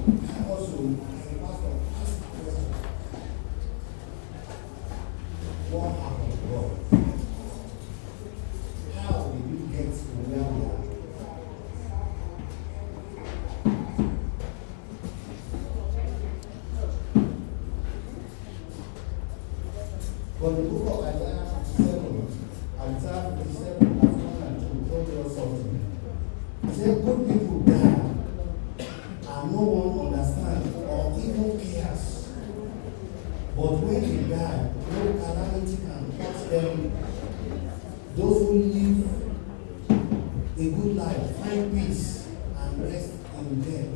I also, as a pastor, ask the question, what happened to God? How did we get to where we are? But the book of Isaiah 57, Isaiah 57, verse 1 and 2 told us something. He said, good people die, and no one understands or even cares. But when they die, no calamity can touch them. Those who live a good life find peace and rest in death.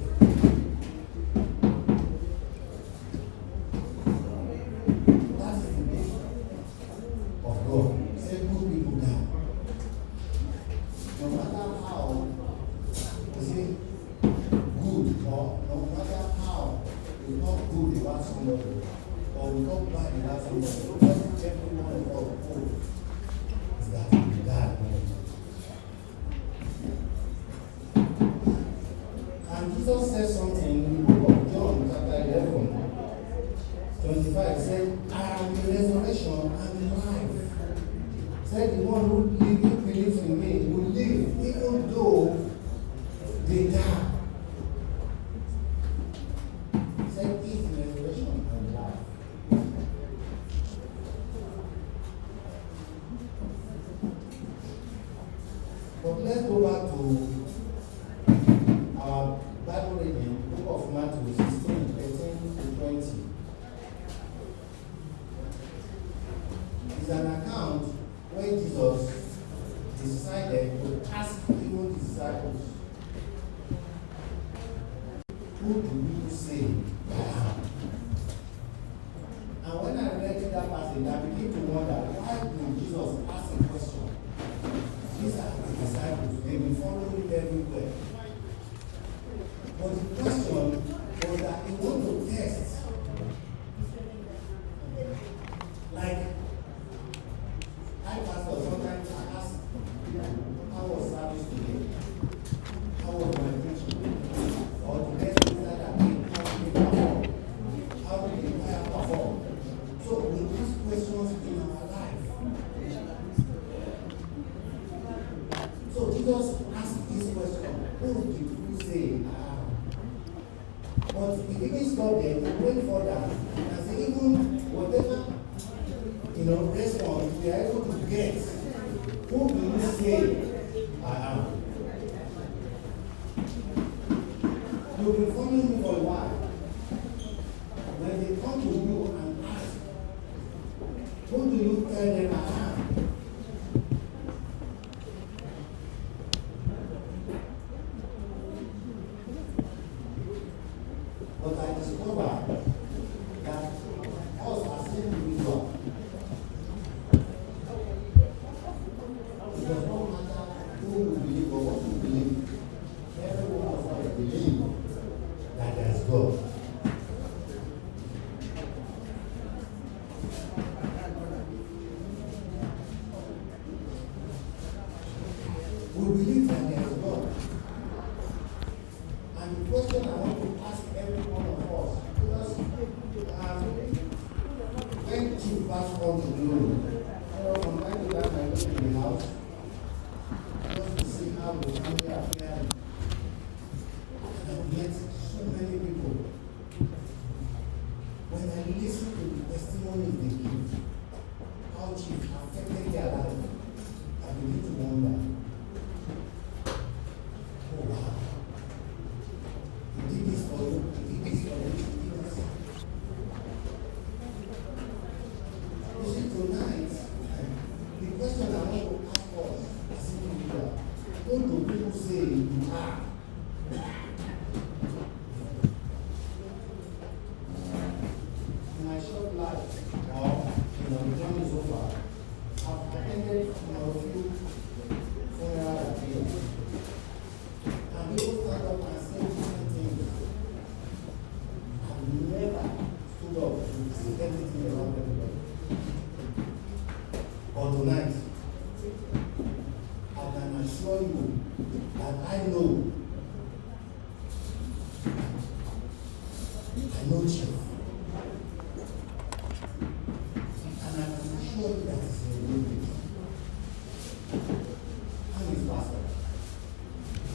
That is the way of God. Say good people die. No matter how, you see, good, or no matter how we talk good about somebody, or we talk bad about somebody, what everyone of us hold is that we die. And Jesus said something in the book of John, chapter 11, 25, said, I am the resurrection and the life. Said the one who believes in me will live even though they die. Said he is the resurrection and life. But let's go back to our Bible reading, book of Matthew 16, 13 to 20. It's an account where Jesus decided to ask even the disciples, who do you say I am? And when I read that passage, I began to wonder, why did Jesus ask a question? These are the disciples, they've been following everywhere. But the question was that he wanted to test. Like, I pastor, sometimes I ask, how was service today? How was my preaching? Or the next thing that I did, how did they perform? How did the choir perform? So we ask questions in our life. So Jesus asked this question, who did you say I am? But he didn't stop there, he went further and said, even whatever response we are able to get, who do you say I am? You've been following me for a while. When they come to you and ask, who do you tell them I am? But I discovered that us as individuals, it does not matter who you believe or what you believe. Every one of us believe that there is God. We believe that there is God. And the question I want to ask every one of us, because when Chief Pastor comes to glory, from time to time I go to the house just to see how the family are faring. And I've met so many people no chief. And I can assure you that is a real thing. I'm his pastor.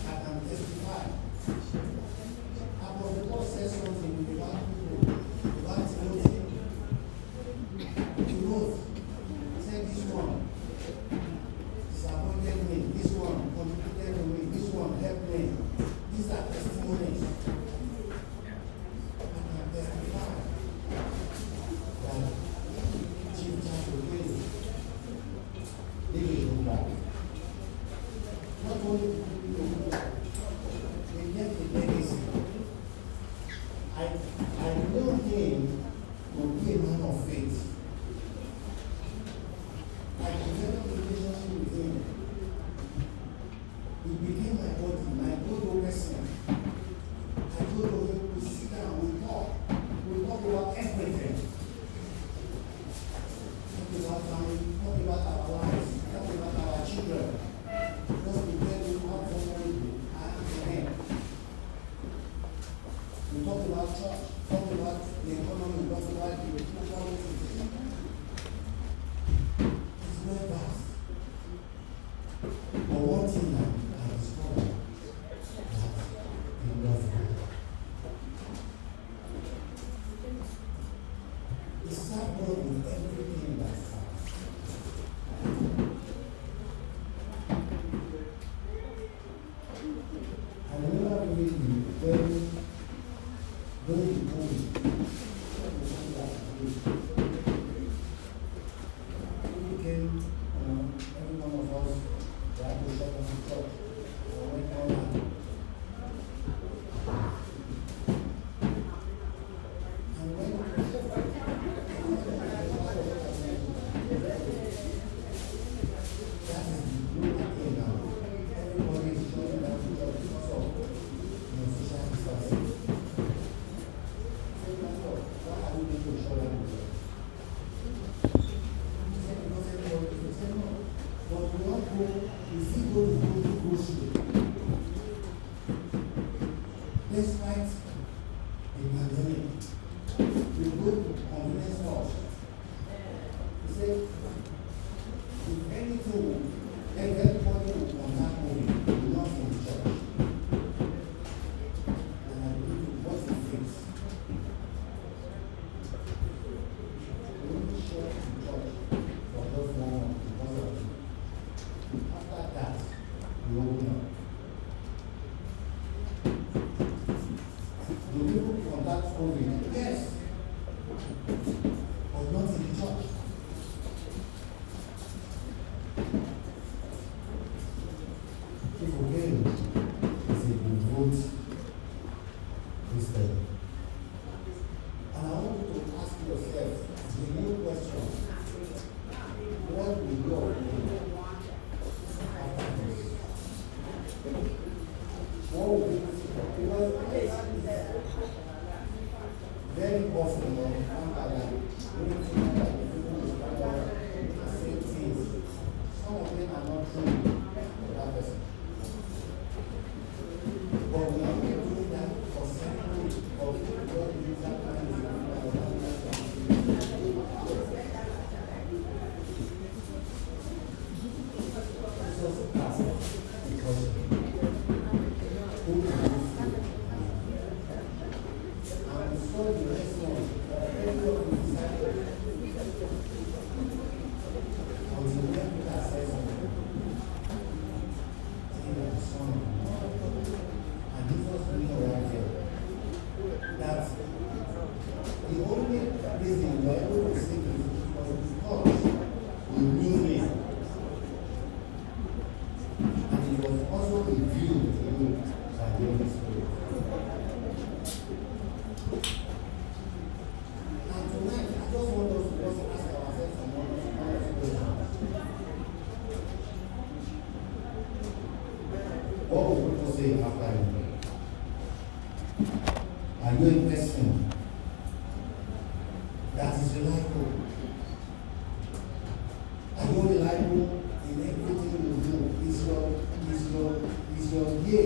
I can testify. About the Lord says something about people, about Timothy. Timothy said this one disappointed me, this one contributed to me, this one helped me. These are testimonies. I can testify that Chief Charles Okele did look back. Not only did he look back, they left a legacy. I know him to be a man of faith. I developed a relationship with him. He became my body, my good person. I told him we sit down, we talk about everything. Talk about family, talk about our lives, talk about our children. Just to tell you how vulnerable I am to him. We talk about church, talk about the economy, talk about the politics. It's very vast. But one thing I discovered that he loves God. He served God with everything that he has. I remember reading when he told me, he became, every one of us, we had to shut down the church, or went online. And when that is the blue again now. Everybody is showing down the church because of social distancing. Say, Pastor, why are we going to shut down the church? He said, because everybody is saying no. But we all go, we still go to grocery. Despite the pandemic, we go to convenience stores. He said, if anything, then everybody will contact me, not in the church. And I believe what he thinks. We only share in church for just 1 month because of it. After that, we open up. Do people contact COVID? Yes. But not in the church. Chief Okele is a devout Christian. And I want you to ask yourself the new question. What will your opinion after this? What will be because very often when we come back, we need to know that the people will stand up and say things. Some of them are not true for that person. But we are only doing that for simple of God use that kind of it's also past because who can use it? And so the next one, every of the disciples, until when Peter says something, saying that the Son of God, and Jesus being right there, that the only reason we are able to see this was because we knew him. And it was also revealed to you by the Holy Spirit. And tonight, I just want us to just ask ourselves some one questions. What will people say after you? Are you a person that is reliable? Are you reliable in everything you do? Is your yea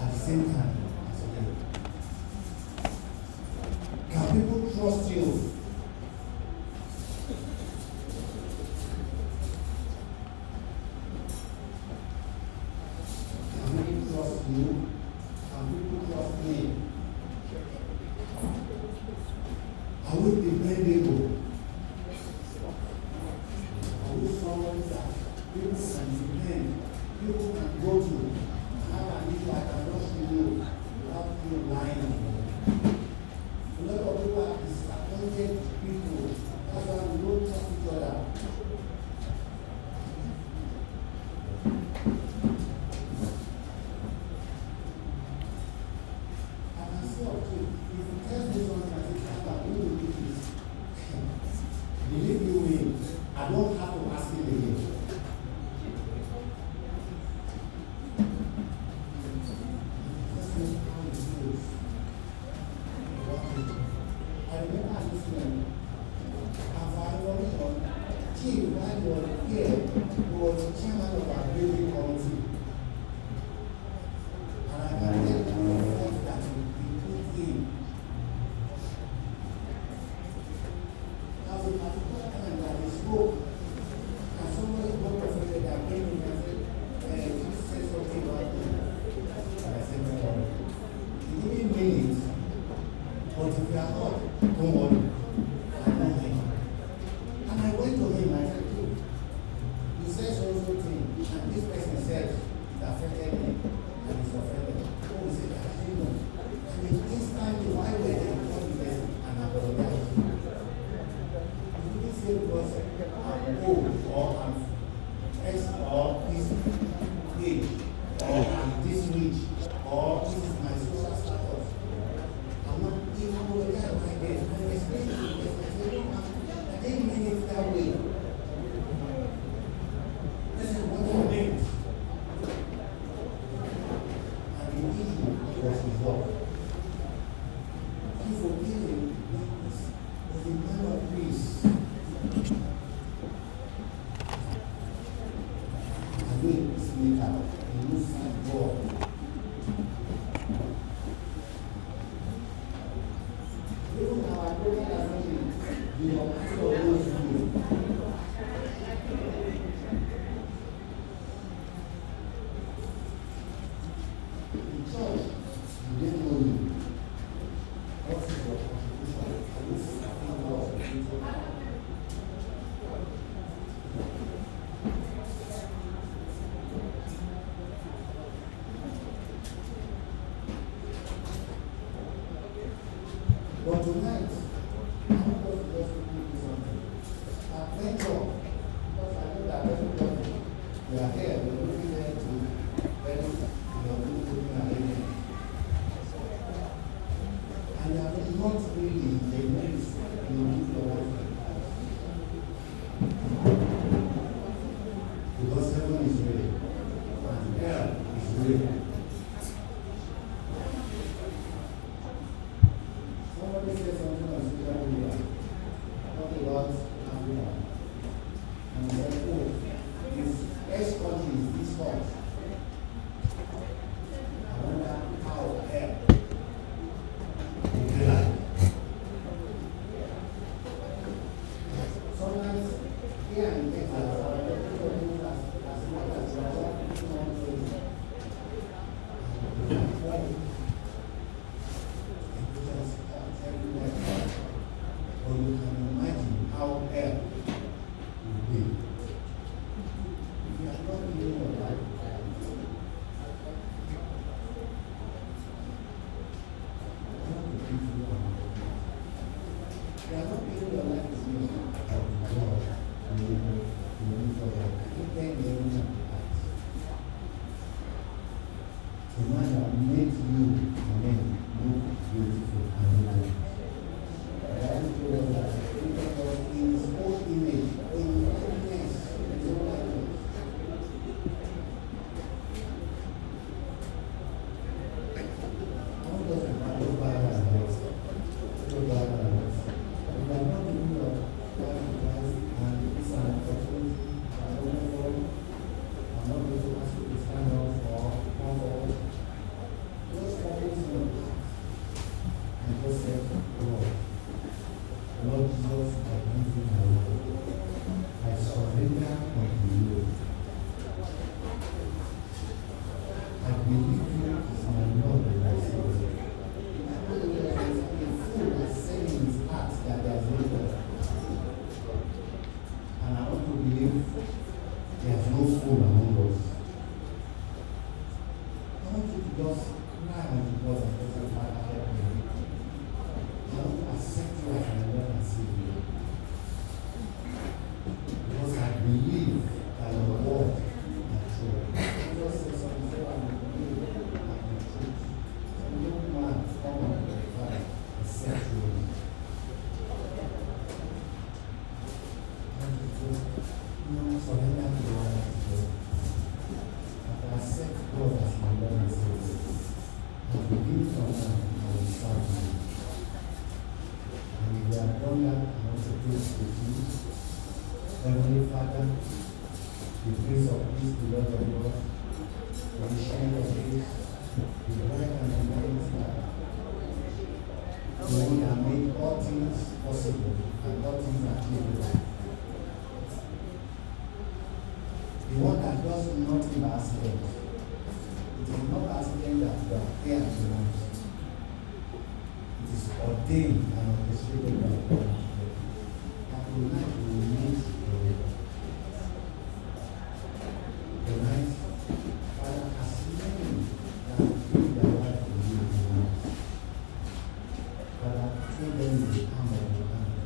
at the same time as a day? But tonight, I want us to just do something. Adventure. Because I know that everybody, we are here, we're looking there to very, looking at it. And they are not really the ways you live your life. Because heaven is real, and hell is real. Somebody said something on social media, talk about Africa, and said, oh, this X country is this hot. I wonder how hell will be like. Sometimes here in Texas, Heavenly Father, the Prince of Peace, the Lord of Lords, the Shine of Peace, the bright and the morning star, the one that made all things possible and all things achievable, the one that does nothing by accident. It is not accident that you are here tonight. It is ordained and orchestrated by God. And tonight we will meet tonight, Father, as many that give their life to you tonight, Father, throw them in the arm of your hand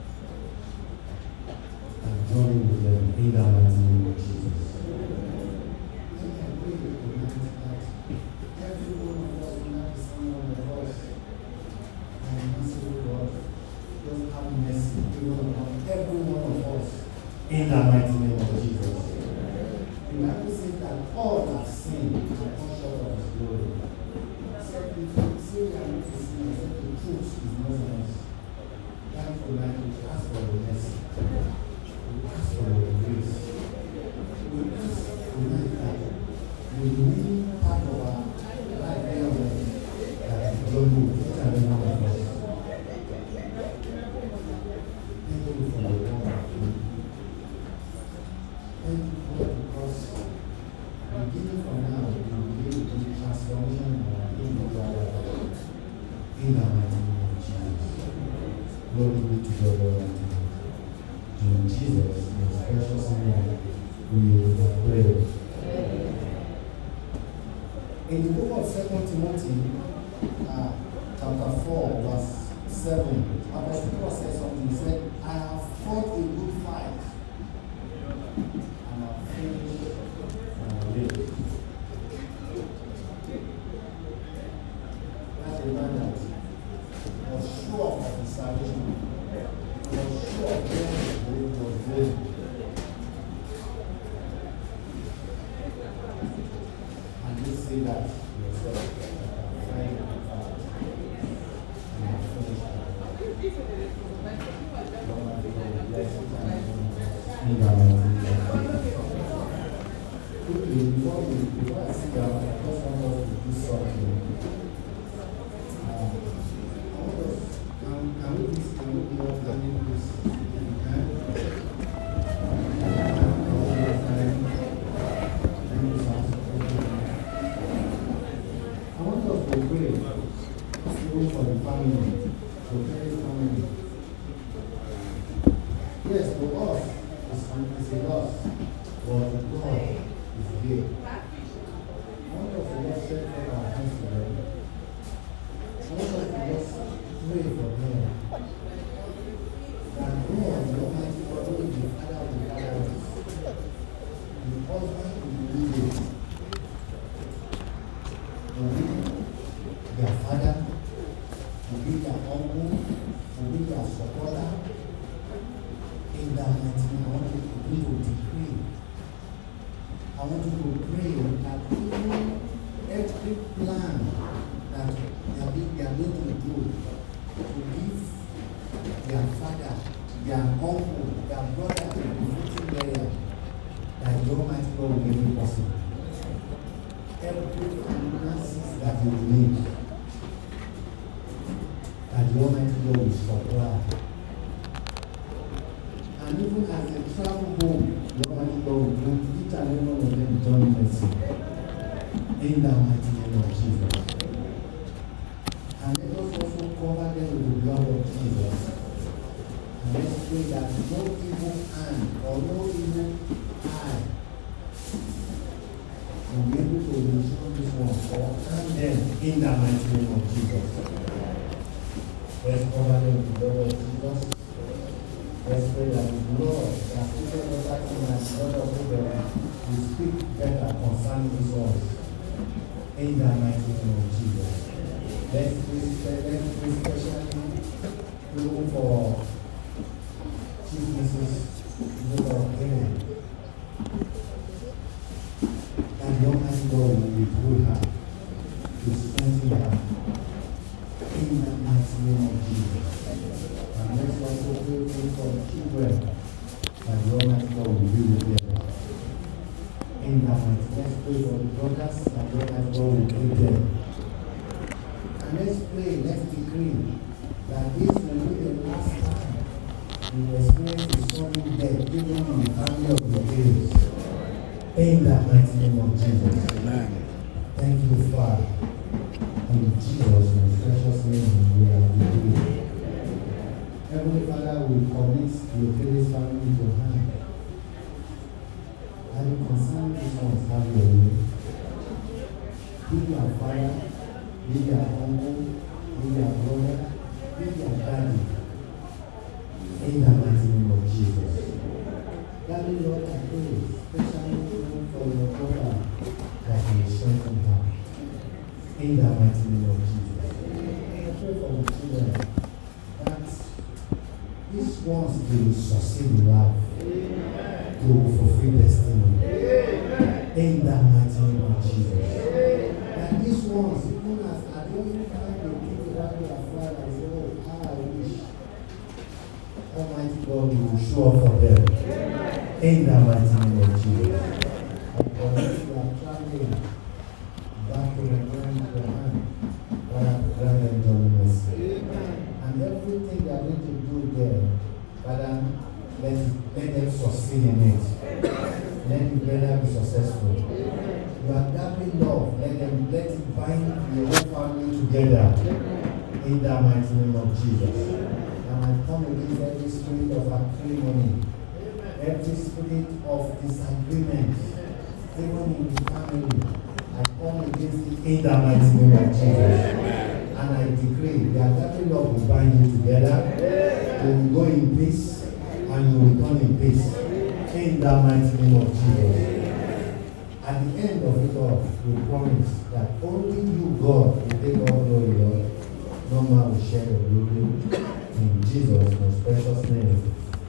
and join with them in the mighty name of Jesus. And I pray tonight that every one of us tonight is one of us, and merciful God, just have mercy upon every one of us in the mighty name of Jesus. The Bible says that all have sinned and come short of His glory. Except if you say we are not to sin, except the truth is not in us. Therefore, tonight we ask for your mercy. We ask for your grace. We ask tonight that the remaining part of our life here on earth, that you don't move each and every one of us. Thank you for the love of you. Thank you God because beginning from now, you will begin to do transformation in our life. In the mighty name of Jesus. Glory be to God Almighty. In Jesus' most precious name, we have prayed. In the book of 2 Timothy, chapter 4, verse 7, Apostle Paul said something. He said, I have fought a good fight and have finished my race. That's a man that was sure of his salvation, was sure of where he was going. And you say that yourself. Before I sit down, I just want us to do something. Can we be not planning this? I want us to pray even for the family, to pray family. Yes, for us, it's a loss, but God is here. I want us to just set up our hands together. I want us to just pray for them. That God, the Almighty God, will be the Father of the fathers, the husband will be leading, will be their father, will be their uncle, will be their supporter. In that mighty name, I want you to begin to decree. I want you to pray that even every plan that they are going to do to give their father, their uncle, their brother, the footing prayer, that the Almighty God will make it possible. Every finances that you need, that the Almighty God will supply. And even as they travel home, the Almighty God will grant each and every one of them join mercy. In the mighty name of Jesus. And let us also cover them with the blood of Jesus. And let's pray that no evil hand or no evil eye will be able to resolve this one or harm them in the mighty name of Jesus. Let's cover them with the blood of Jesus. Let's pray that the Lord, that people know that in the blood of Abraham, will speak better concerning this one. In the mighty name of Jesus. Let's pray especially looking for Chief Mrs. Kennedy. That the Almighty God will withhold her, to strengthen her. In the mighty name of Jesus. And let's also pray for the children, that the Almighty God will be with them. In the mighty, let's pray for the brothers, that the Almighty God will keep them. And let's pray, let's decree that this will be the last time we experience the sudden death, even in the family of the days. In the mighty name of Jesus. Amen. Thank you, Father. In Jesus' precious name, we are decreed. Heavenly Father, we commit the Okeles family to your hand. And concerning this one, have your way. Be their father, be their uncle, be their brother, be their daddy. In the mighty name of Jesus. Daddy, Lord, I pray, especially for your daughter, that you will strengthen her. In the mighty name of Jesus. I pray for the children that these ones they will succeed in life. They will fulfill destiny. In the mighty name of Jesus. And these ones, even as at the only time they think about their father, they say, oh, how I wish Almighty God will show up for them. In the mighty name of Jesus. And for those who are traveling back to their hand, Father, grant them joy mercy. And everything they are going to do there, Father, let them succeed in it. Let the brother be successful. You are gathering love. Let it bind your whole family together. In the mighty name of Jesus. And I come against every spirit of acrimony, every spirit of disagreement, even in the family. I come against it in the mighty name of Jesus. And I decree that every love will bind you peace. In the mighty name of Jesus. At the end of it all, we promise that only you, God, will take all glory, Lord. No man will share your glory. In Jesus' most precious name,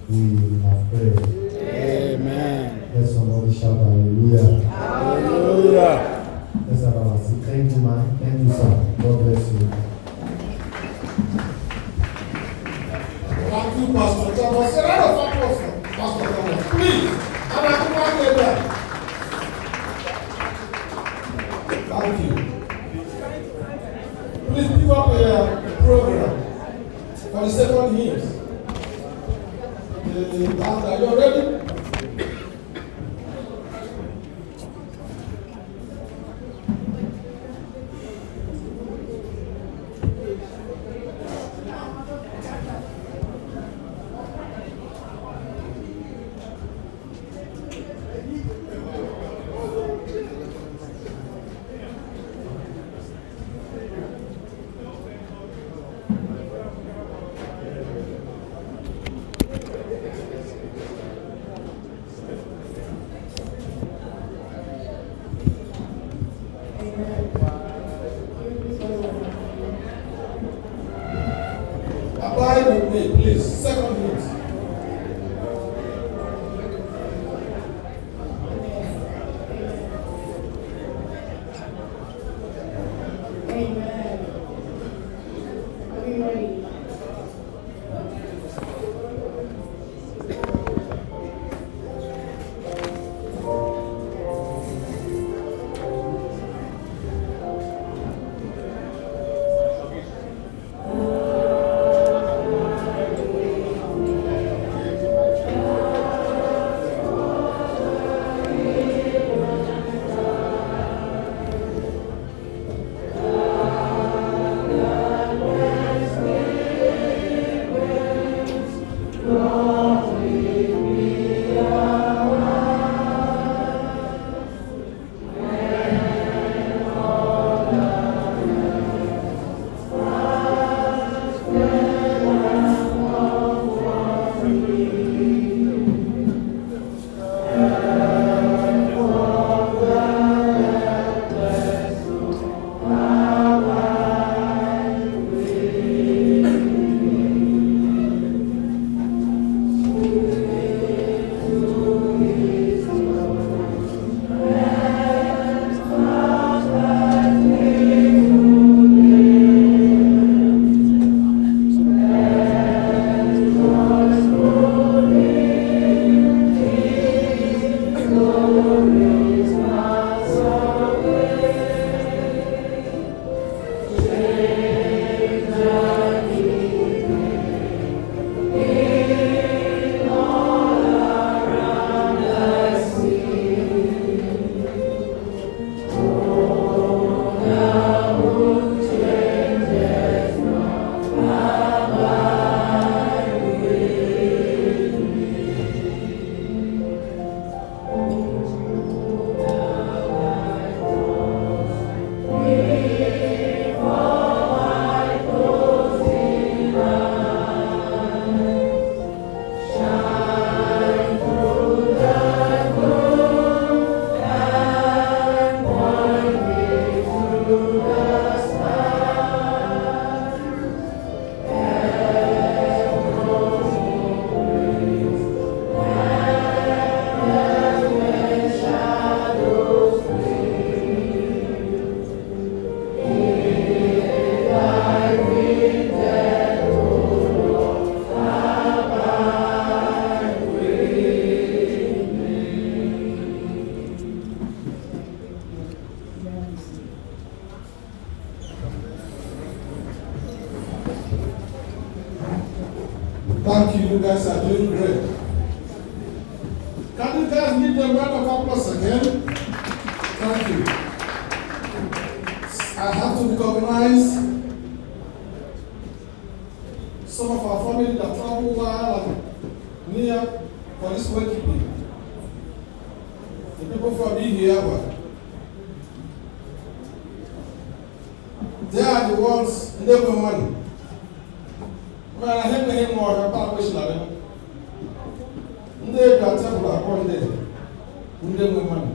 we have prayed. Amen. Let somebody shout hallelujah. Hallelujah. Let's have our seat. Thank you, man. Thank you, sir. God bless you. Thank you, Pastor Thomas. A lot of applause, Pastor Thomas. Please, and I come back later. Thank you. Please pick up the program for the second hymn. Are you ready? Abide with me, please. Second hymn. Thank you, you guys are doing great. Can you guys give them a round of applause again? Thank you. I have to recognize some of our family that travel far and near for this wakekeeping. The people from here, they are the ones in the money. Well, I have to more about which level. ndị ga-atebụl akpọ ndị nwe mmadụ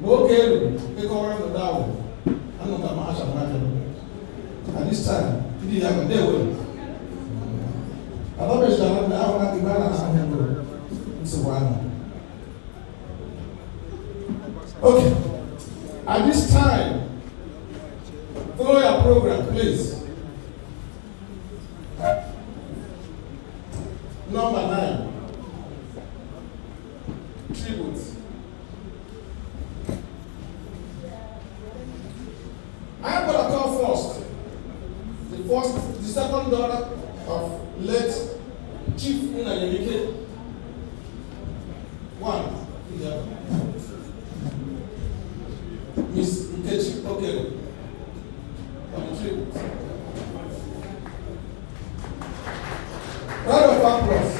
ma oge elu ịkọwara ndụda ahụ anụ ka maasha mmadụ at this time ndị ya ga na-ewe adọbechara ndị ahụ na igbe a na-ahịa ndụ nsogbu ahụ. Okay, at this time follow your program please. Number 9, tribute. I'm going to call first. The second daughter of late Chief Nnanyemike. 1, Miss Nkechi Okere for the tribute. Round of applause.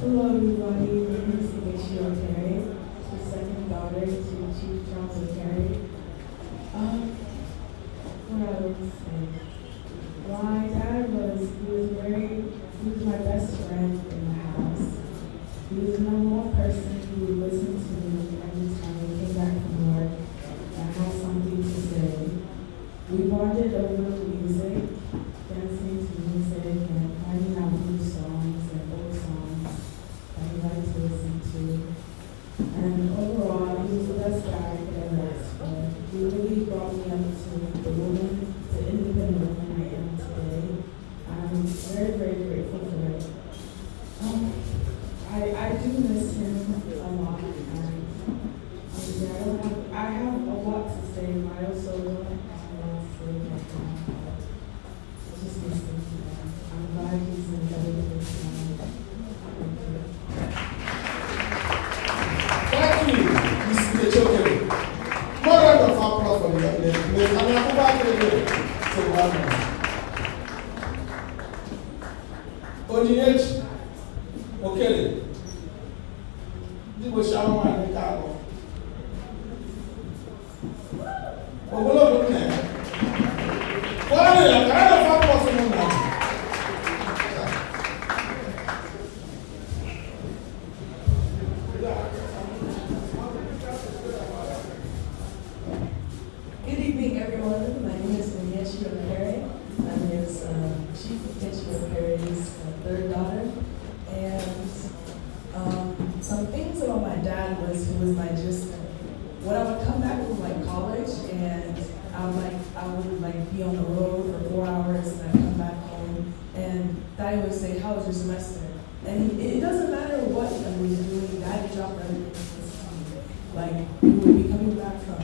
Hello everybody, my name is Nkechi Okere, the second daughter to Chief Charles Okere. What I would say, my dad he was my best friend in the house. He was the number one person who would listen to me every time I came back from work and had something to say. We bonded over music, dancing to music, and finding out new songs and old songs that he liked to listen to. And overall, he was the best guy I could ever ask for. He really brought me up to the independent woman I am today. I'm very, very grateful for it. I do miss him a lot, and I have a lot to say, but I also don't have a lot to say right now. I just miss him today. I'm glad he's in a better place now. Thank you, Ms. Nkechi. More round of applause for the young lady. And I'll go back to the day. So, Onyinyechi Okere. Ndị bụ shawa nwanyị nke abụọ. Ogologo nne ya. Kwara ya ka a na-afa pọsụ mụ na ya. Good evening, everyone. My name is Onyinyechi Okere. I'm his Chief Nkechi Okere's third daughter. And some things about my dad was he was when I would come back from college and I would be on the road for 4 hours and I'd come back home and Daddy would say, "How was your semester?" And it doesn't matter what I was doing, Daddy dropped everything to listen to me. We would be coming back from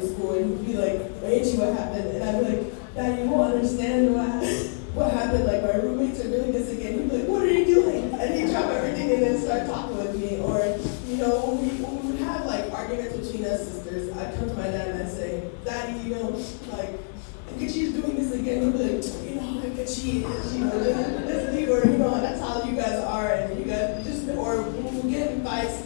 school and he'd be like, "Reggie, what happened?" And I'd be like, "Dad, you won't understand what happened. Like my roommates are doing this again." He'd be like, "What are you doing?" And he'd drop everything and then start talking with me. Or, when we would have arguments between us sisters, I'd come to my dad and I'd say, "Daddy, Nkechi's doing this again." He'd be like, "Nkechi is, this leader, that's how you guys are." And you guys or when we get in fights,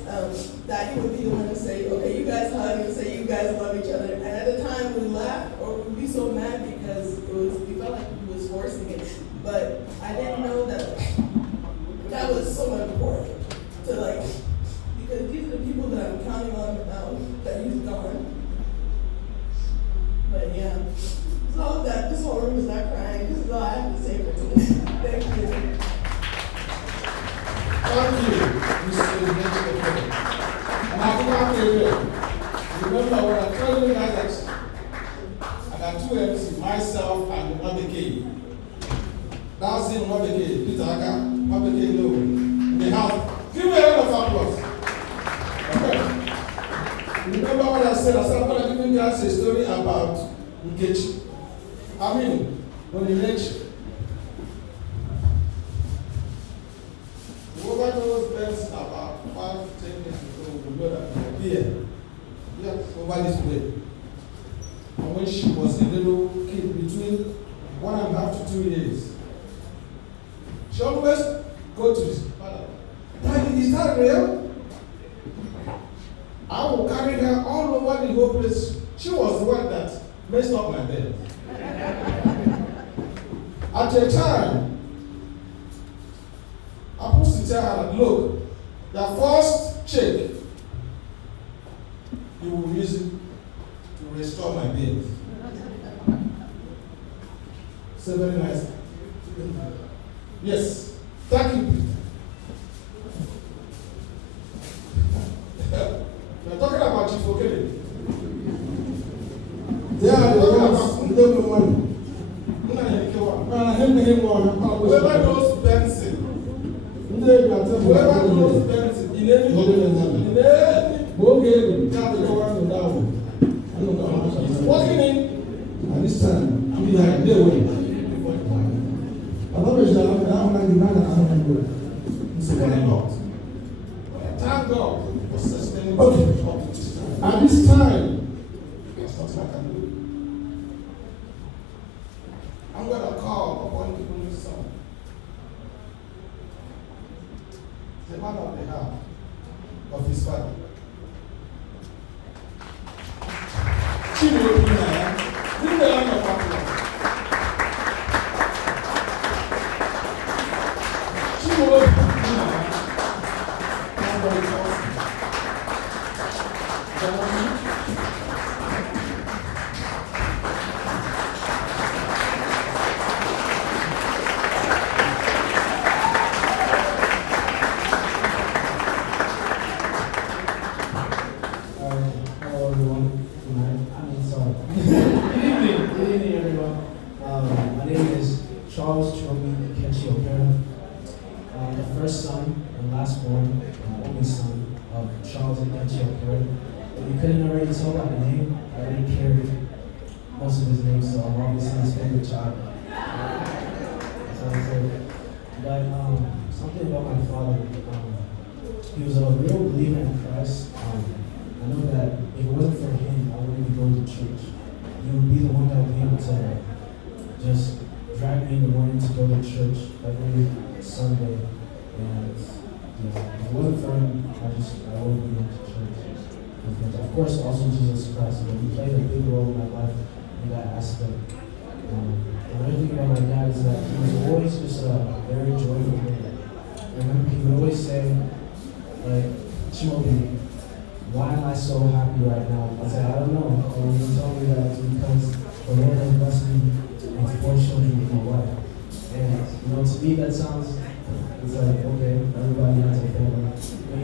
Daddy would be the one to say, "Okay, you guys hug," and say, "You guys love each other." And at the time we laughed or we'd be so mad because we felt like he was forcing it. But I didn't know that was so important to because these are the people that I'm counting on now that he's gone. But yeah. So this whole room is not crying. This is all I have to say for today. Thank you. Thank you, Mr. Nkechi. And I think I'm here. Remember when I told you guys I got two MCs, myself and Mabeke. That's him, Mabeke. Peter Aka, Mabeke no. In the house. Give me a round of applause. Okay. Remember what I said? I said I'm going to give you us a story about Nkechi. I mean, Onyinyechi. Whoever knows best about 5-10 years ago will know that here, over this way. And when she was a little kid, between 1.5 to 2 years, she always go to his father. Daddy, is that real? I will carry her all over the whole place. She was the one that messed up my bed. At a time, I used to tell her, look, the first check, you will use it to restore my bed. So very nice. Yes. Thank you, Peter. We're talking about Chief Okele. They are the ones who don't know money. Whoever knows Benson, whoever knows Benson, in any he's walking in. At this time, we are there with Thank God for sustaining Okay. At this time, there's nothing I can do. I'm going to call upon the Holy Son, the man of the heart of his father. Chido Obinaya, bring the line of applause. Chido Obinaya, that's very awesome. Hello everyone. Good evening everyone. My name is Charles Chomi Kenshi Opera. The first son and last born, only son of Charles and Kenshi Opera. If you couldn't already tell by the name, I already carried most of his name, so I'm obviously his favorite child. So I said. But something about my father, he was a real believer in Christ. I know that if it wasn't for him, I wouldn't be going to church. He would be the one that would be able to just drag me in the morning to go to church every Sunday. And if it wasn't for him, I wouldn't be going to church. And of course, also Jesus Christ. But he played a big role in my life in that aspect. The other thing about my dad is that he was always just a very joyful man. I remember he would always say, like, Chimobi, why am I so happy right now? I said, I don't know. And he told me that it's because the Lord has blessed me with 4 children with my wife. And, to me that sounds, it's like, okay, everybody has a family.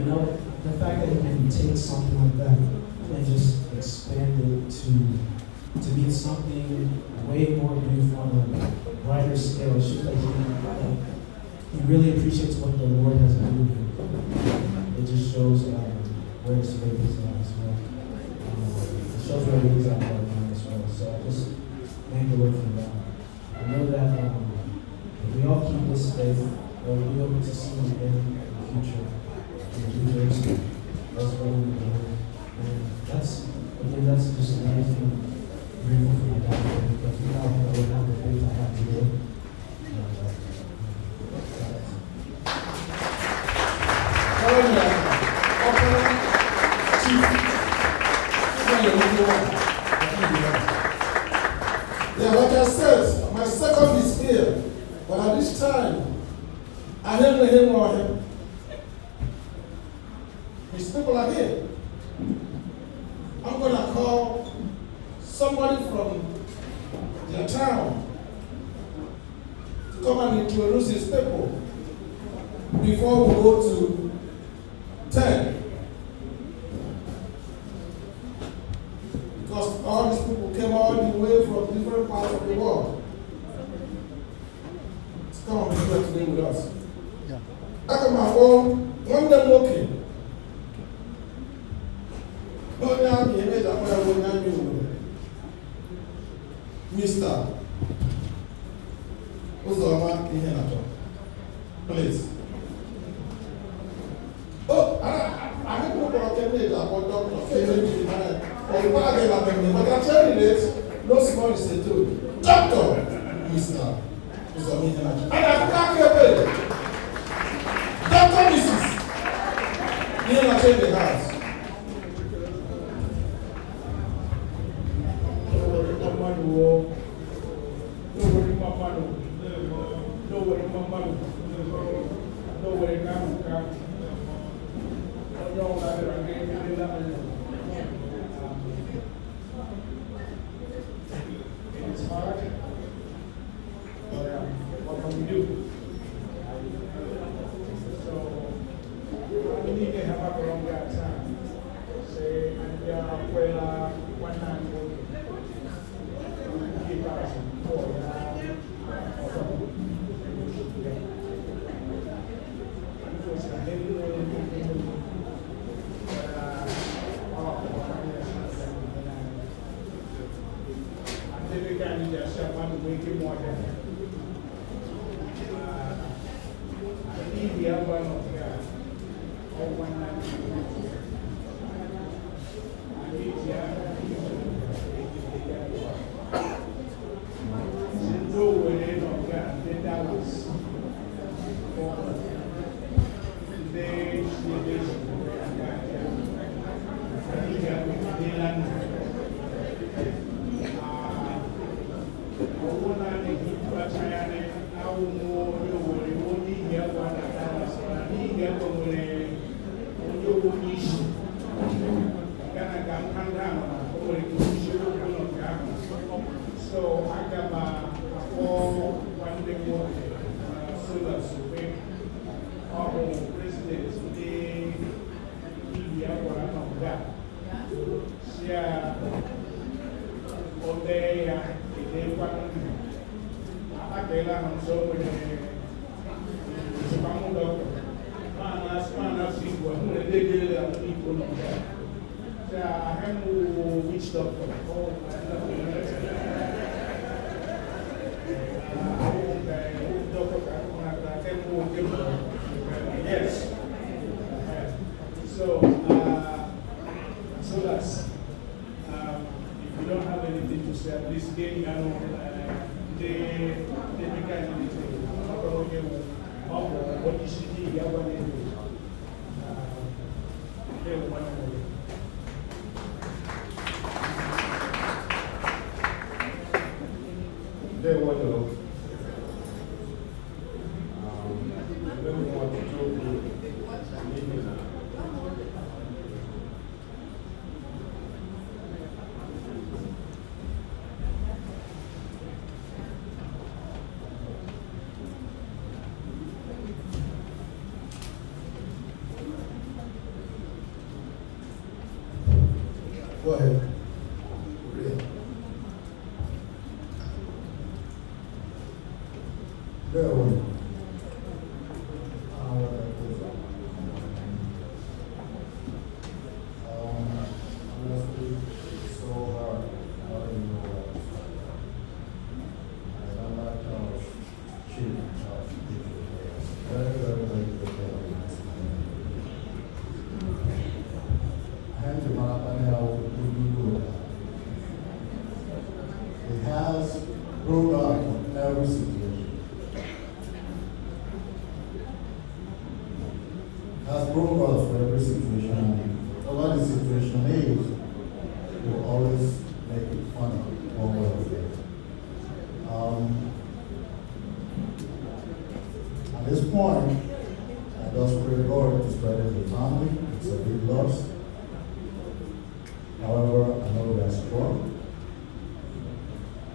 But the fact that you can take something like that and just expand it to be something way more beautiful on a brighter scale, it's just like he really appreciates what the Lord has done with him. It just shows where his faith is at as well. It shows where he is at right now as well. So I just thank the Lord for that. I know that if we all keep this faith, we'll be able to see him again in the future. That's what we're doing. And that's just another thing I'm grateful for my dad, because without him, I wouldn't have the faith I have today. Yeah, like I said, my second is here, but at this time, I don't know him or him. His people are here. I'm going to call somebody from their town to come and introduce his people before we go to 10. Because all these people came all the way from different parts of the world to come and be here today with us. I come and go, one day walking. No, now, the image I'm going to go Mr. Uzoma Ihenacho. Please. Oh, I have no problem about Dr. Failing but I'm telling you this, no small is the truth. Doctor, Mr. Uzoma Ihenacho. And I'm back here, Dr. Mrs. Ihenacho in the house. It's hard, but what can we do? So, we need to have a long time. Say, and well, one night, give us So I got my one day work solar survey. Our president today, he of that. Yeah, all day, I am so with the I have which doctor? Yes. So that's if you don't have anything to say, at least they make anything. What you should do, you have one They want to don't want to talk to go ahead. Very well. Honestly, it's so hard. I don't even know what to start. I don't like chief. Very, very, very good. I have to map and how we do it. It has brought up every situation. Has brought us for every situation. Whatever the situation is, we'll always make it funny one way or the other. At this point, I just pray God to spread it to the family. It's a big loss. However, I know they're strong.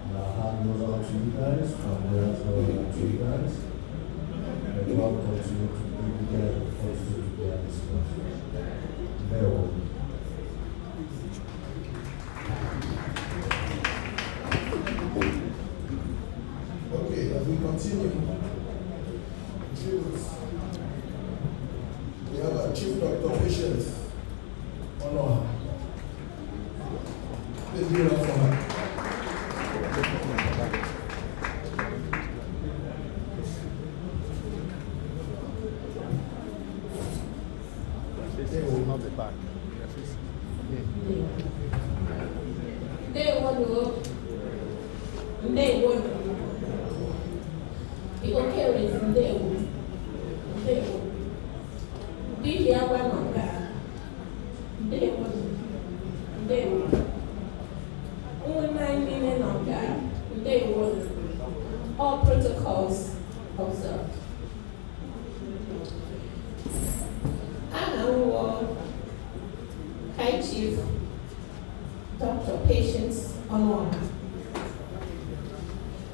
And our heart goes out to you guys, from where it's going out to you guys. May God continue to be together for us to together this process. Bear with me. Okay, as we continue, we have our Chief Doctor Patience Honor. Please give it up for her. not the back. Ndewo. People carry ndewo. Be here one on God. Ndewo. Only 9 million on God. Ndewo. All protocols observed. High Chief Dr. Patience Onwanga.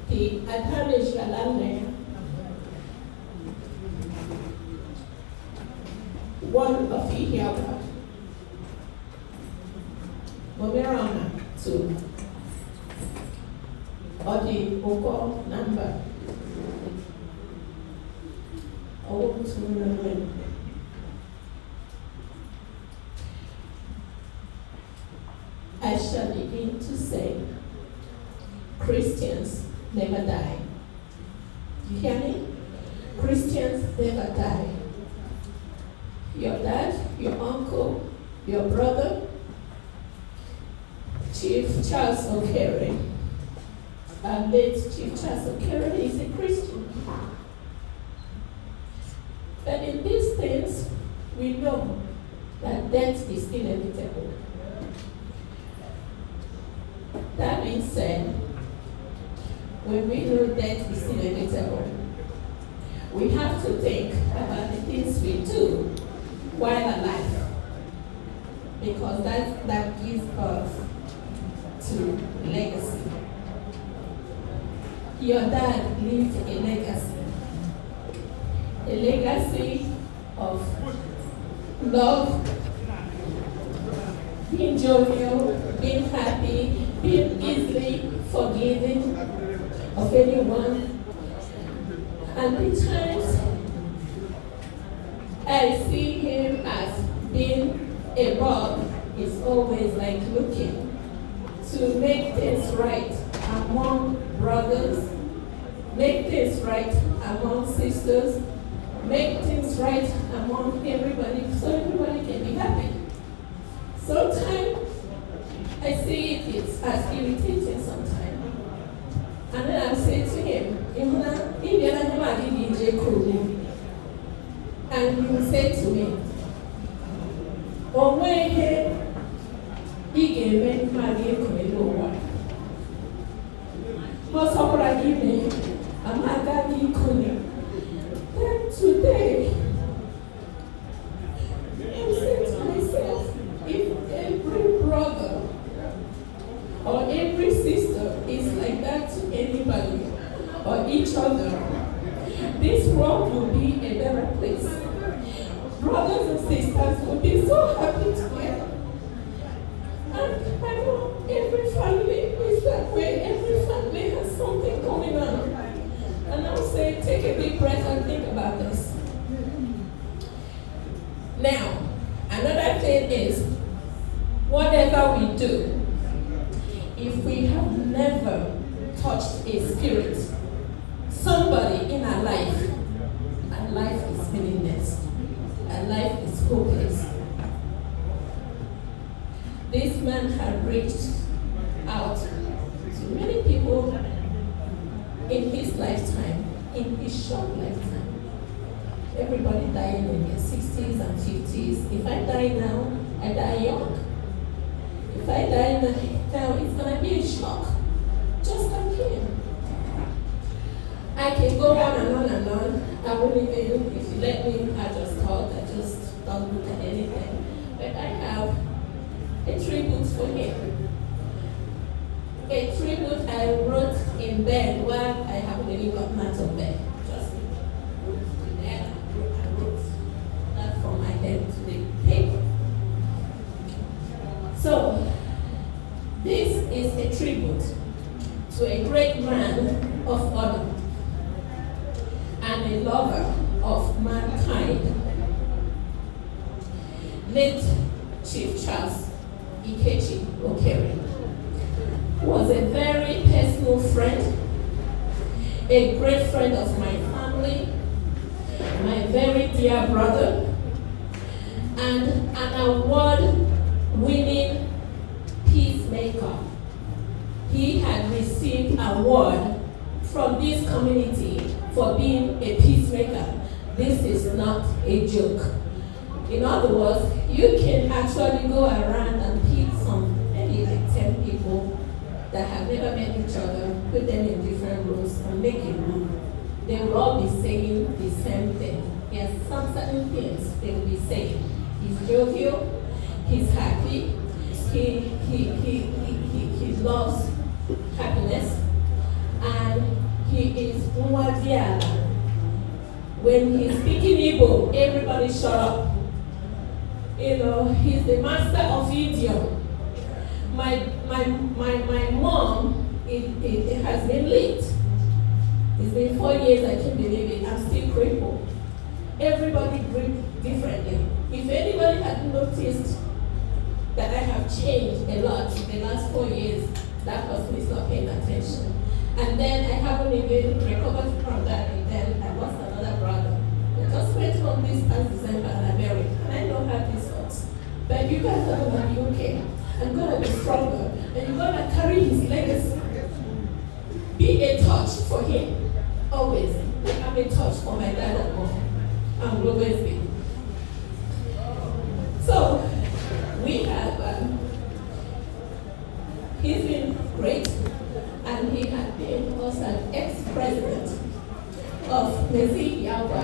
The Attorney General, one of here, Momirana, two, Odi Oko number. I shall begin to say, Christians never die. You hear me? Christians never die. Your dad, your uncle, your brother, Chief Charles Okere, our late Chief Charles Okere is a Christian. But in these things, we know that death is inevitable. That being said, when we know death is inevitable, we have to think about the things we do while alive, because that gives birth to legacy. Your dad left a legacy of love, being jovial, being happy, being easily forgiving of anyone. And in times, I see him as being a Bob is always like looking to make things right among brothers, make things right among sisters, make things right among everybody so everybody can be happy. Sometimes I see it as irritating sometimes. And then I say to him, and he will say to me, then today, I'm saying to myself, if every brother or every sister is like that to anybody or each other, this world will be a better place. Brothers and sisters will be so happy together. And I know every family is that way. Every family has something going on. And I'll say, take a deep breath and think about this. Now, another thing is, whatever we do, if we have never touched a spirit, somebody in our life is meaningless, our life is hopeless. This man had reached out to many people in his lifetime, in his short lifetime. Everybody dying in their 60s and 50s. If I die now, I die young. If I die now, it's gonna be a shock, just like him. I can go on and on and on. I won't even, if you let me, I just talk, I just don't look at anything. But I have a tribute for him. A tribute I wrote in bed while I haven't really gotten out of bed. Just and I wrote that from my head to the paper. So, this is a tribute to a great man of honor and a lover of mankind. Late Chief Charles Ikechi Okere was a very personal friend, a great friend of my family, my very dear brother, and an award-winning peacemaker. He had received an award from this community for being a peacemaker. This is not a joke. In other words, you can actually go around and pick maybe like 10 people that have never met each other, put them in different rooms and make a room. They will all be saying the same thing. Yes, some certain things they will be saying. He's jovial, he's happy, he loves happiness, and he is Mwadiala. When he's speaking Igbo, everybody shut up. You know, he's the master of idiom. My mom, it has been late. It's been 4 years, I can't believe it. I'm still crippled. Everybody grieve differently. If anybody had noticed that I have changed a lot in the last 4 years, that person is not paying attention. And then I haven't even recovered from that, and then I lost another brother. I just went home this past December and I married. And I know how this works. But you guys are gonna be okay. I'm gonna be stronger. And you're gonna carry his legacy. Be a torch for him. Always. I'm a torch for my dad and mom. I will always be. So, we have, he's been great. And he had been also an ex-president of Mezi Yawa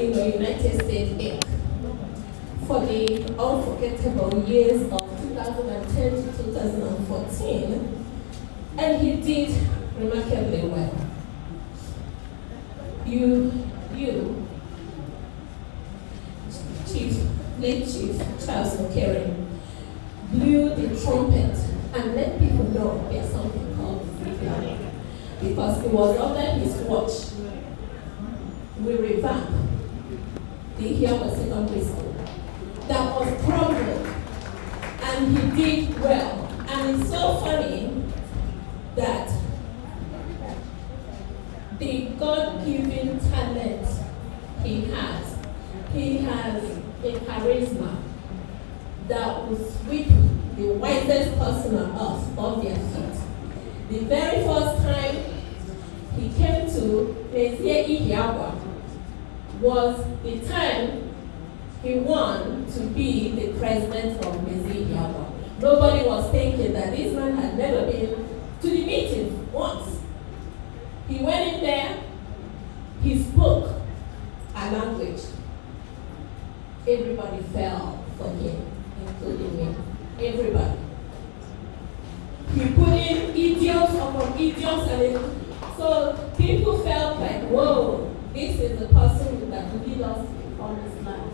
in the United States Inc. for the unforgettable years of 2010 to 2014, and he did remarkably well. You, late Chief Charles Okere, blew the trumpet and let people know there's something called Vivian. Because it was under his watch, we revamped the Hiawa Secondary School. That was prominent, and he did well. And it's so funny that the God-given talent he has a charisma that will sweep the wisest person on earth off their feet. The very first time he came to Mezie Ihiawa was the time he won to be the president of Mezie Ihiawa. Nobody was thinking that this man had never been to the meeting once. He went in there, he spoke a language. Everybody fell for him, including me. Everybody. He put in idioms upon idioms, and so people felt like, whoa, this is the person that will lead us to the promised land.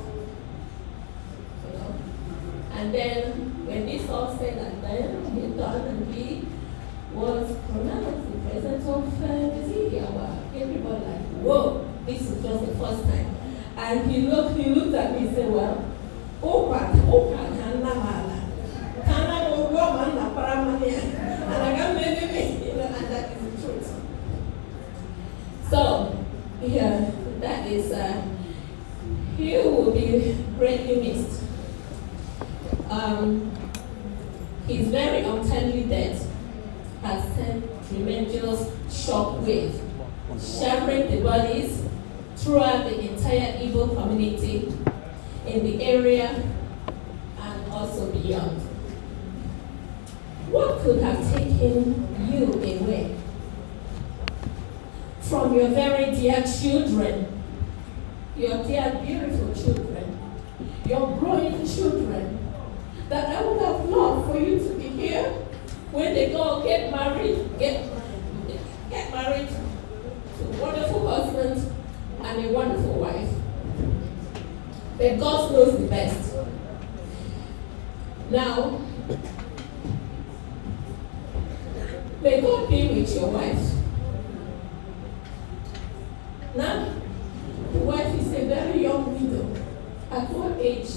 You know? And then when this all said and then, he done, and he was pronounced the president of Nigeria. Everybody like, whoa, this is just the first time. And he looked at me and said, well, and I got maybe, and that is the truth. So, yeah, that is, he will be greatly missed. His very untimely death has sent tremendous shockwave, shattering the bodies throughout the entire Igbo community in the area and also beyond. What could have taken you away from your very dear children, your dear beautiful children, your growing children, that I would have loved for you to be here when they go get married to wonderful husbands and a wonderful wife. But God knows the best. Now, may God be with your wife. Now, the wife is a very young widow. At what age?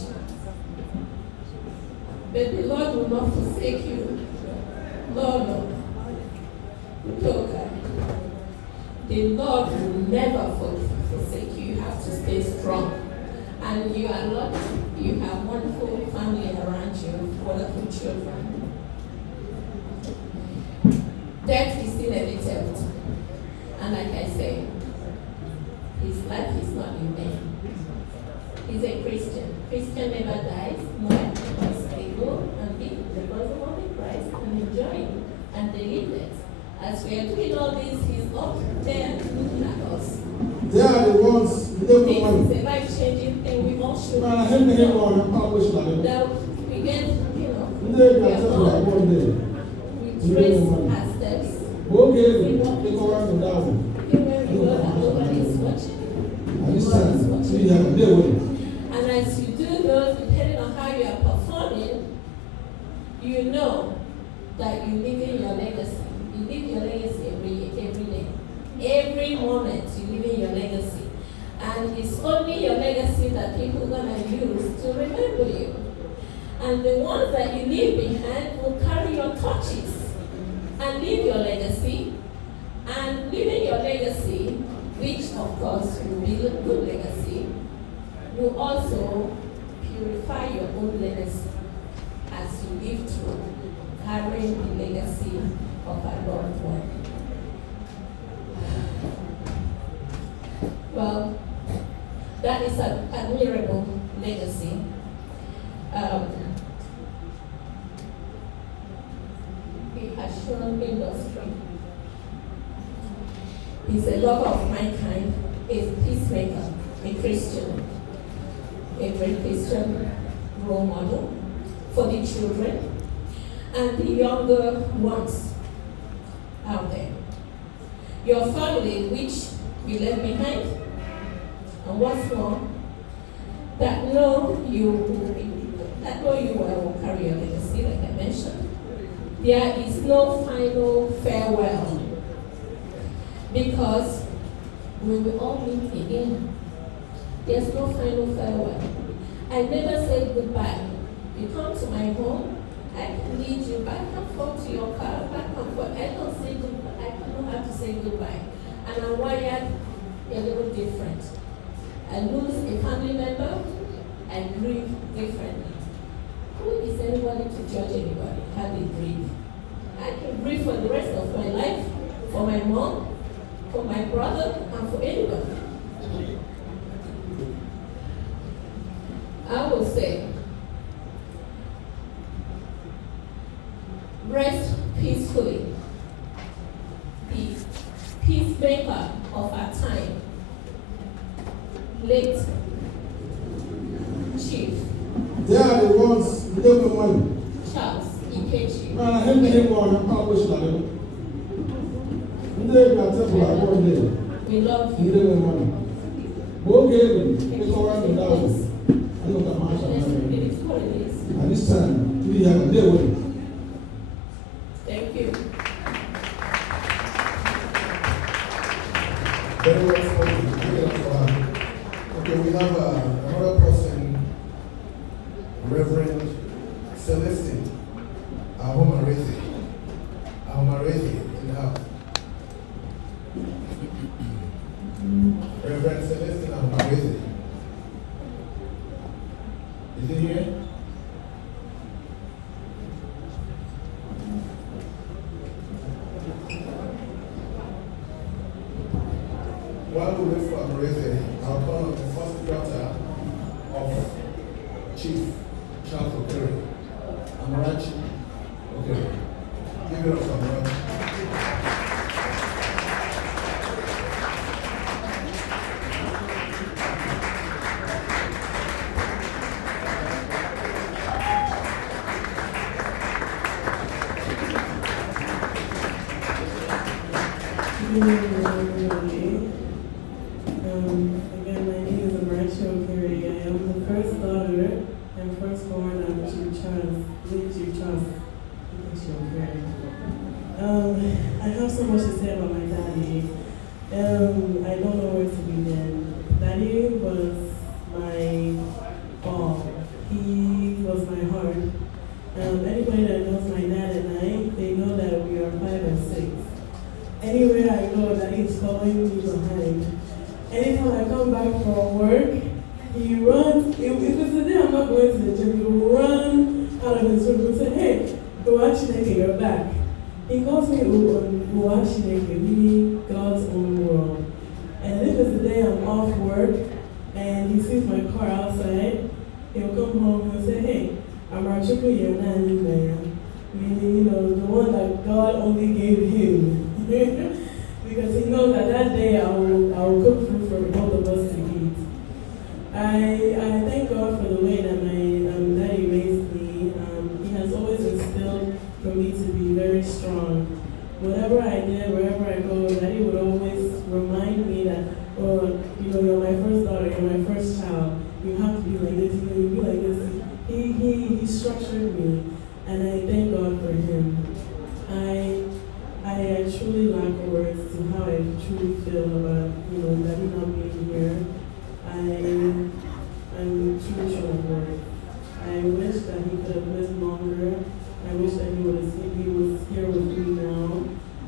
But the Lord will not forsake you. Lord, no. Okay. The Lord will never forsake you. You have to stay strong. And you are lucky. You have wonderful As we are doing all this, he's up there looking at us. They are the ones who don't This know is a life-changing thing. We all should Man, I hate the hate one. I'm always like it. that we get, you know, They we got are to not, one day. we trace our steps. Okay, they go around the down. Even when we know that nobody is watching. And this God is time, watching. we have to deal with it. And as you do those, depending on how you are performing, you know that you live in your legacy. You live your legacy every day. Every moment you live in your legacy. And it's only your legacy that people are going to use to remember you. And the ones that you leave behind will carry your torches and leave your legacy. And living your legacy, which of course will be a good legacy, will also purify your own legacy as you live through carrying the legacy of our loved one. Well, that is an admirable legacy. He has shown industry. He's a lover of mankind, a peacemaker, a Christian, a great Christian role model for the children and the younger ones out there. Your family, which you left behind, and what's more, that know you will carry your legacy, like I mentioned. There is no final farewell because we will all meet again. There's no final farewell. I never say goodbye. You come to my home, I can lead you back and forth to your car, back and forth. I don't say goodbye. I don't know how to say goodbye. And I'm wired a little different. I lose a family member, I grieve differently. Who is anybody to judge anybody how they grieve? I can grieve for the rest of my life, for my mom, for my brother, and for anybody. I will say, rest peacefully. The peacemaker of our time, late Chief They are the ones who don't know money. Charles Ikechi. Man, I hate the hate one. I'm always like it. They got to one day. We love You you. don't know money. Okay, they go around the down. I don't got my It hand. is what it is. And this time, we have to deal with it. Thank you. Very well spoken. Give it up for her. Okay, we have another person, Reverend Celestine Ahomareze. Ahomareze in the house. Reverend Celestine Ahomareze. Is he here? While we wait for Ahomareze, I'll call on the first daughter of Chief Charles Okere. Amarachi. Okay. Give it up for Amarachi. Again, my name is Amarachi Okere. I am the first daughter and firstborn of Chief Charles, late Chief Charles Okere. I have so much to say about my daddy. I don't know where to begin. Daddy was my all. He was my heart. Anybody that knows my dad and I, they know that we are 5 and 6. Anywhere I go, that he's following me behind. Anytime I come back from work, he runs. If it's the day I'm not going to the gym, he will run out of his room and say, "Hey, Uwa Chineke, you're back." He calls me Uwa Chineke, meaning God's own world. And if it's the day I'm off work and he sees my car outside, he'll come home and say, "Hey, Amarachi, you're not in there." Meaning, the one that God only gave him. because he knows that that day I will cook food for both of us to eat. I thank God for the way that my daddy raised me. He has always instilled for me to be very strong. Whatever I did, wherever I go, daddy would always remind me that, oh, you're my first daughter, you're my first child. You have to be like this, you be like this. He structured me, and I thank God for him. I truly lack words to how I truly feel about, daddy not being here. I'm truly short of words. I wish that he could have lived longer. I wish that he was here with me now.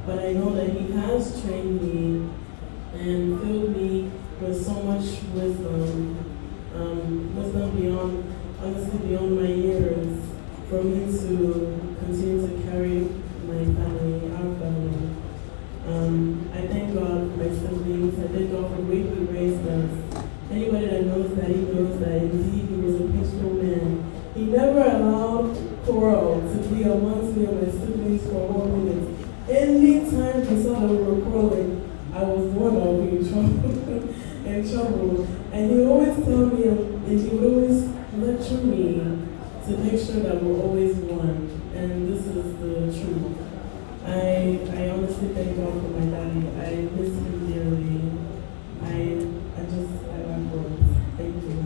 But I know that he has trained me and filled me with so much wisdom. Wisdom beyond my years, for me to continue to carry my family, our family. I thank God for my siblings. I thank God for the way he raised us. Anybody that knows that, he knows that indeed he was a peaceful man. He never allowed quarrel to be amongst me and my siblings for 1 minute. Anytime he saw that we were quarreling, I was the one that would be in trouble. And he always told me, and he would always lecture me to make sure that we're always one. And this is the truth. I honestly thank God for my daddy. I miss him dearly. I like words. Thank you.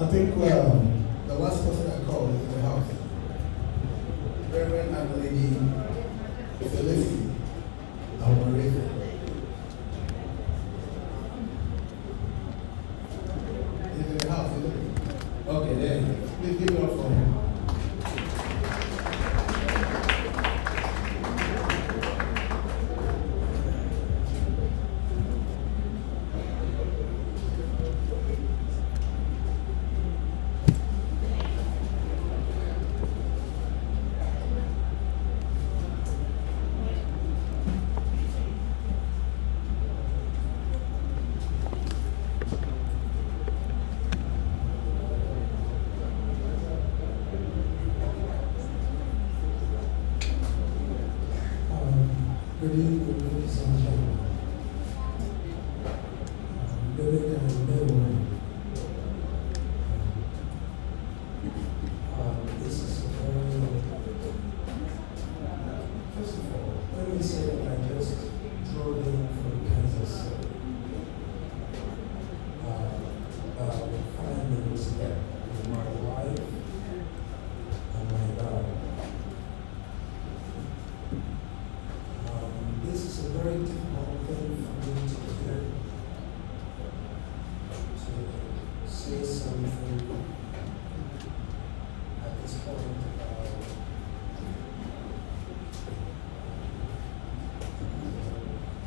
I think the last person I called is in the house. Reverend and Lady Felicity Alvarez. He's in the house, isn't he? Okay, there. Please give it up for him. Good evening, ladies and gentlemen. Living in the middle. This is a very, first of all, let me say that I just drove in from Kansas City about 5 minutes ago with my wife and my daughter. This is a very difficult thing for me to hear, to say something at this point about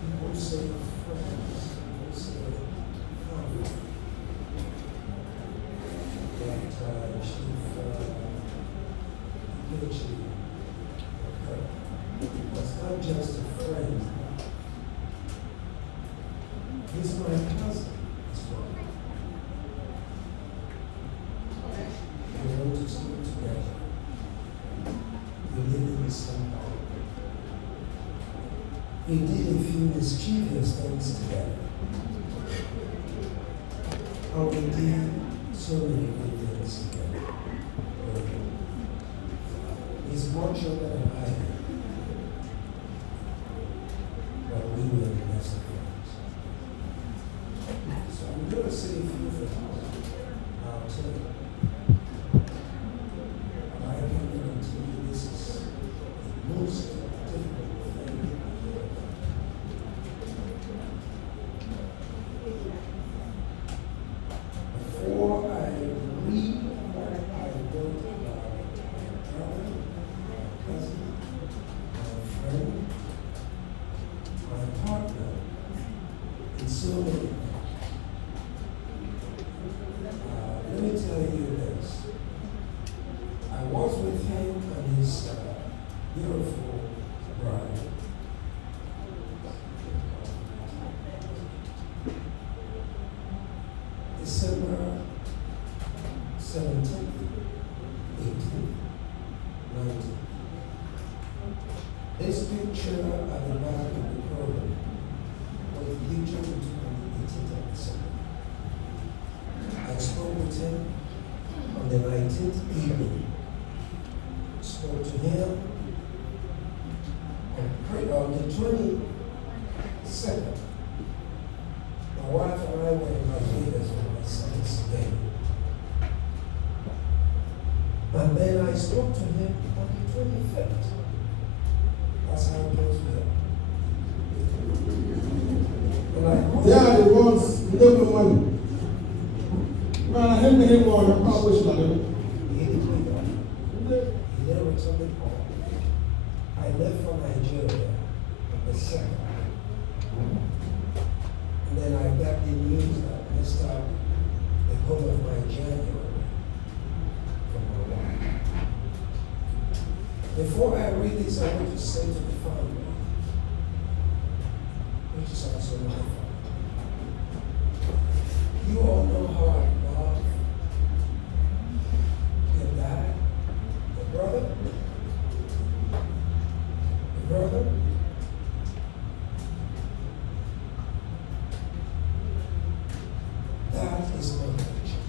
people say friends, people say family, that Chief Ihechi was not just a friend. He's my cousin as well. We went to school together. We lived in the same house. We did a few mischievous things together. And we did so many good things together. He's more younger than I am. But we were the best of friends. So I'm going to say a few things. I'll tell you. And I can guarantee you this is the most difficult thing. Before I read what I wrote about my brother, my cousin, my friend, my partner, in so many. Let me tell you this. I was with him and his beautiful bride. December picture at the back of the program was the picture we took on the 18th of December. I spoke with him on the 19th evening. Spoke to him on the 22nd. My wife and I were in Barbados for my son's day. And then I spoke to him on the 25th. That's how close we are. They are the ones who don't know money. Man, I hate me more than publish like that. He never returned the call. I left for Nigeria on the 2nd. And then I got the news that messed up the whole of my January from my wife. Before I read this, I want to say to the family, which is also my family, you all know how I love your dad, the brother, that is my picture.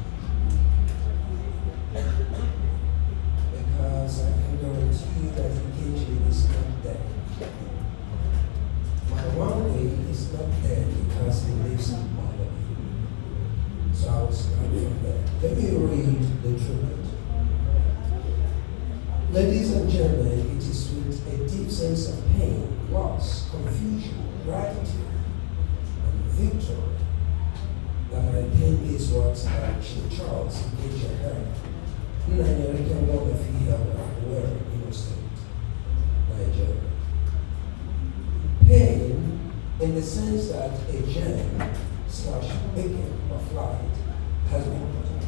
Because I can guarantee you that KJ is not dead. My one way is not dead because he lives in my life. So I will start from there. Let me read the tribute. Ladies and gentlemen, it is with a deep sense of pain, loss, confusion, gratitude, and victory that I pen these words by Chief Charles Ikechukwu, Nanyerika Wonderful where in State, Nigeria. Pain in the sense that a gem/beacon of light has been put out.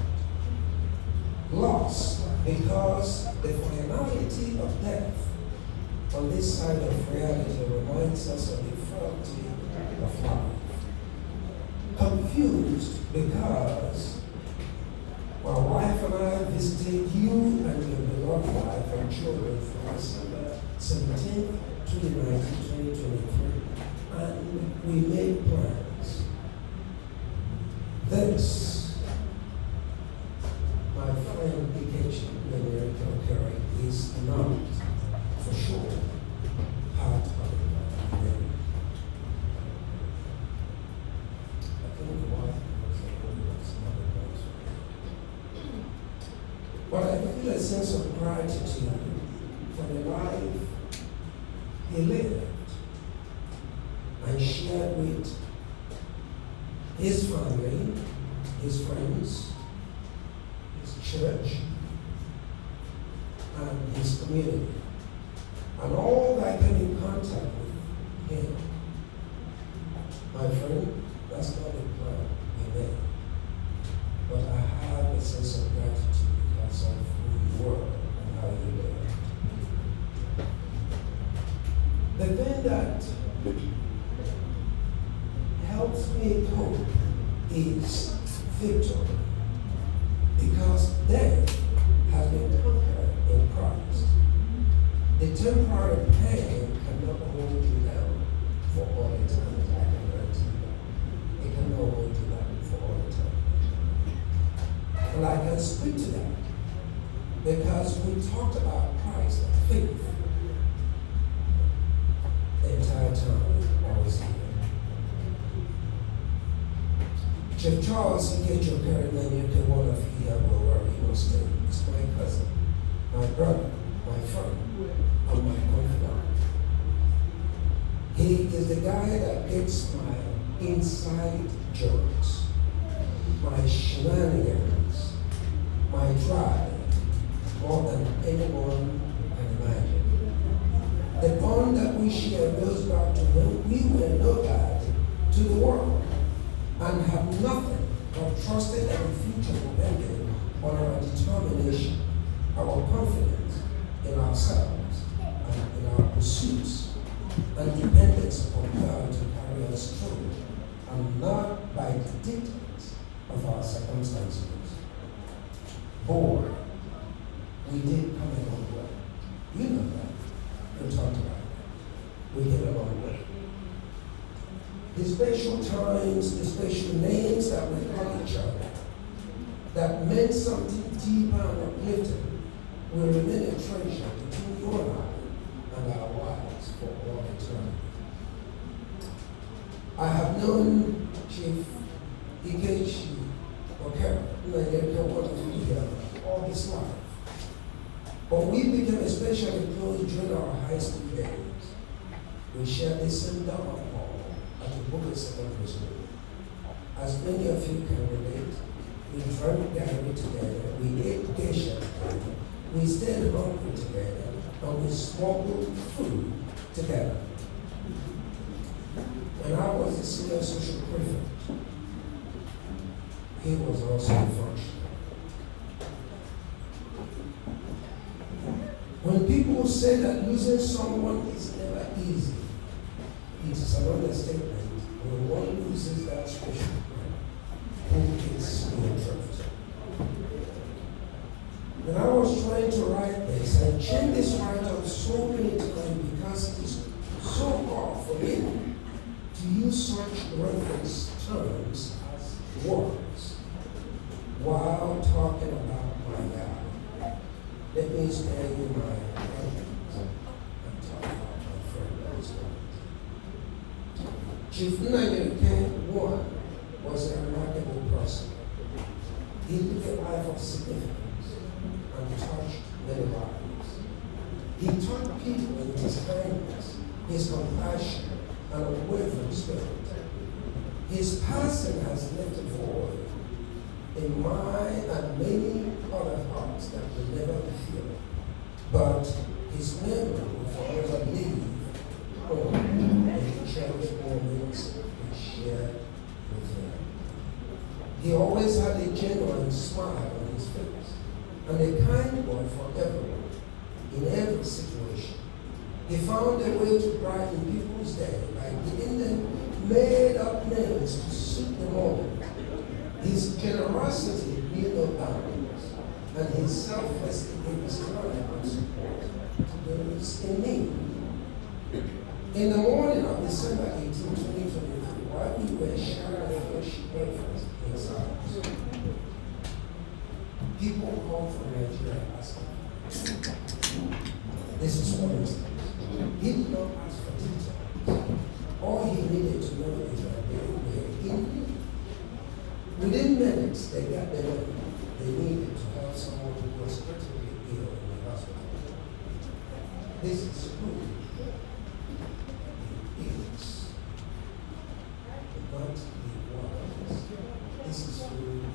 Loss because the finality of death on this side of reality reminds us of the frailty of life. Confused because my wife and I visited you and your beloved wife and children from December 17th, 2019, 2023, and we made plans. This, my friend Ikechukwu is not for sure part of the name. But I feel a sense of gratitude for the life he lived and shared with his family, his friends, his church, and his community, and all that came in contact with him. My friend, that's not the plan we made. But I have a sense of gratitude because of who you were and how you lived. The thing that helps me cope is victory. Because death has been conquered in Christ. The temporary pain cannot hold you down for all eternity. I can guarantee that. It cannot hold you down for all eternity. And I can speak to that because we talked about Christ and faith the entire time I was here. Chief Charles Ikechukwu Nanyerika Wonderful Imo State is my cousin, my brother, my friend, and my confidant. He is the guy that gets my inside jokes, my shenanigans, my drive, more than anyone can imagine. The bond that we share goes back to when we were nobody to the world and have nothing but trusted and future dependent on our determination, our confidence in ourselves, and in our pursuits, and dependence upon God to carry us through, and not by the dictates of our circumstances. Boy, we did come a long way. You know that. We talked about it. We the special times, the special names that we call each other, that meant something deeper and uplifting, will remain a treasure between you and I and our wives for all eternity. I have known Chief Ikechi Okera, all his life. But we became especially close during our high school days. We shared the same dorm hall at the Booker Secondary School. As many of you can relate, we drank Gary together, we ate geisha together, we stayed hungry together, and we smuggled food together. When I was the senior social prefect, he was also a functionary. When people say that losing someone is never easy, it is an understatement. When one loses that special friend, who is your trust? When I was trying to write this, I changed this write-up so many times because it is so hard for me to use such reference terms as words while talking about my God. Let me spare you my feelings and talk about my friend also. Chief Nnamdi One was a remarkable person. He lived a life of significance and touched many lives. He taught people in his kindness, his compassion, and unwavering spirit. His passing has left a void in my and many other hearts that will never be filled. But his memory will forever live on in the cherished moments we shared with him. He always had a genuine smile on his face and a kind word for everyone in every situation. He found a way to brighten people's day by giving them made-up names to suit the moment. His generosity knew no bounds, and his selflessly gave his time and support to those in need. In the morning of December 18, 2023, while we were sharing a fresh breakfast in his house, people called from Nigeria asking. This is one instance. He did not ask for details. All he needed to know is that they were in need. Within minutes, they got the money they needed to help someone who was critically ill in the hospital. This is who he is. Not he was. This is who he is.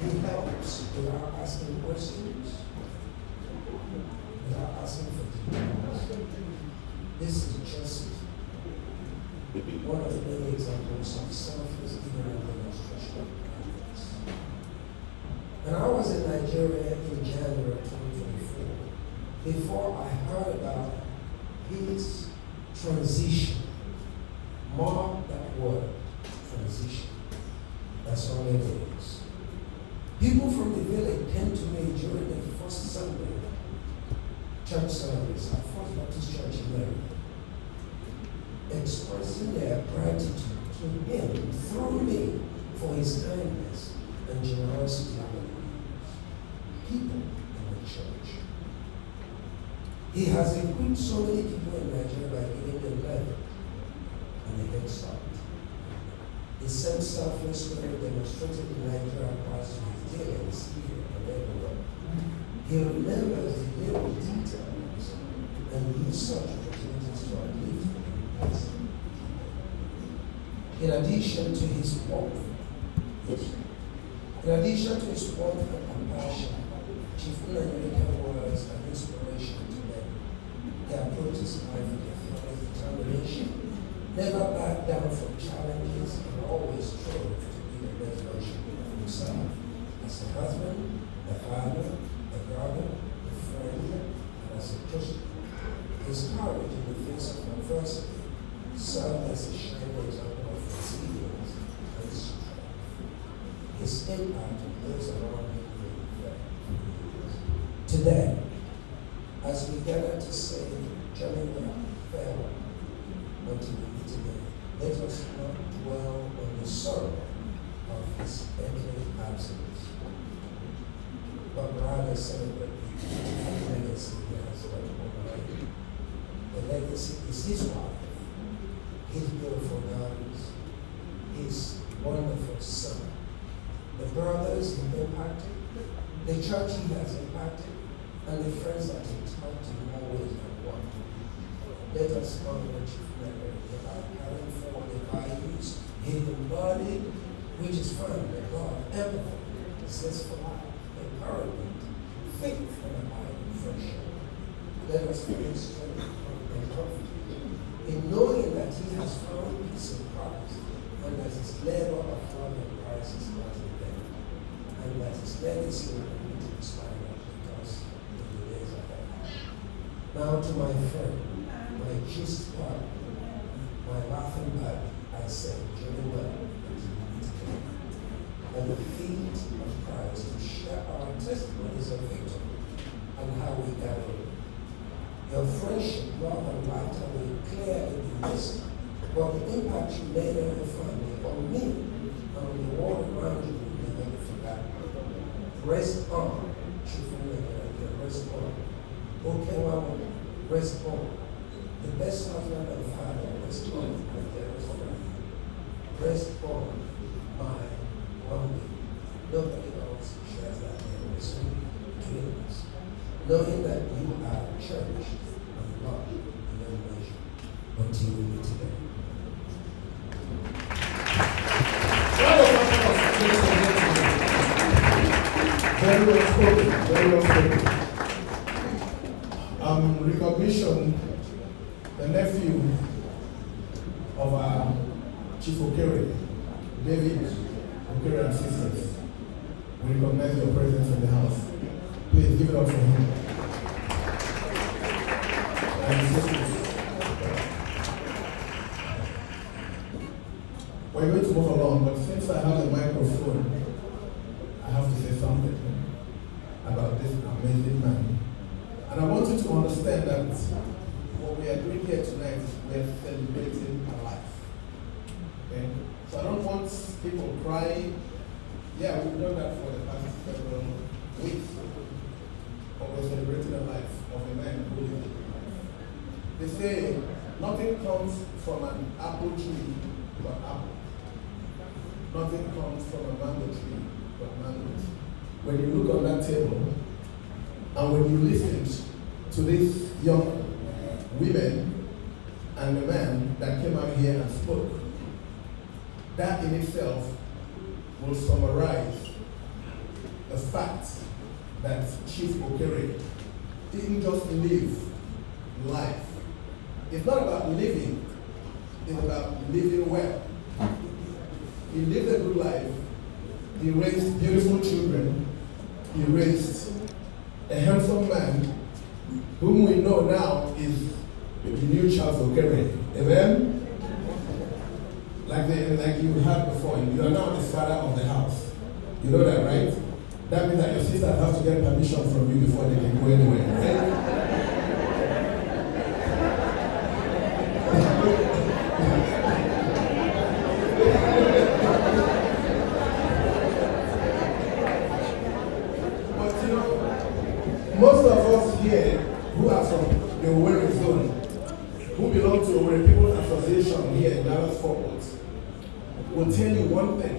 He helps without asking questions, without asking for details. This is just one of the many examples of selfless giving and demonstration of kindness. When I was in Nigeria in January 2024, before I heard about his transition, mark that word, transition. That's all it is. People from the village came to me during the first Sunday church service at First Baptist Church in Maryland, expressing their gratitude to him through me for his kindness and generosity of people in the church. He has equipped so many people in Nigeria by giving them level and they get started. The same selfless spirit demonstrated in Nigeria applies to his dealings here and everywhere. He remembers the little details and uses such opportunities to uplift. In addition to his warmth and compassion, Chief Nnamdi was an inspiration to them. He approaches life with a determination, never backed down from challenges, and always strove to be the best version of himself as a husband, a father, a brother, a friend, and as a Christian. His courage in the face of adversity served as a shining example of resilience and strength. His impact on those around him will be felt. Today, I as we gather to say, journey farewell until we meet again, let us not dwell on the sorrow of his earthly absence, but rather celebrate the legacy he has left behind. The legacy is his wife, his beautiful daughters, his wonderful son, the brothers he impacted, the church he has impacted, and the friends that he taught in more ways than one. Let us honor Chief Reverend by carrying forward the values he embodied, which is found in God, empathy, zest for life, encouragement, faith, and abiding friendship. Let us feel strength and comfort in knowing that he has found peace in Christ, and that his labor of love in Christ is not in vain, and that his legacy will be to inspire us because in the days ahead. Now to my friend, my gist partner, my laughing buddy, I say, journey well until we meet again. At the feet of Christ to share our testimonies of victory and how we gather. Your friendship, love, and laughter will clearly be missed, but the impact you made on your family, on me, and on the world around you will never be forgotten. Rest on, rest on. Okay, well, rest on. The best husband and father, rest on, and there is friend. Rest on, my one day. Nobody else shares that name with me between us. Knowing that you are cherished and loved beyond measure until we meet again. Very well spoken, very well spoken. Recognition, the nephew of our Chief Okere, David Okere and sisters. We recognize your presence in the house. Please give it up for him. And his sisters. We're going to move along, but since I have the microphone, I have to say something about this amazing man. And I want you to understand that what we are doing here tonight is we are celebrating a life. Okay? So I don't want people crying. Yeah, we've done that for the past several weeks. But we're celebrating a life of a man who lived a good life. They say nothing comes from an apple tree but apple. Nothing comes from a mango tree but mangoes. When you look on that table, and when you listen to these young women and the man that came out here and spoke, that in itself will summarize the fact that Chief Okere didn't just live life. It's not about living, it's about living well. He lived a good life. He raised beautiful children. He raised a handsome man whom we know now is the new Charles Okere. Amen? Like you heard before, you are now the father of the house. You know that, right? That means that your sisters have to get permission from you before they can go anywhere, right? Most of us here who are from the Owerri zone, who belong to Owerri People's Association here in Dallas-Fort Worth, will tell you one thing.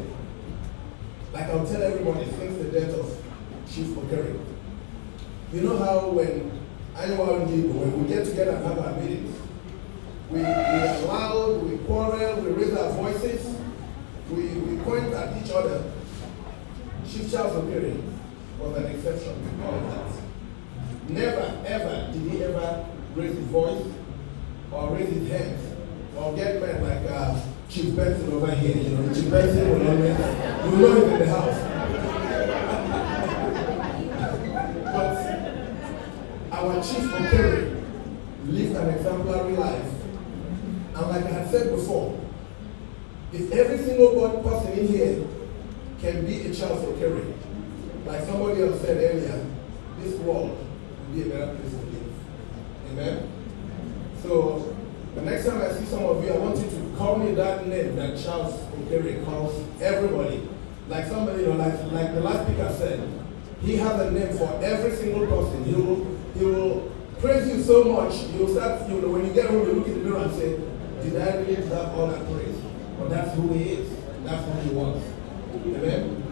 Like I'll tell everybody since the death of Chief Okere. You know how when we get together and have our meetings, we are loud, we quarrel, we raise our voices, we point at each other. Chief Charles Okere was an exception to all of that. Never, ever did he ever raise his voice or raise his hands or get men like Chief Benson over here. You know, Chief Benson will always, you know him in the house. But our Chief Okere lived an exemplary life. And like I had said before, if every single person in here can be a Charles Okere, like somebody else said earlier, this world be a better place to live. me that name that Charles Okere calls everybody. Like somebody, like the last speaker said, he has a name for every single person. He will praise you so much, you'll start, when you get home, you look in the mirror and say, did I really deserve all that praise? But that's who he is. That's who he was. Amen?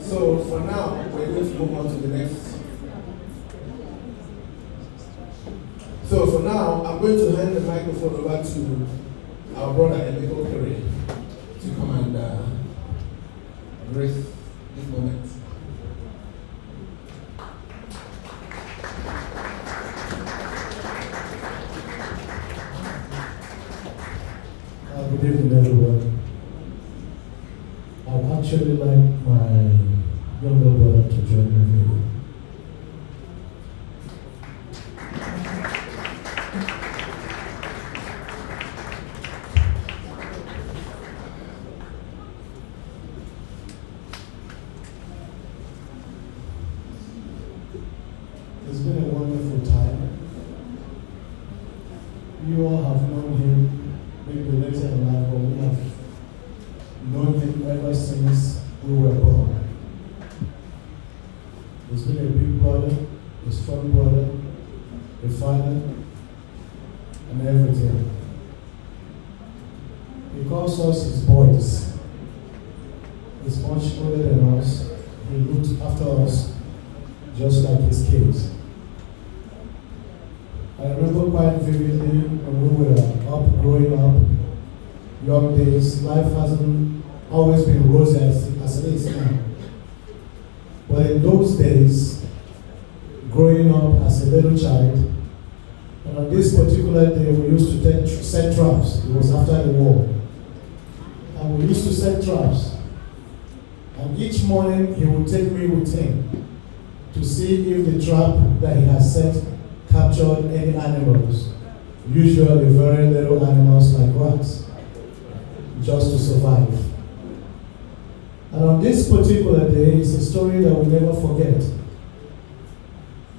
So for now, we're going to move on to the next. So for now, I'm going to hand the microphone over to our brother Emeko Okere to come and grace this moment. Good evening, everyone. I'd actually like my younger brother to join me. It's been a wonderful time. You all have known him, maybe later in life, but we have known him ever since we were born. He's been a big brother, a strong brother, a father, and everything. He calls us his boys. He's much older than us. He looked after us just like his kids. I remember quite vividly when we were growing up, young days. Life hasn't always been rosy as it is now. But in those days, growing up as a little child, and on this particular day, we used to set traps. It was after the war. And we used to set traps. And each morning, he would take me with him to see if the trap that he has set captured any animals, usually very little animals like rats, just to survive. And on this particular day, it's a story that we'll never forget.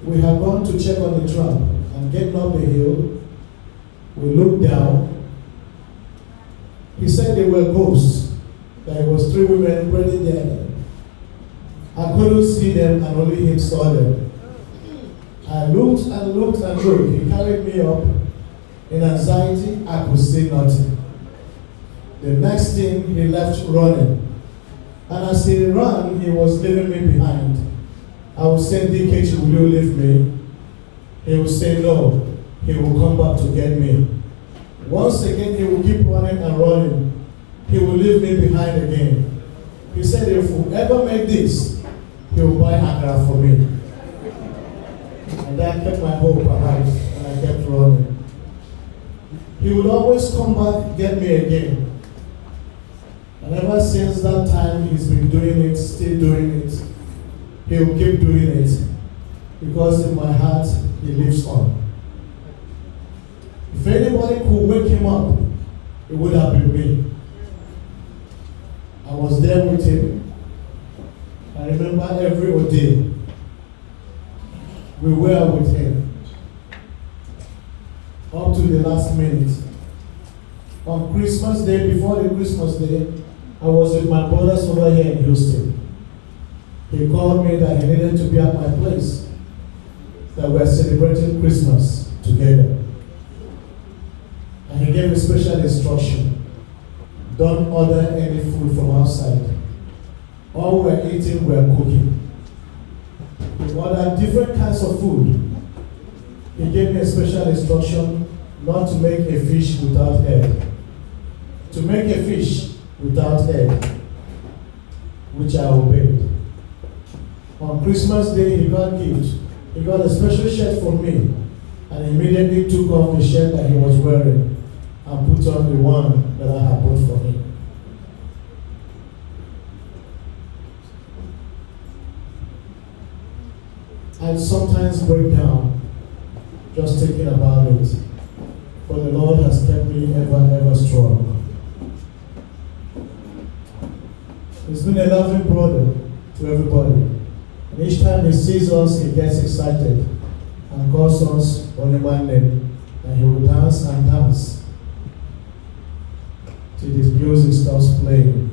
We had gone to check on the trap, and getting up the hill, we looked down. He said they were ghosts, that it was 3 women already there. I couldn't see them, and only him saw them. I looked and looked and looked. He carried me up. In anxiety, I could see nothing. The next thing, he left running. And as he ran, he was leaving me behind. I would say, DKG, will you leave me? He would say no. He will come back to get me. Once again, he will keep running and running. He will leave me behind again. He said, if we ever make this, he will buy akara for me. And I kept my hope alive, and I kept running. He would always come back, get me again. And ever since that time, he's been doing it, still doing it. He will keep doing it, because in my heart, he lives on. If anybody could wake him up, it would have been me. I was there with him. I remember every ordeal. We were with him up to the last minute. On Christmas Day, before the Christmas Day, I was with my brothers over here in Houston. He called me that he needed to be at my place, that we're celebrating Christmas together. And he gave me special instruction. Don't order any food from outside. All we're eating, we're cooking. We ordered different kinds of food. He gave me a special instruction not to make a fish without egg. To make a fish without egg, which I obeyed. On Christmas Day, he got gift. He got a special shirt for me, and immediately took off the shirt that he was wearing and put on the one that I had bought for him. I sometimes break down just thinking about it, but the Lord has kept me ever strong. He's been a loving brother to everybody. And each time he sees us, he gets excited and calls us on a name, and he will dance and dance. till the music stops playing.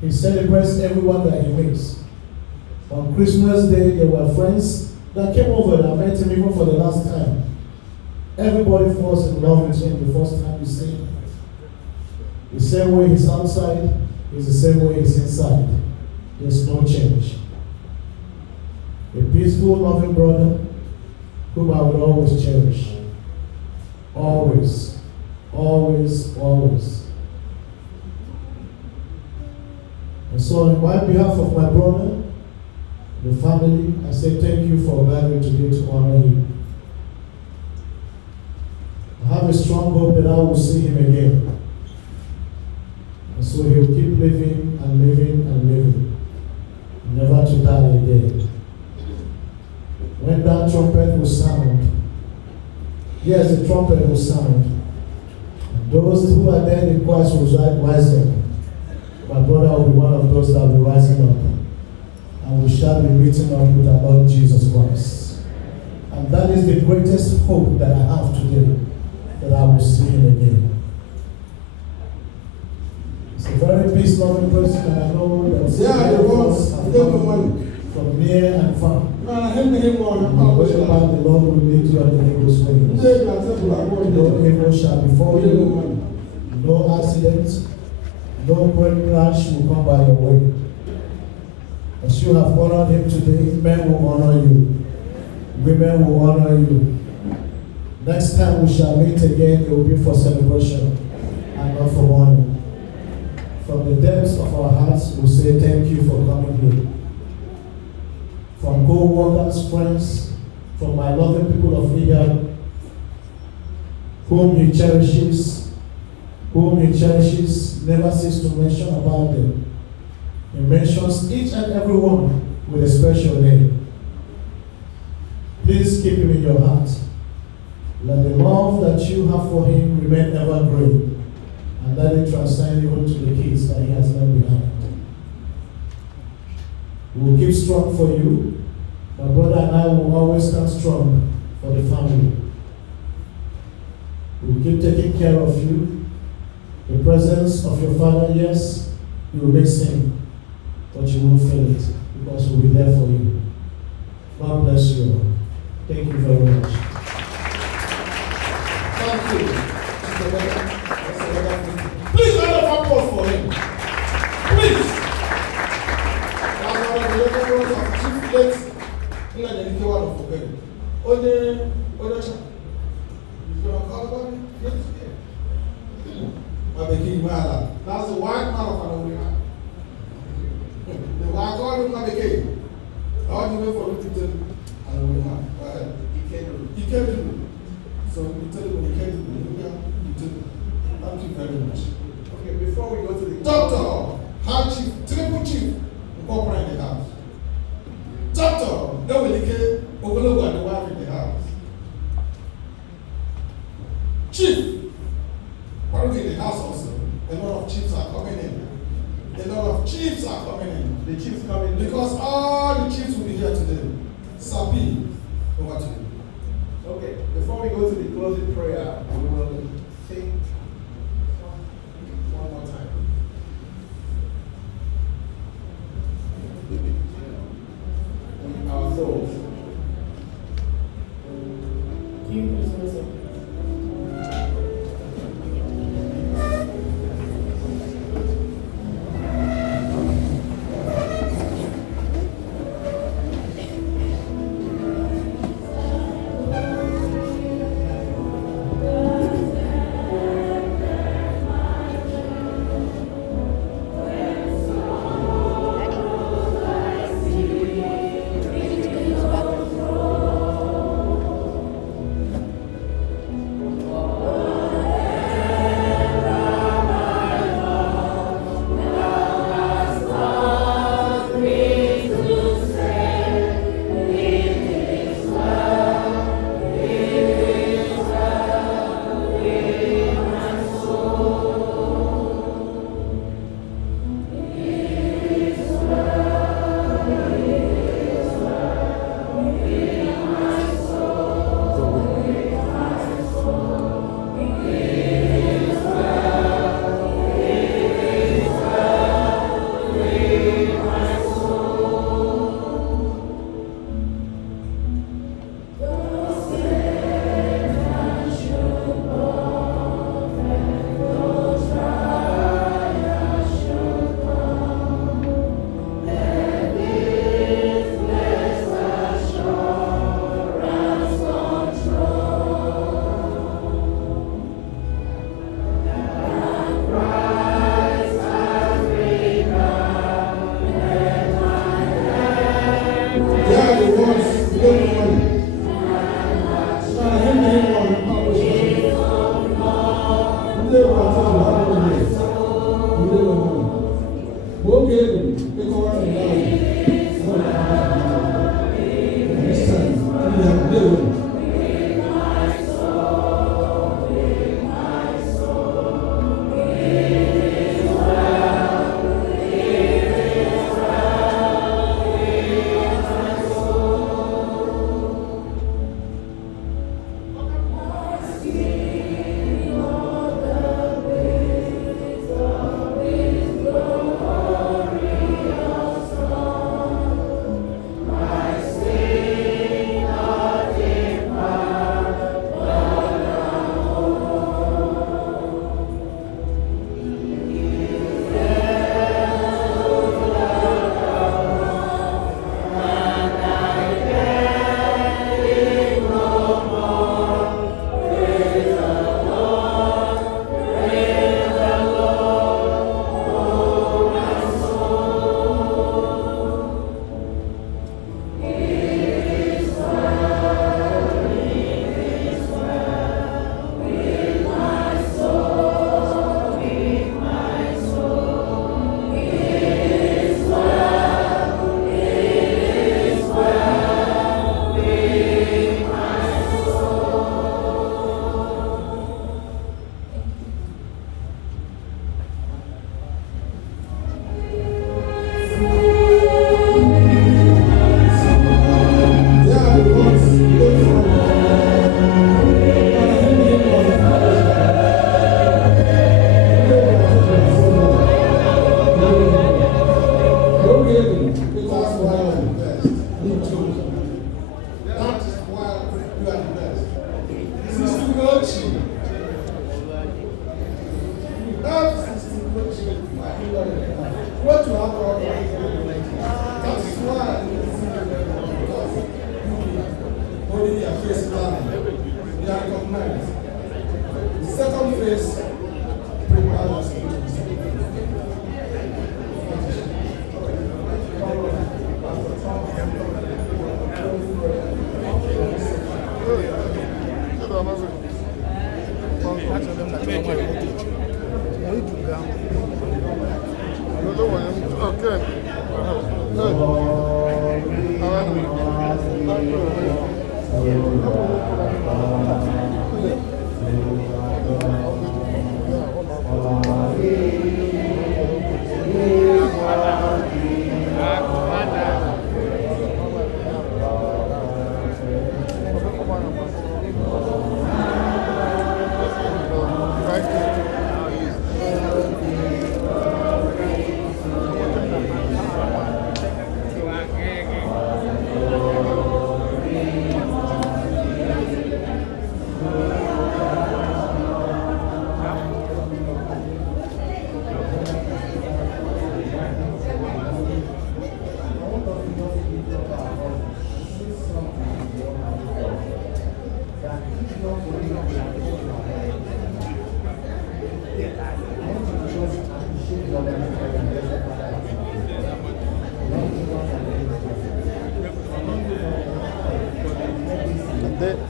He celebrates everyone that he meets. On Christmas Day, there were friends that came over that met him even for the last time. Everybody falls in love with him the first time you see him. The same way he's outside is the same way he's inside. There's no change. A peaceful, loving brother whom I will always cherish. Always, always, always. And so on behalf of my brother, the family, I say thank you for gathering today to honor him. I have a strong hope that I will see him again. And so he'll keep living and living and living, never to die again. When that trumpet will sound, yes, the trumpet will sound. Those who are dead in Christ will rise up. My brother will be one of those that will be rising up. And we shall be meeting up with our Lord Jesus Christ. And that is the greatest hope that I have today, that I will see him again. It's a very peace-loving person, and I know that from near and far. Wherever the Lord will lead you on the eagle's wings. No evil shall befall you, no accident, no great crash will come by your way. As you have honored him today, men will honor you, women will honor you. Next time we shall meet again, it will be for celebration and not for mourning. From the depths of our hearts, we say thank you for coming here. From co-workers, friends, from my loving people of India, whom he cherishes, never cease to mention about them. He mentions each and every one with a special name. Please keep him in your heart. Let the love that you have for him remain evergreen, and let it transcend even to the kids that he has left behind. We will keep strong for you. My brother and I will always stand strong for the family. We will keep taking care of you. The presence of your father, yes, you will miss him, but you won't feel it because we'll be there for you. God bless you all. Thank you very much. Thank you. Please round of applause for him. Please. That's one of the levels of chief plates. You know, the one of the Only that's the white man of Anouria. The white called him Mabeke. How do you wait for him to tell Anouria? He came. So we tell him when he came to thank you very much. Okay, before we go to the doctor, high chief, triple chief, incorporate in the house. Doctor, no one can overlook the wife in the house. Chief, probably in the house also. A lot of chiefs are coming in. A lot of chiefs are coming in. The chiefs coming in because all the chiefs will be here today. Sabi, over to you. Okay, before we go to the closing prayer, we will sing one more time. With our souls. Can you please raise up? Thank recognized. The second phase prepares us to the second phase.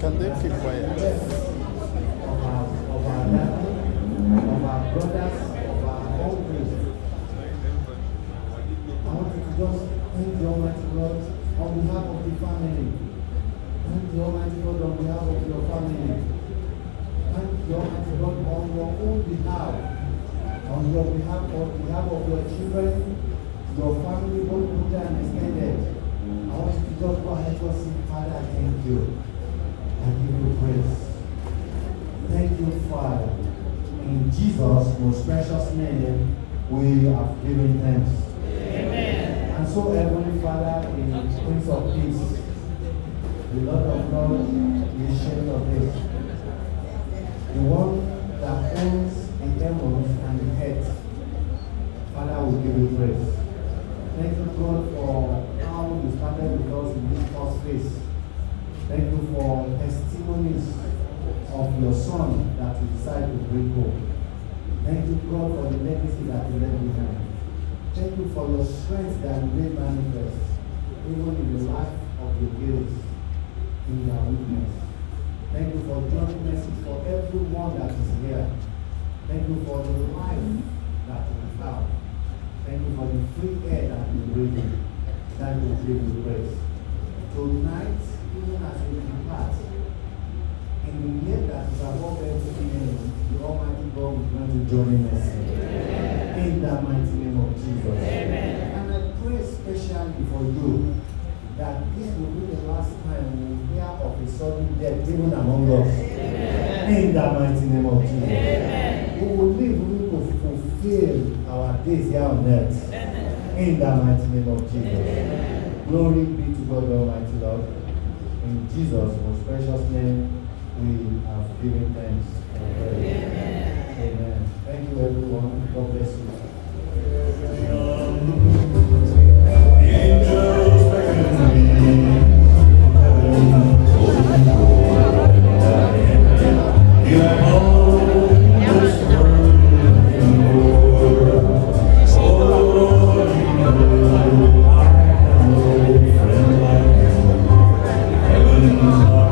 Can they keep quiet? Of our brothers, of our uncles. I want you to just thank the Almighty God on behalf of the family. Thank the Almighty God on behalf of your family. Thank the Almighty God on your own behalf. On your behalf, on behalf of your children, your family, both put and extended. I want you to just go ahead and say, Father, thank you. I give you praise. Thank you, Father. In Jesus' most precious name, we have given thanks. Amen. And so, Heavenly Father, in Prince of Peace, the Lord of Lords, the Ancient of Days, the one that owns the heavens and the earth, Father, we give you praise. Thank you, God, for how you started with us in this first phase. Thank you for testimonies of your Son that you decided to bring home. Thank you, God, for the legacy that you left behind. Thank you for your strength that you made manifest, even in the life of your girls, in their weakness. Thank you for joining message for everyone that is here. Thank you for the life that you have. Thank you for the free air that you breathe. That you give you praise. Tonight, even as we depart, in the year that is above everything else, the Almighty God will grant you joining mercy. In the mighty name of Jesus. Amen. And I pray especially for you that this will be the last time we will hear of a sudden death even among us. Amen. In the mighty name of Jesus. Amen. We will live, we will fulfill our days here on earth. Amen. In the mighty name of Jesus. Amen. Glory be to God Almighty Lord. In Jesus' most precious name, we have given thanks. Amen. Amen. Thank you everyone. God bless you.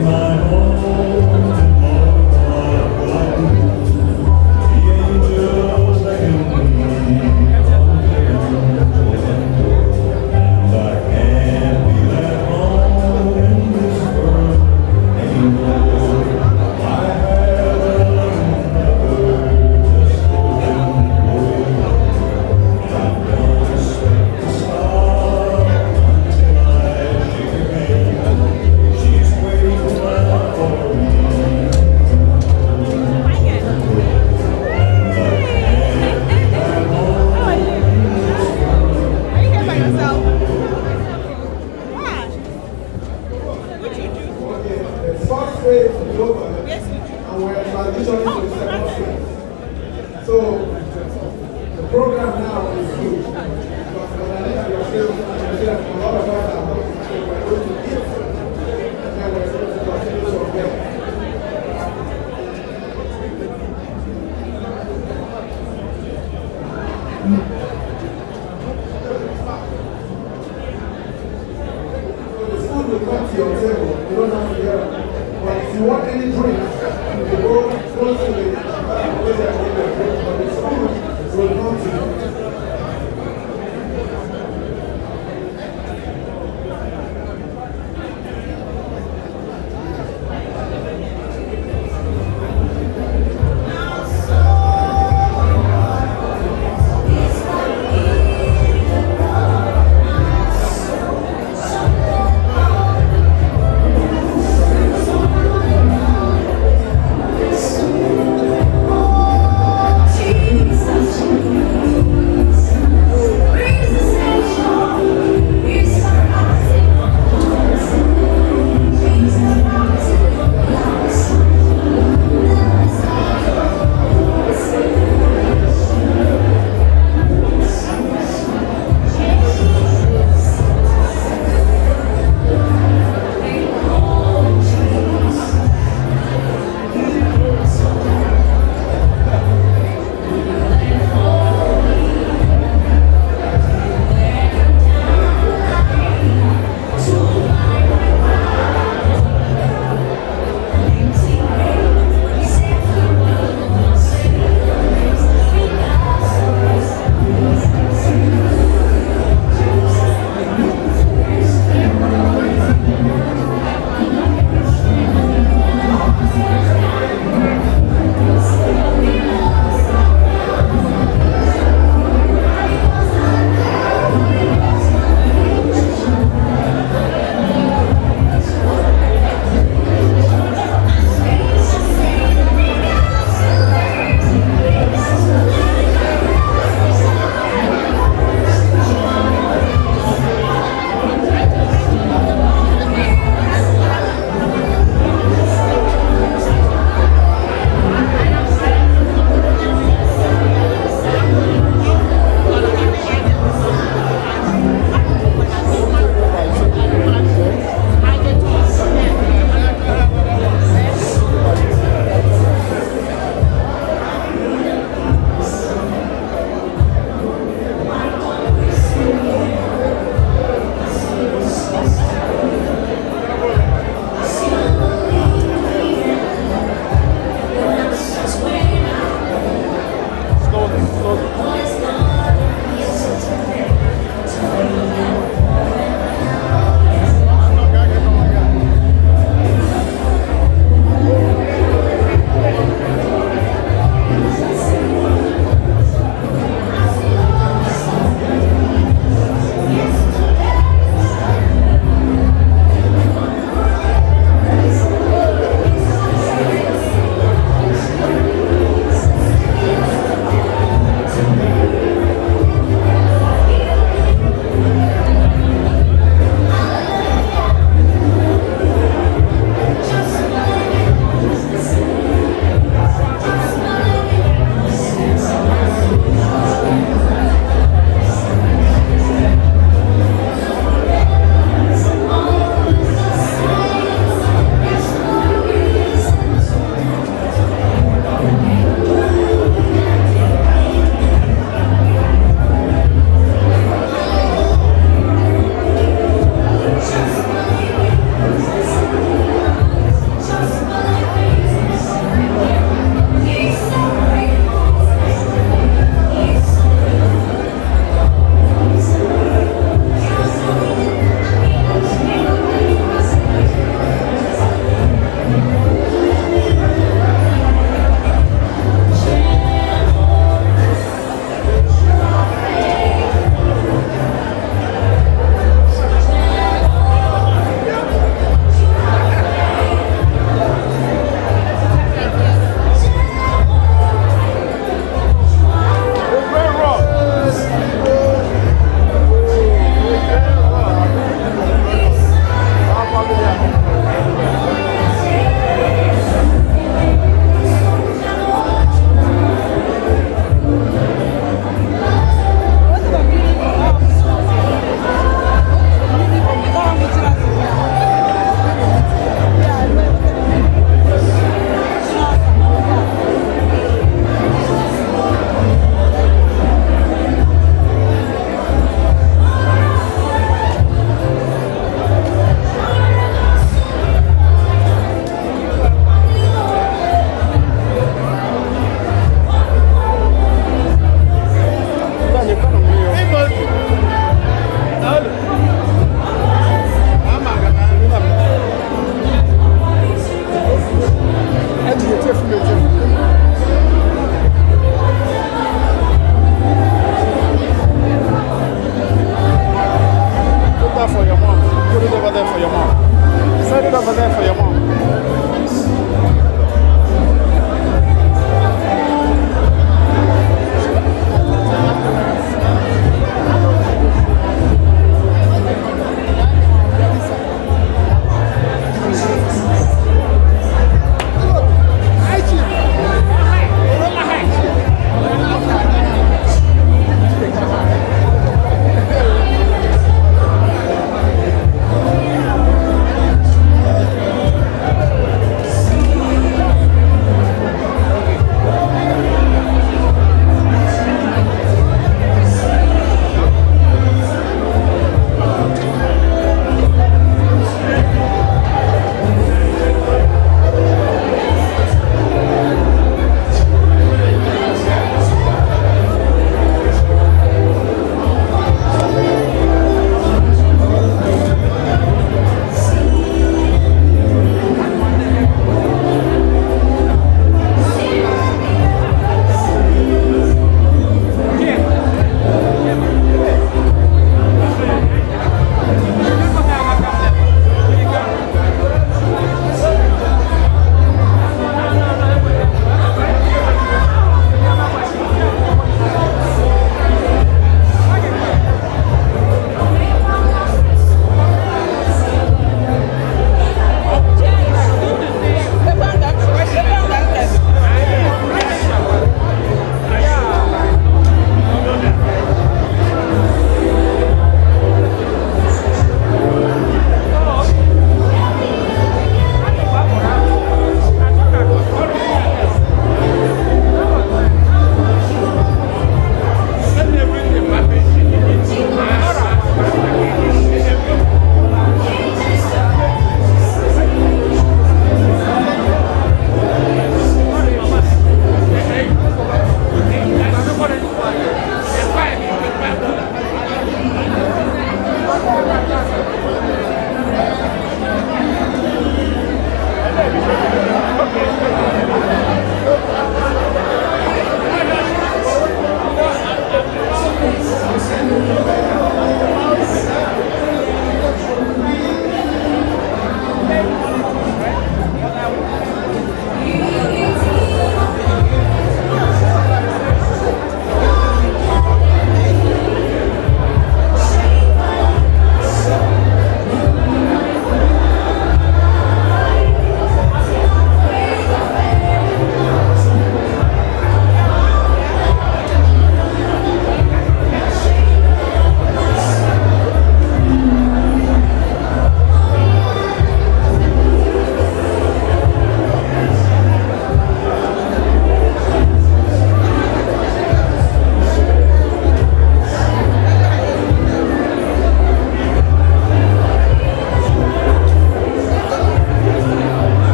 My home.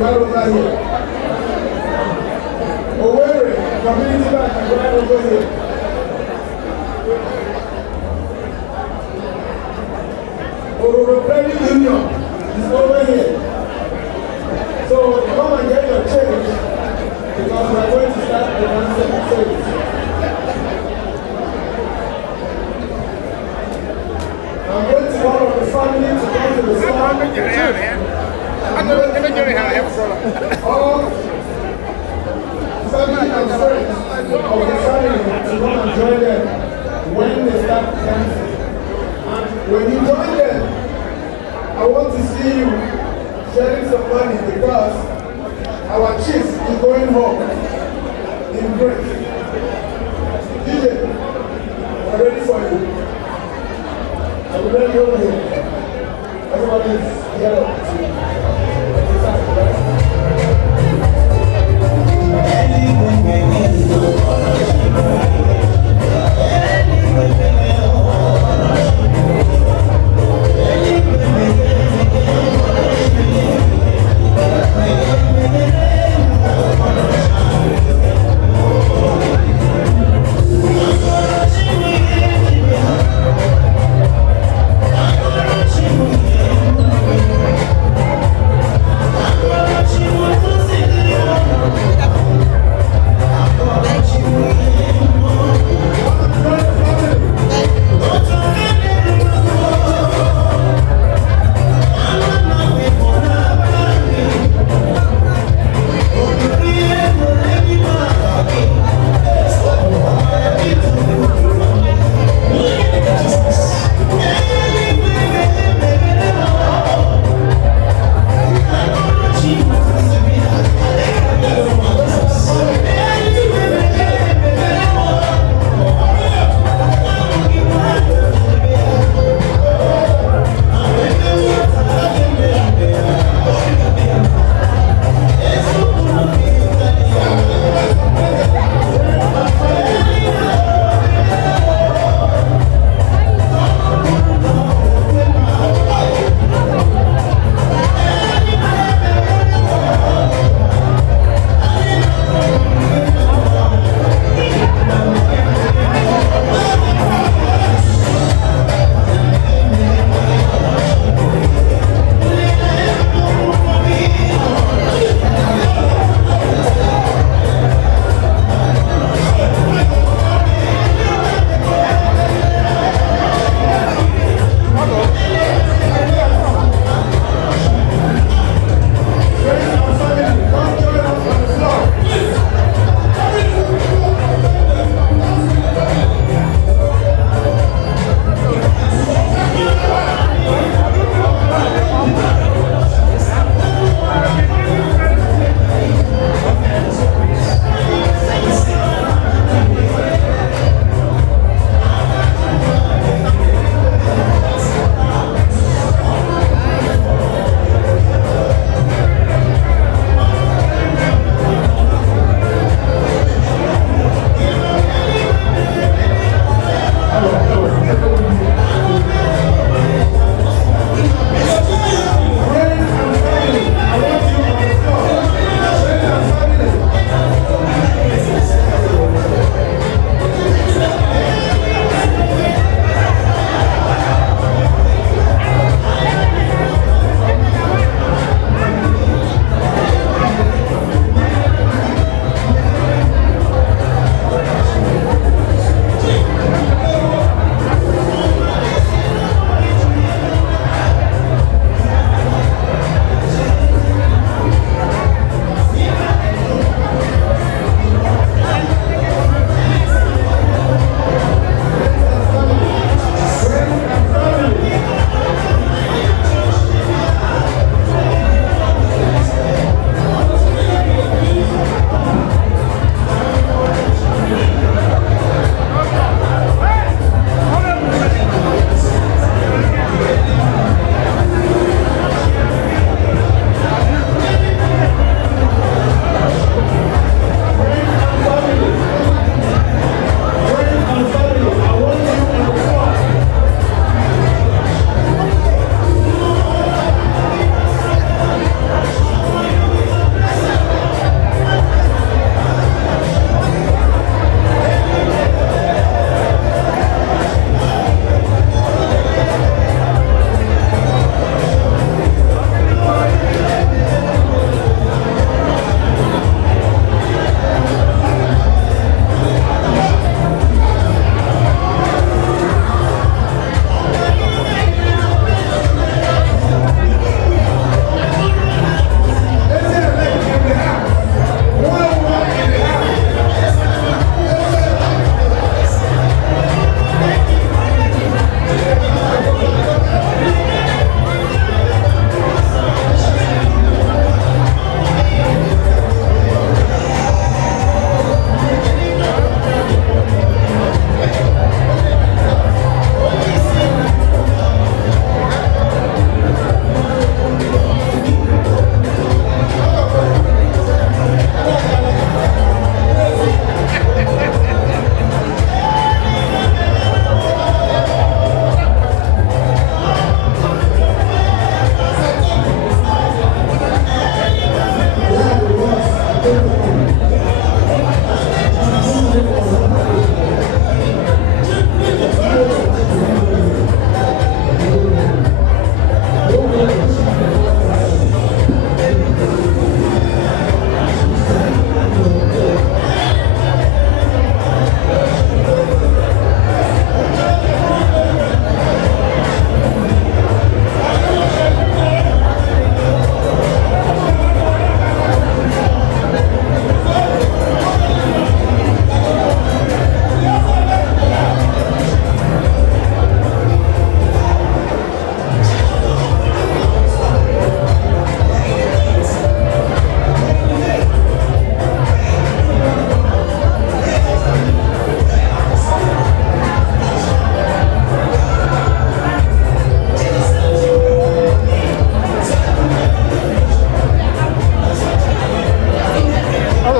right over here. Owerri Community Bank is right over here. Oruro Credit Union is over here. So come and get your change because we are going to start the dancing service. I'm going to one of the family to come to the store. All family and friends of the family to come and join them when they start dancing. And when you join them, I want to see you sharing some money because our chief is going home in grace. DJ, we're ready for you. I'm ready over here. Everybody is here to exercise, right?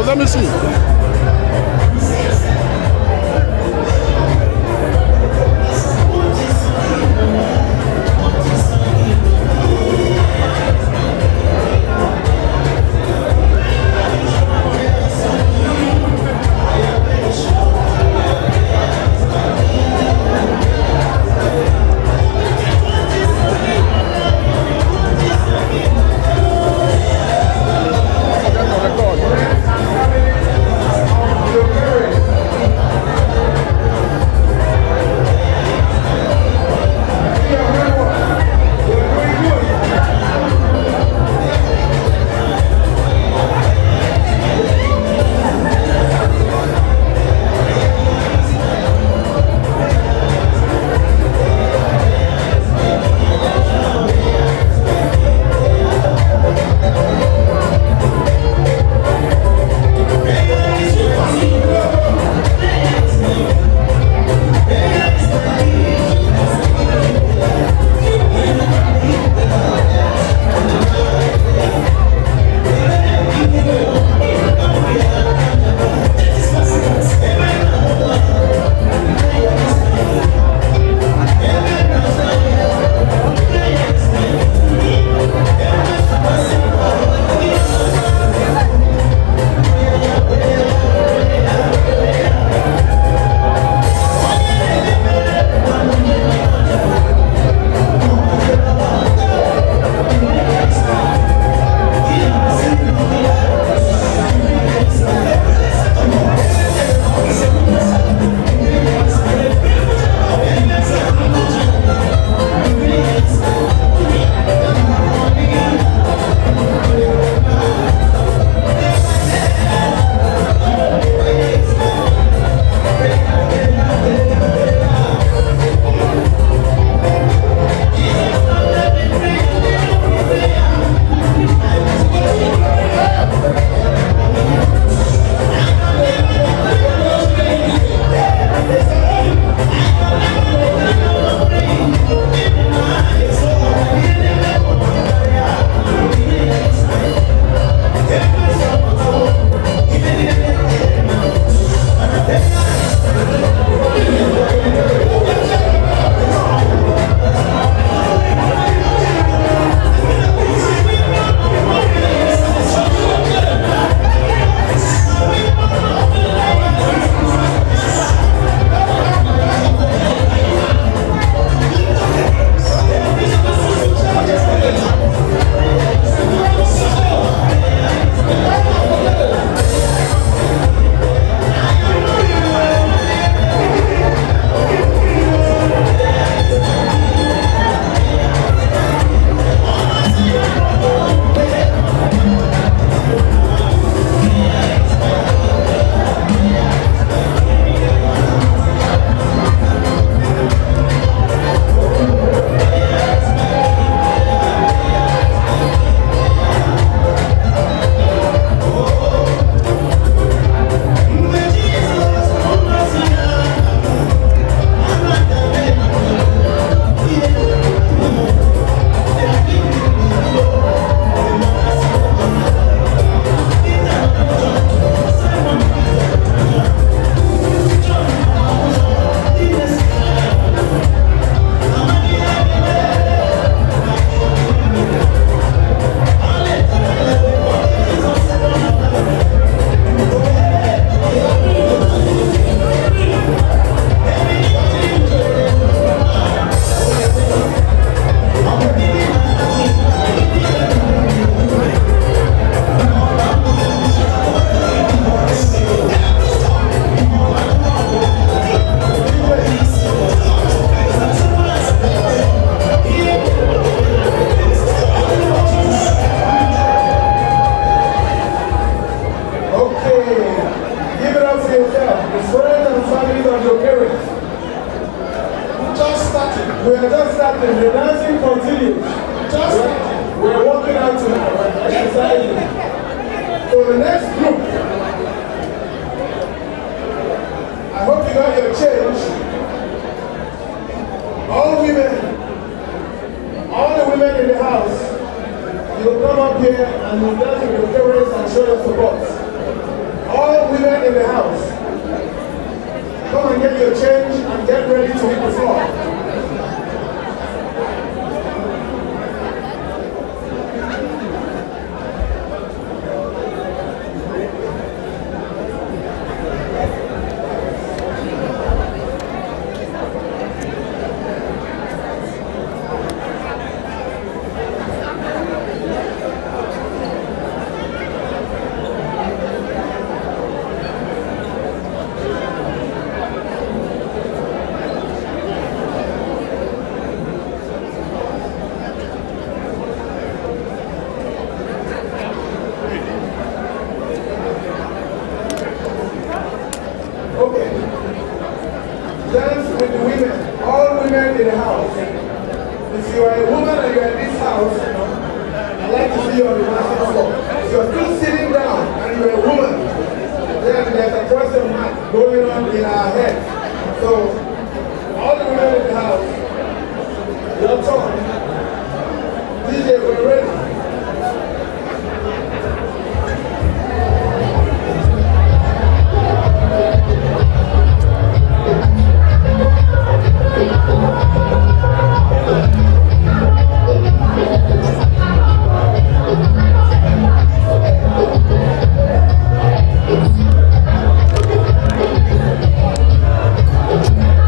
Charles, let me see. We are just starting. The dancing continues. We're walking out tonight. We're exercising. So the next group, I hope you got your change. All the women in the house, you'll come up here and you'll dance with your parents and show your support. in the house. If you are a woman and you are in this house, I'd like to see you on the dancing floor. If you are still sitting down and you are a woman, then there's a question mark going on in our head. So, all the women in the house, your turn. DJ, we're ready. Thank you.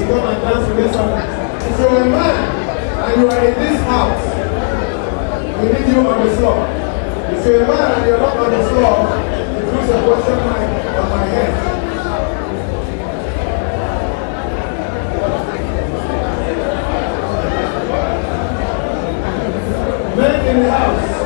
to come and dance in this song. If you're a man and you are in this house, we need you on the floor. If you're a man and you're not on the floor, you put a question mark on my head. Men in the house.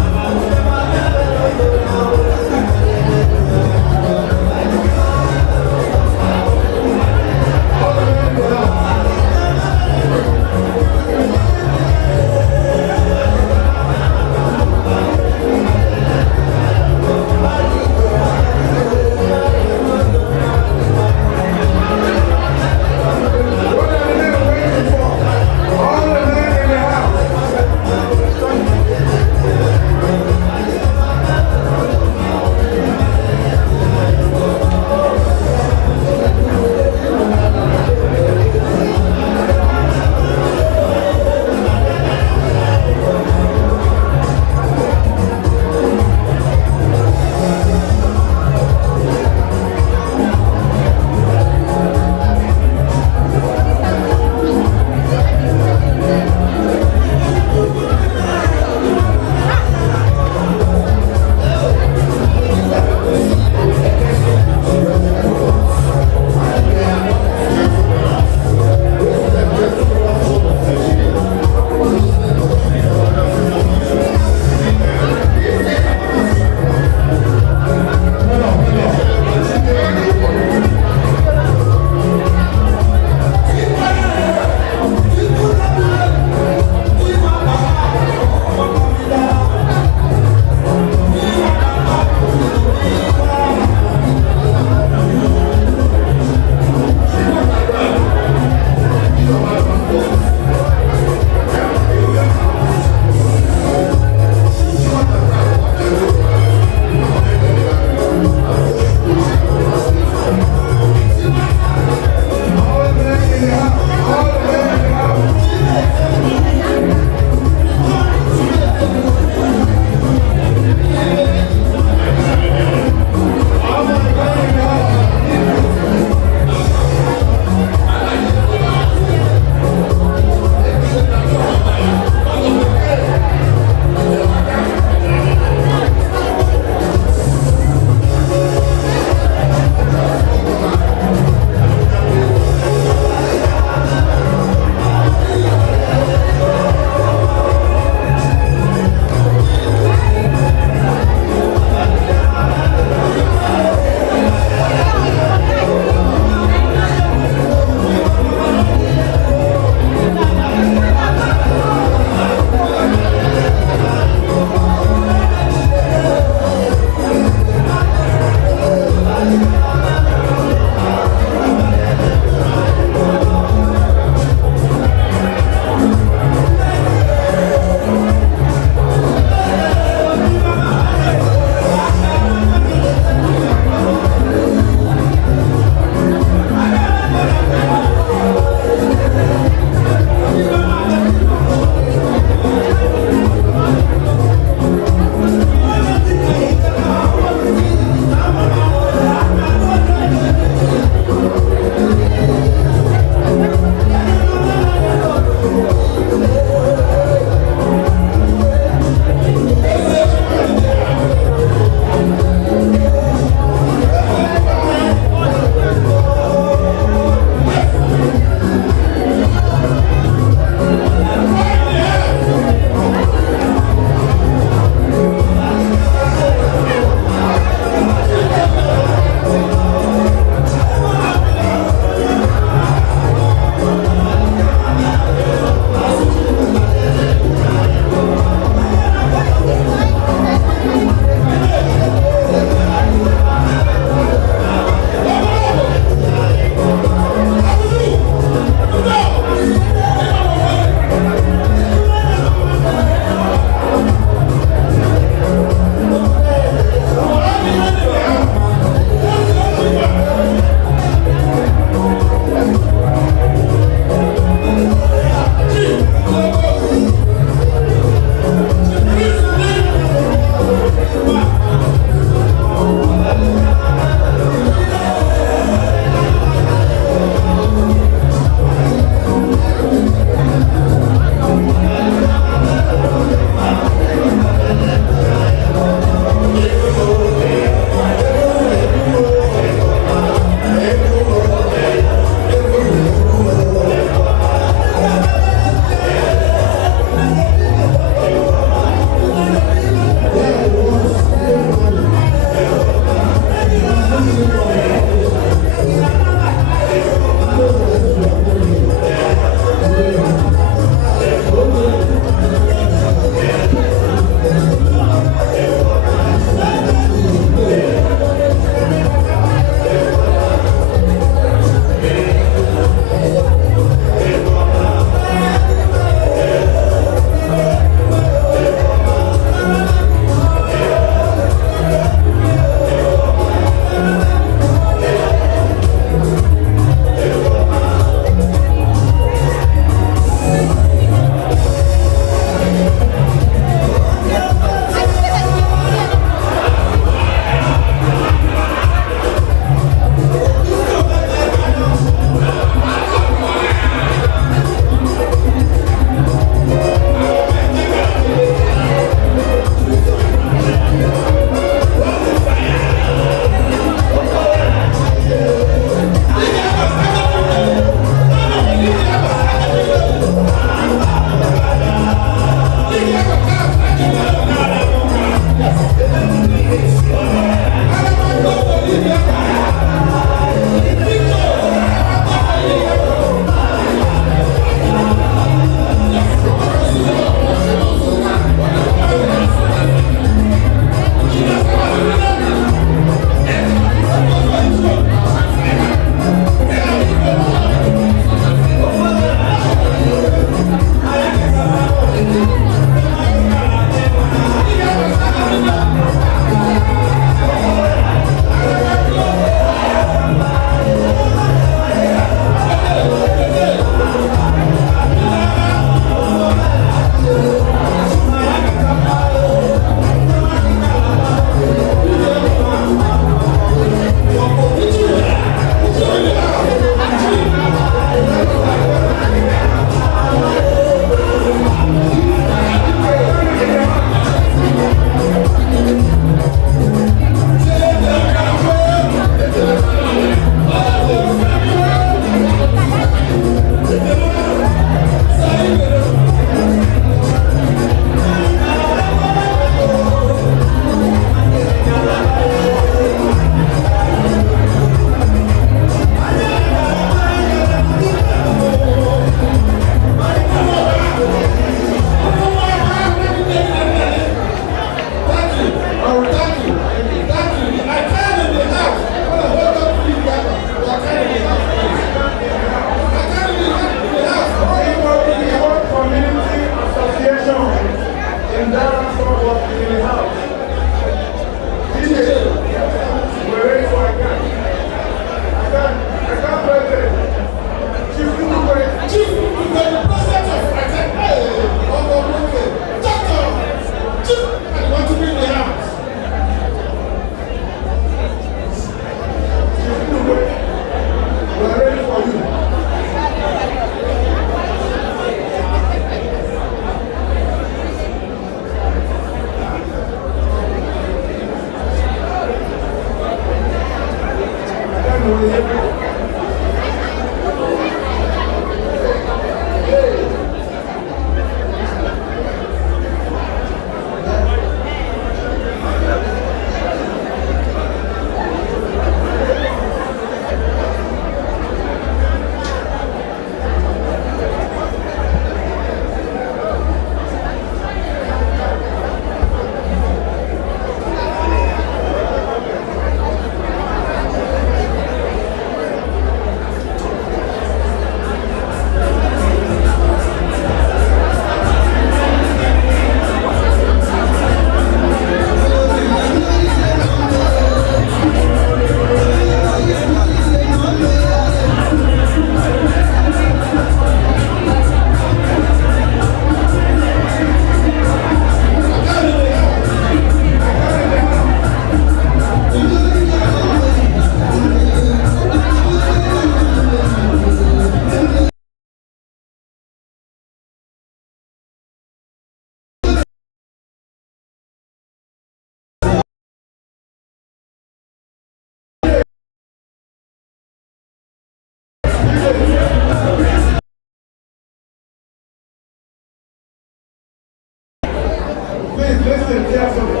Please listen carefully.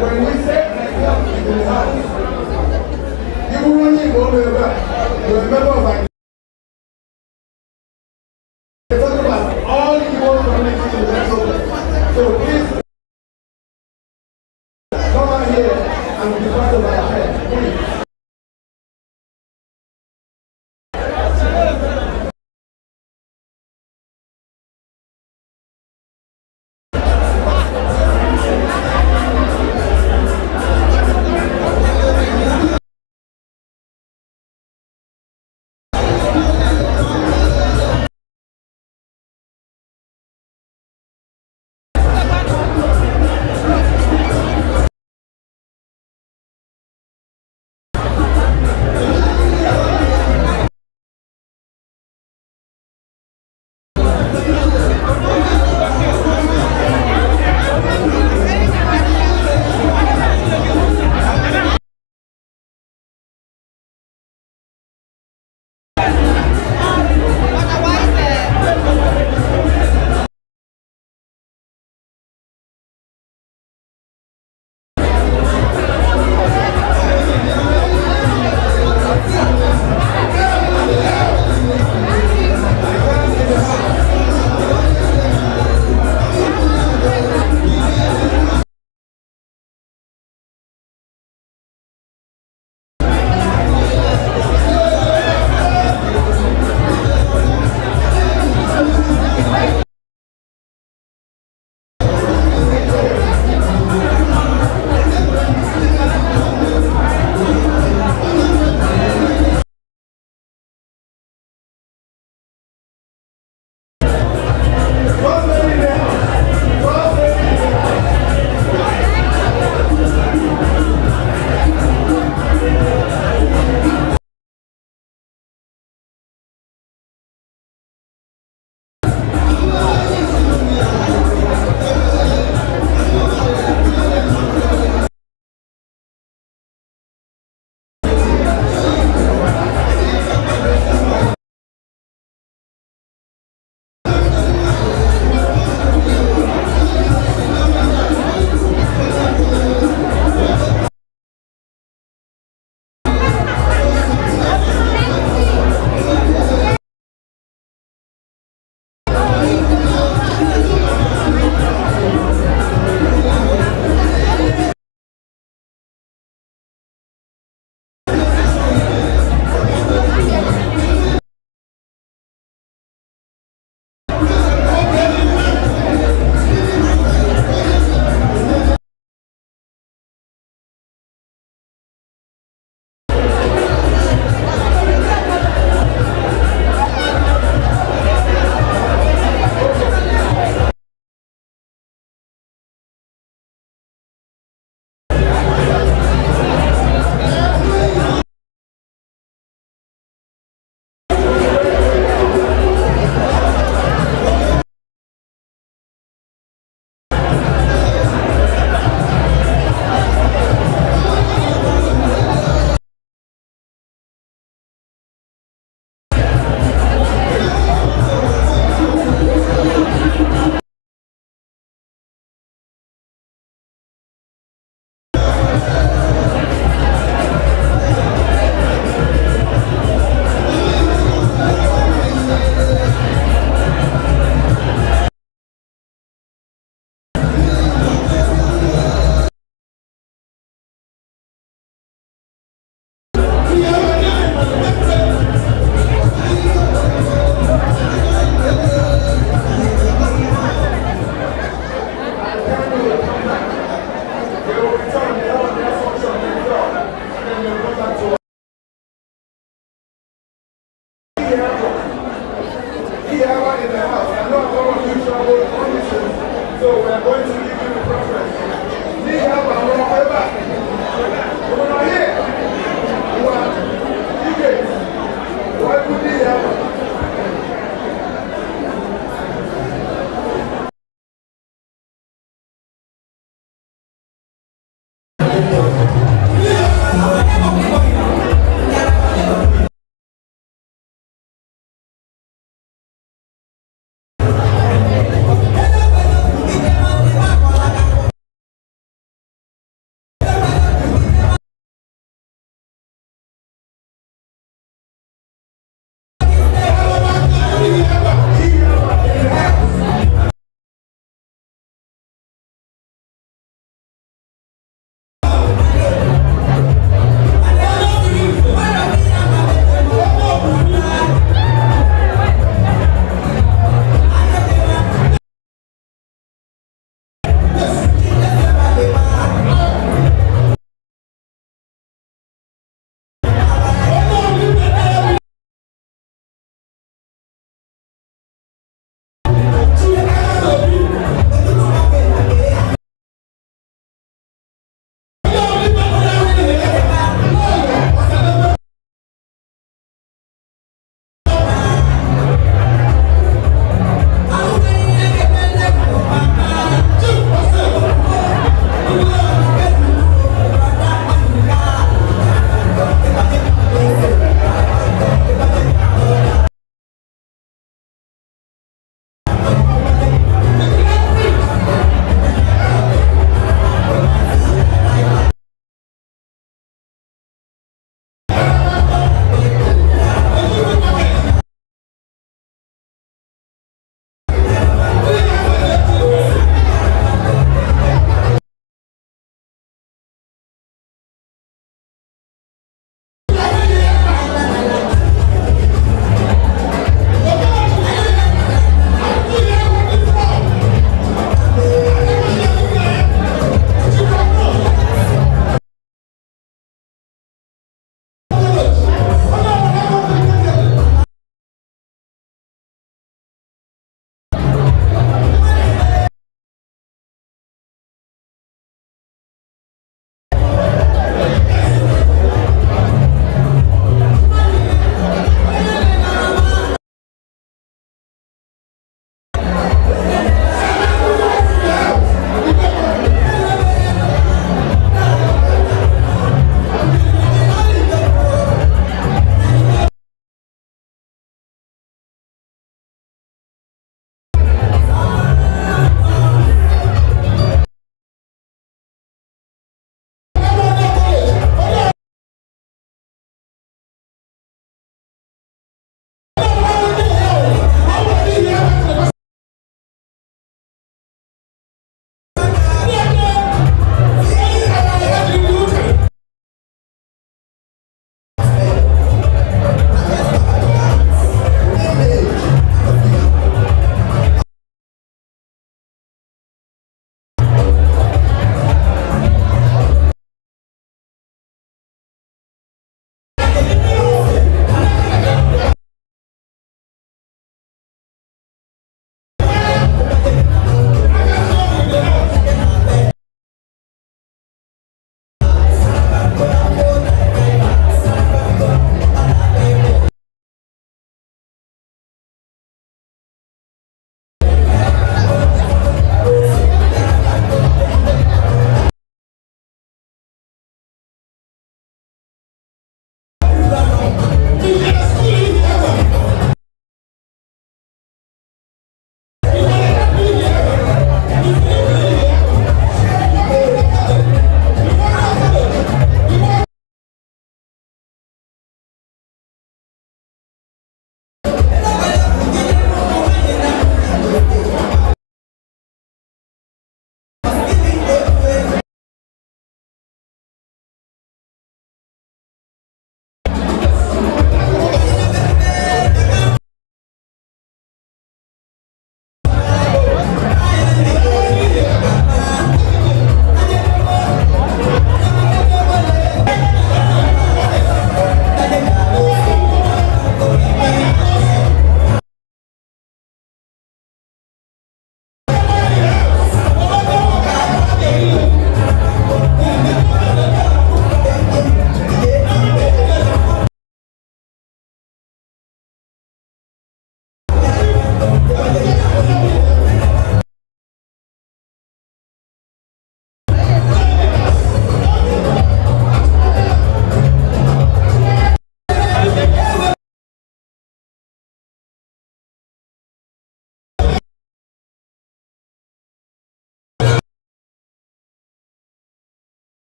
When we say myself in the house, even when you go to the back, you're a member of our we're talking about all Igbo communities in the metroplex. So please come out here and be part of our church. Please.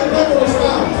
are not going to stand.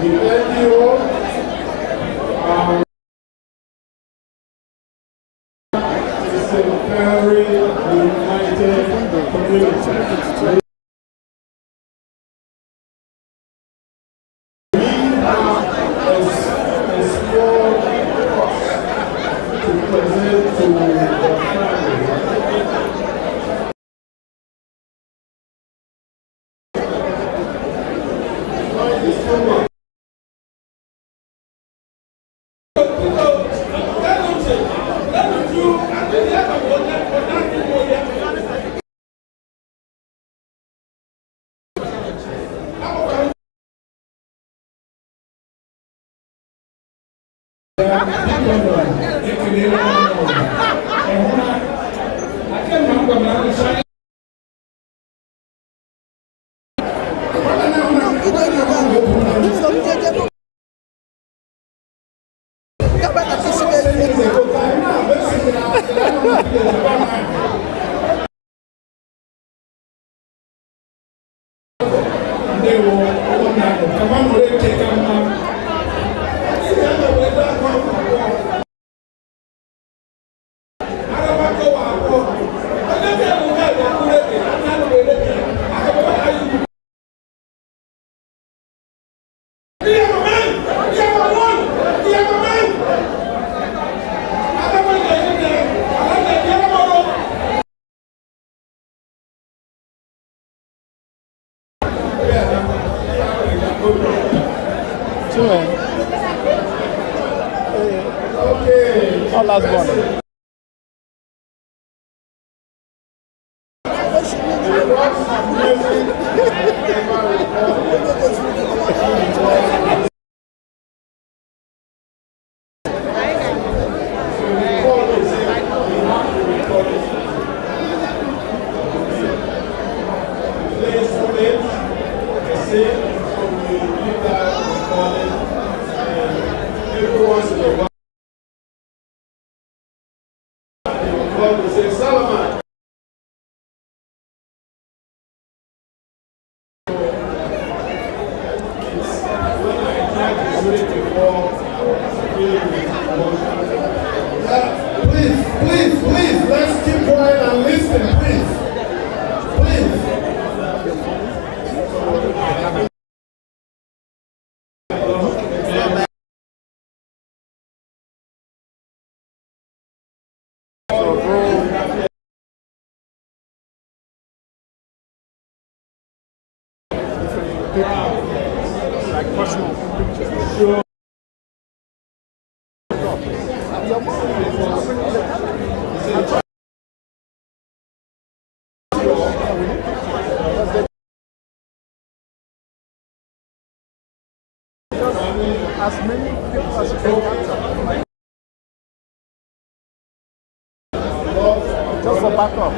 We thank you all. It's a very united community. We have a small cost to present to the family. Okay. Our last one. Please, let's keep quiet and listen, please. Like personal pictures. Sure. As many people as you can capture. Just for backup.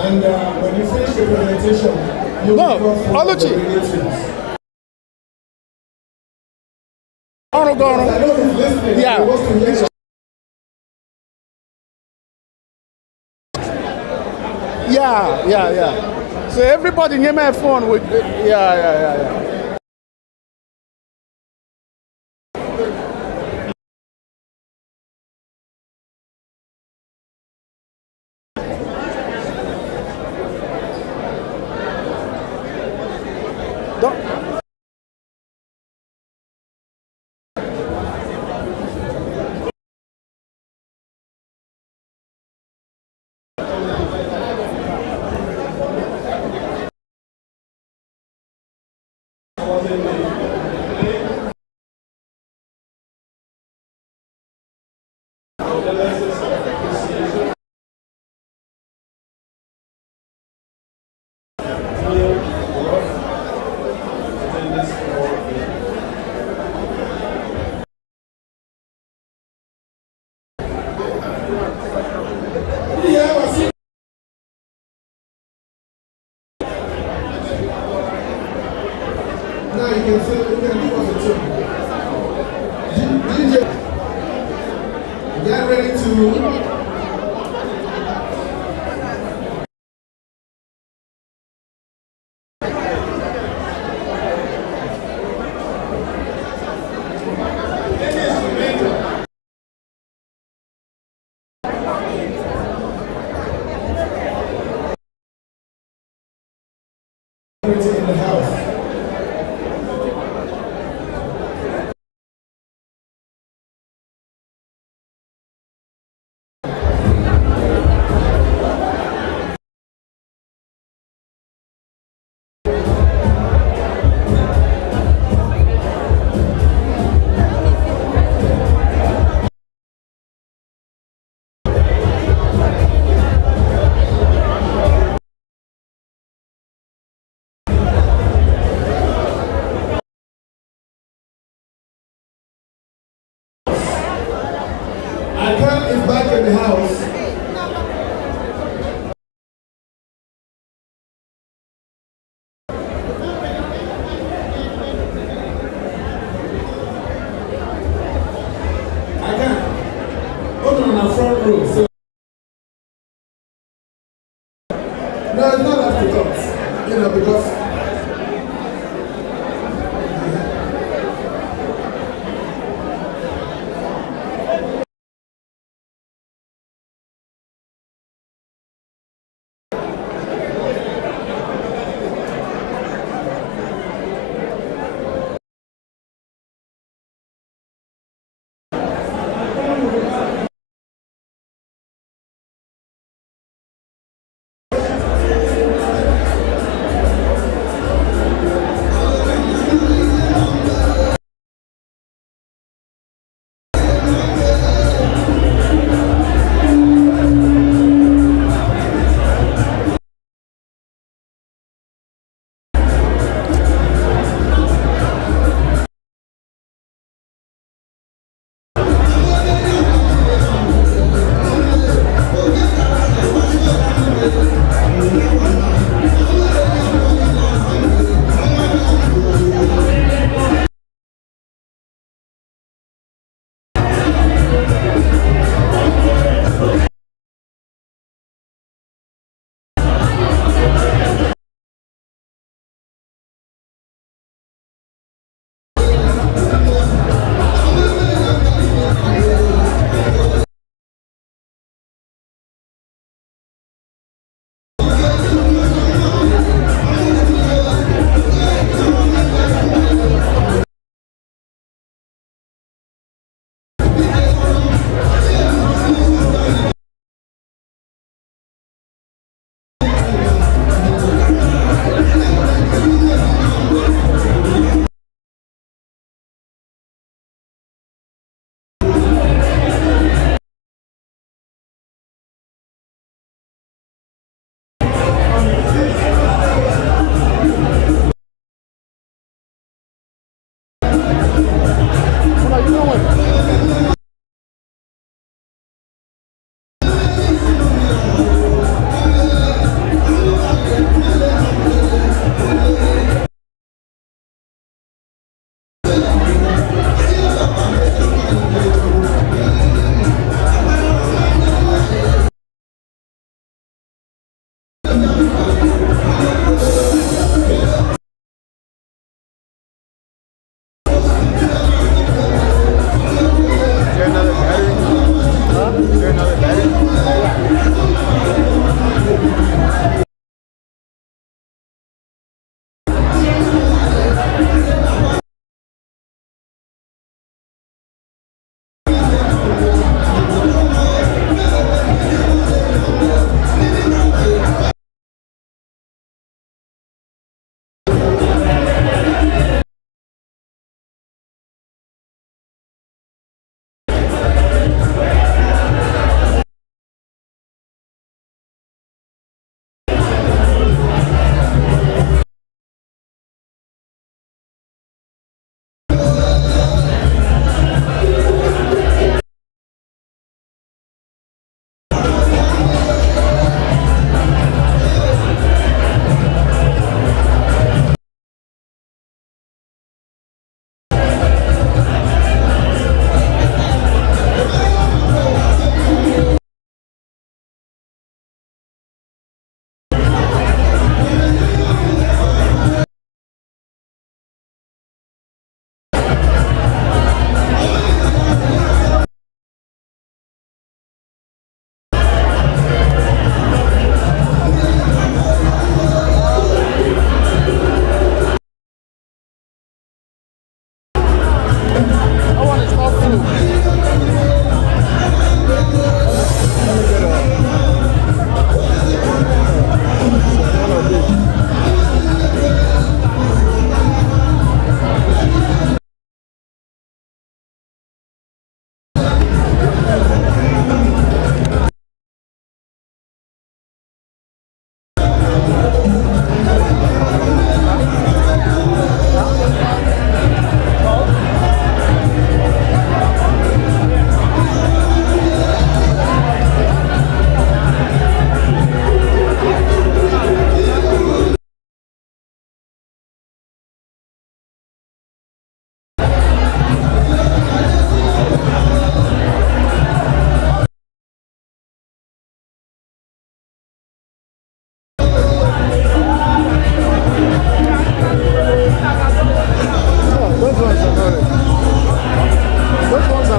And when you finish the presentation, you No, Oluchi. I know he's listening. Yeah. He wants to hear. Yeah. So everybody near my phone with yeah. you can say, you can give us a tune. DJ, get ready to. In the house. Akan is back in the house. Akan, hold on our front row. So no, it's not afterthoughts, you know, because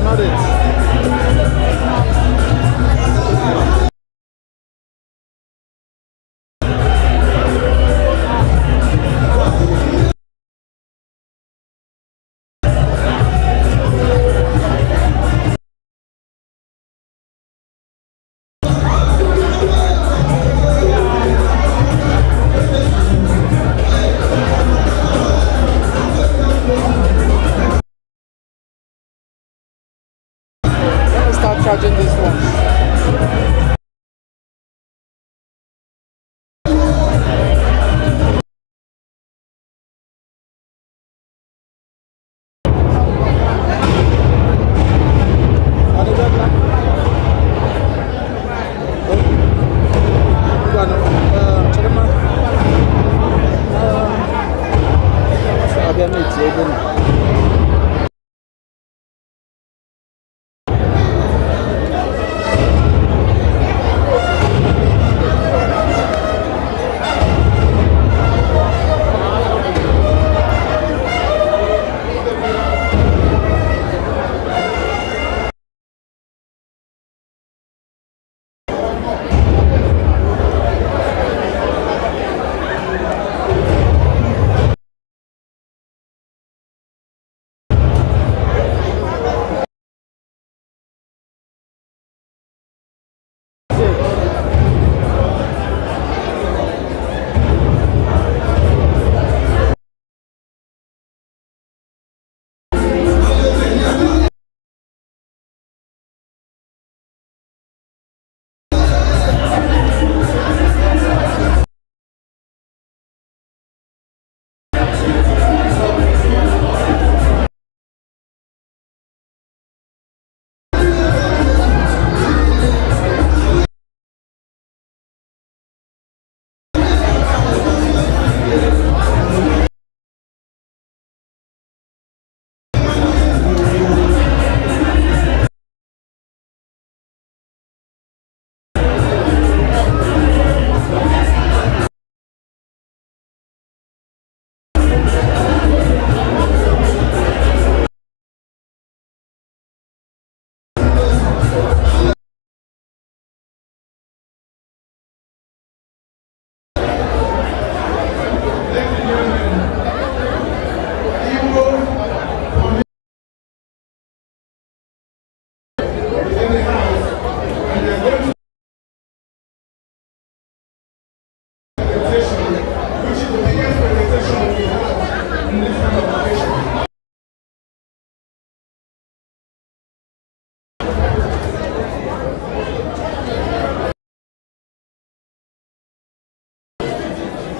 not it. Start charging this one.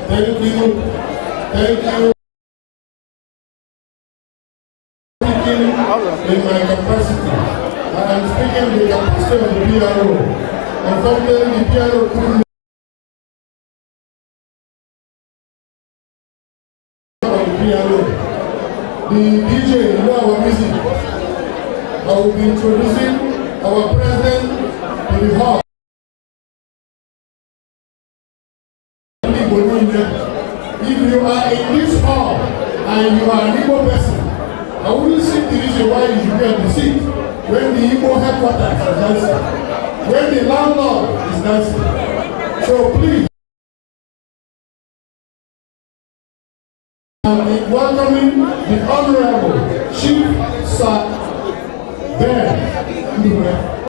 Thank you. Thank you. Speaking in my capacity. I am speaking in the capacity of the PRO. Unfortunately, the PRO couldn't the DJ, you know our music. I will be introducing our president to the hall. If you are in this hall and you are an Igbo person, I wouldn't see the reason why you should be on the seat when the Igbo headquarters is dancing, when the landlord is dancing. So please, I'm welcoming the Honorable Chief Sir Ben Ndube.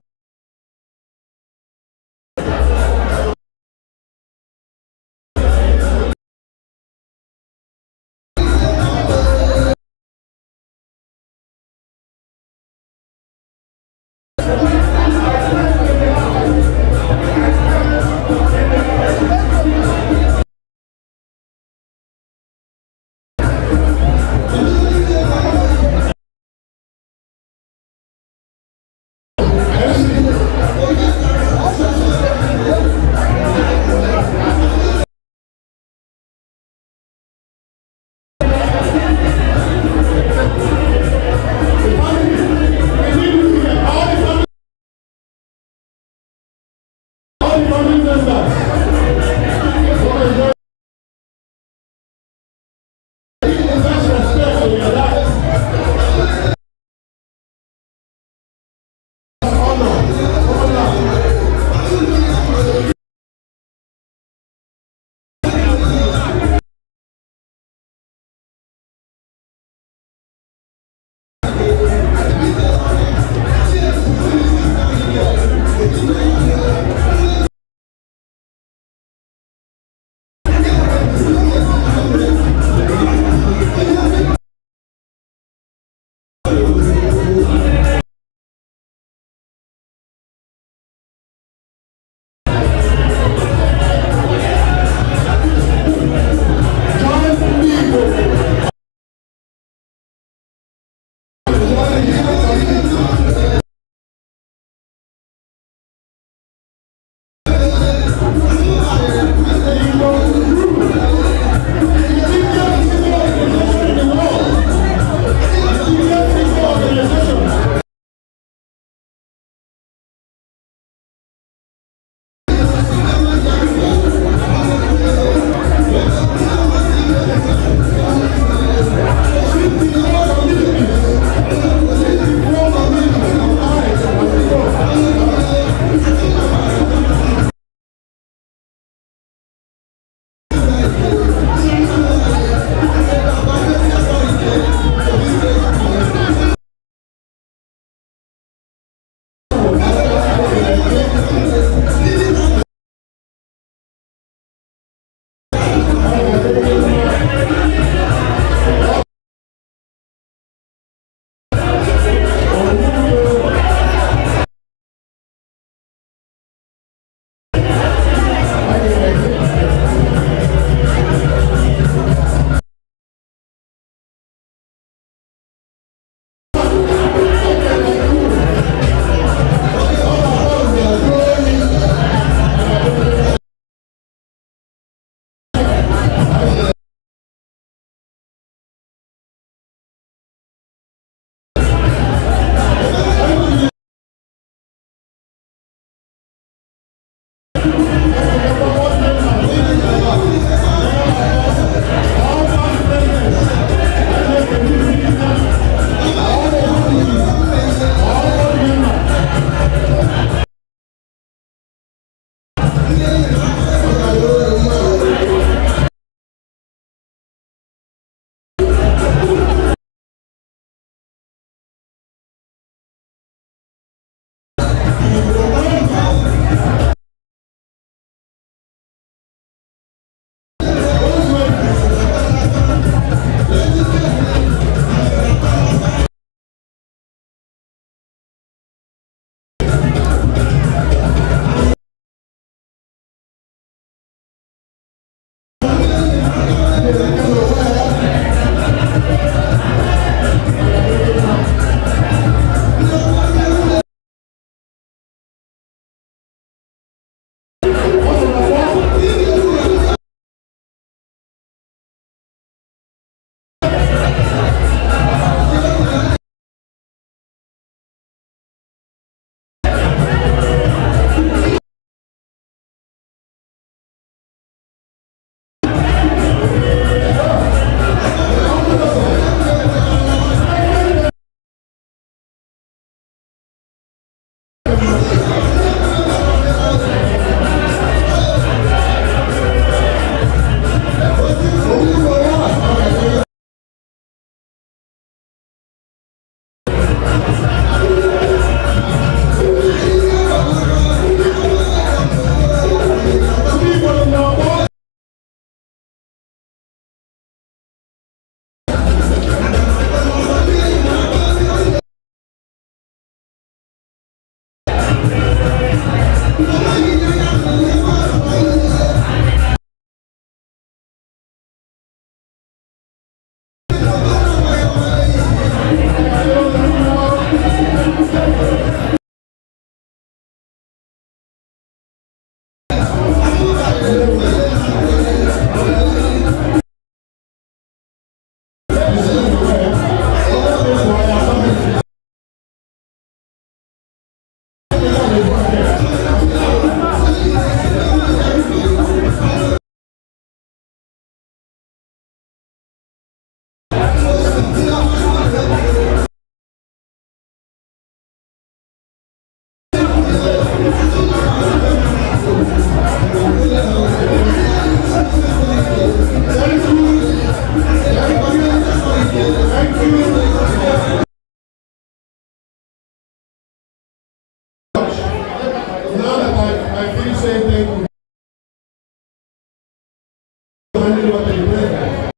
hand it over to the president.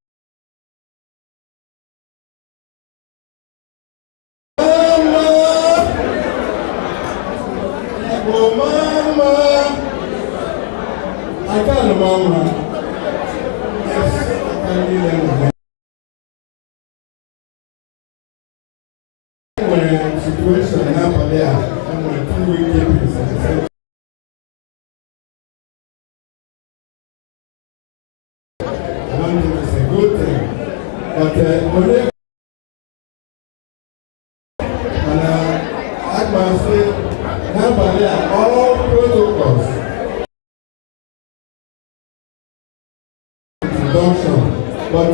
I can't remember. Yes, I can do that. When situation happened there, I'm going to 2 week keeping. It's a good thing. But when they I must say, now there are all protocols. But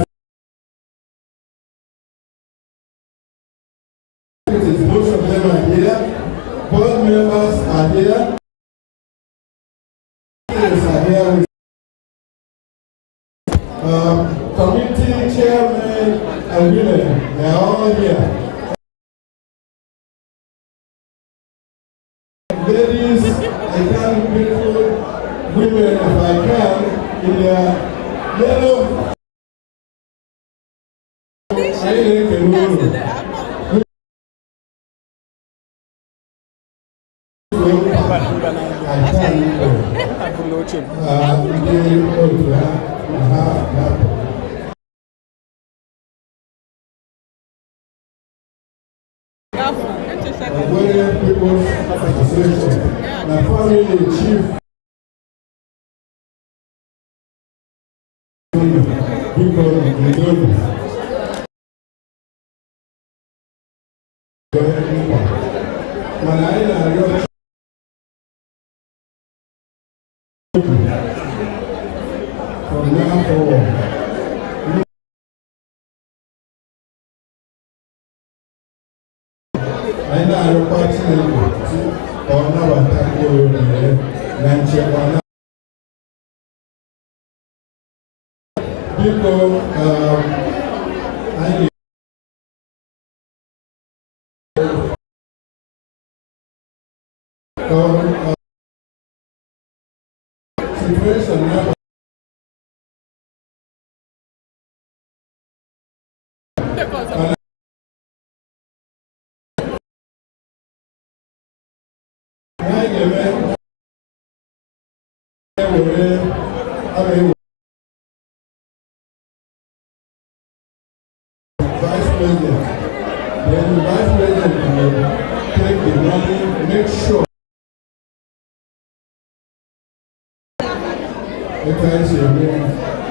most of them are here, board members are here, committee chairman and women, they are all here. Ladies, I can beautiful women if I can in their yellow. People's Association, my family chief. From now forward, I know a person or now attack you people, I situation now. Vice President, then the Vice President will take the money, make sure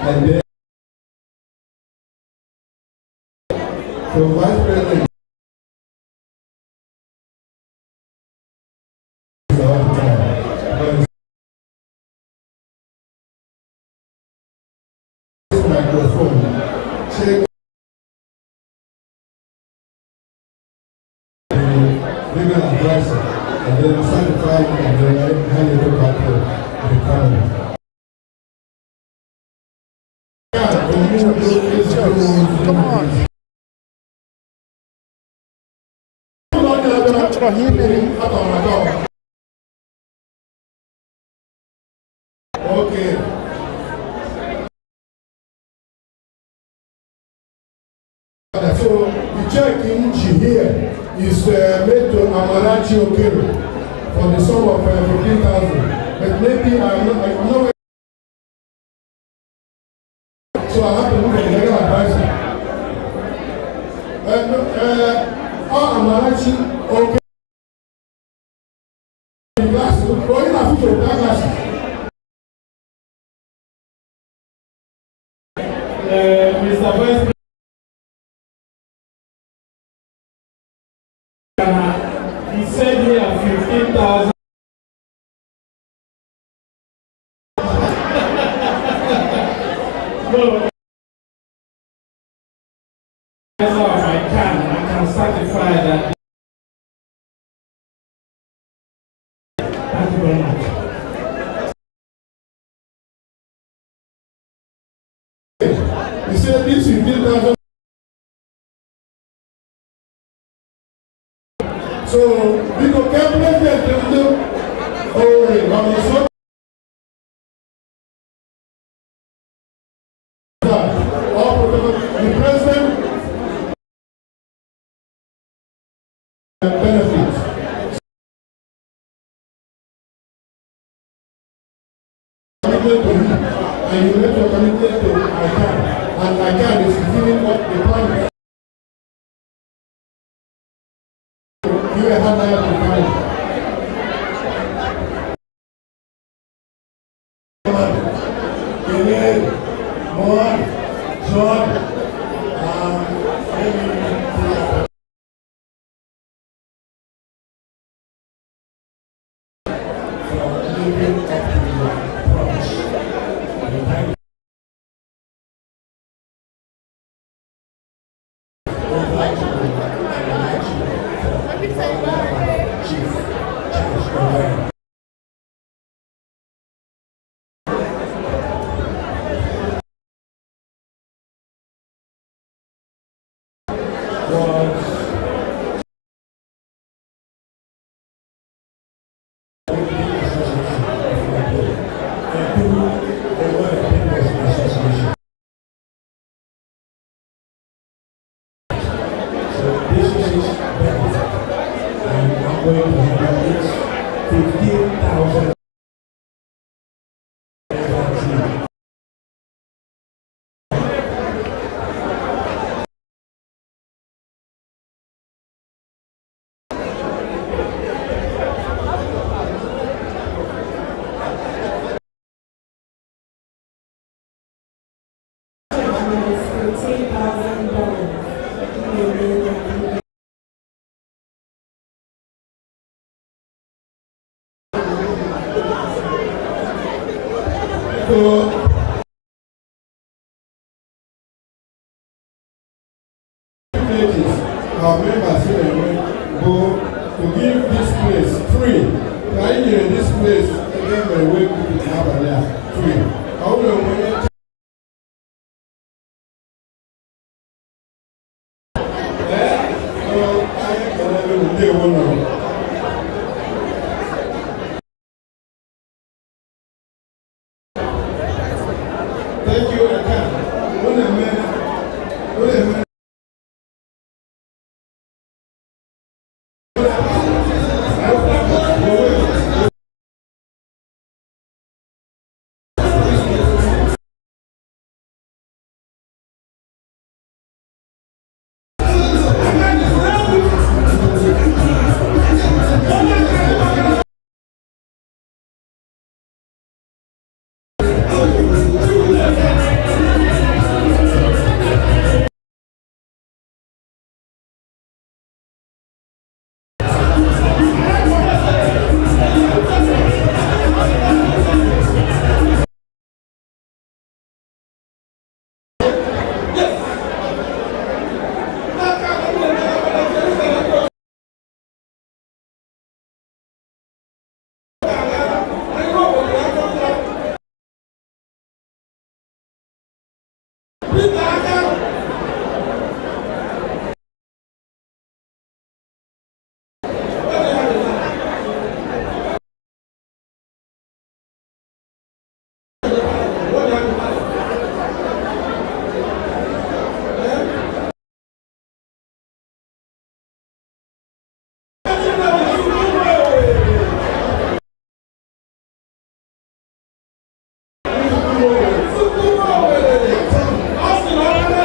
and then so Vice President all the time. This microphone, check legal advisor, and then certify and then hand it over to the camera. Come on. Okay. So the check in here is made to Amarachi Okero for the sum of 15,000. But maybe I'm not. So I have to look at the legal advisor. Amarachi Okero. Mr. Vice he said here 15,000. No. I can certify that. Thank you very much. He said this 15,000. So, because cabinet do, oh, All protocol, the president benefits. Committed to you, and you let your commitment to ICANN, and ICANN is fulfilling what the plan. You have that to find. Our members here go to give this place free. Can you in this place again by way people have there free? How will we Thank you, Akan. What a man. Austin,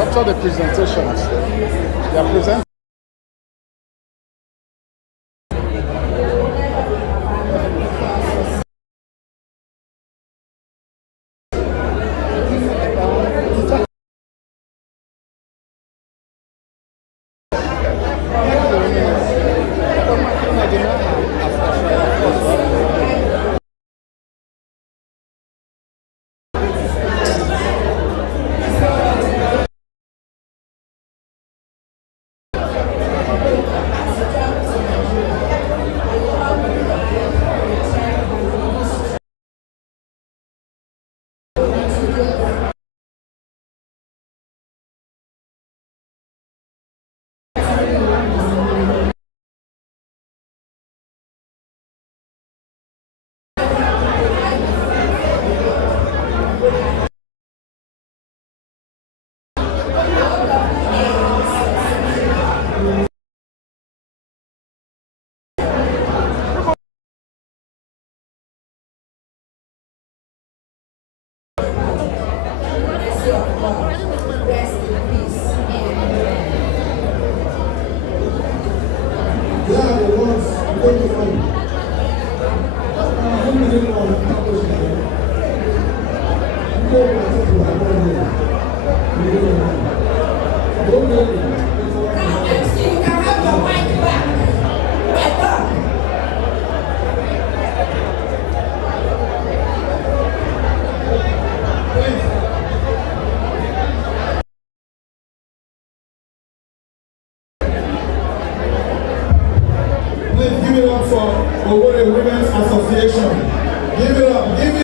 Capture the presentations. They are presenting. MC, you can have your mic back. Well done. Please give it up for Owerri Women's Association. Give it up, give it.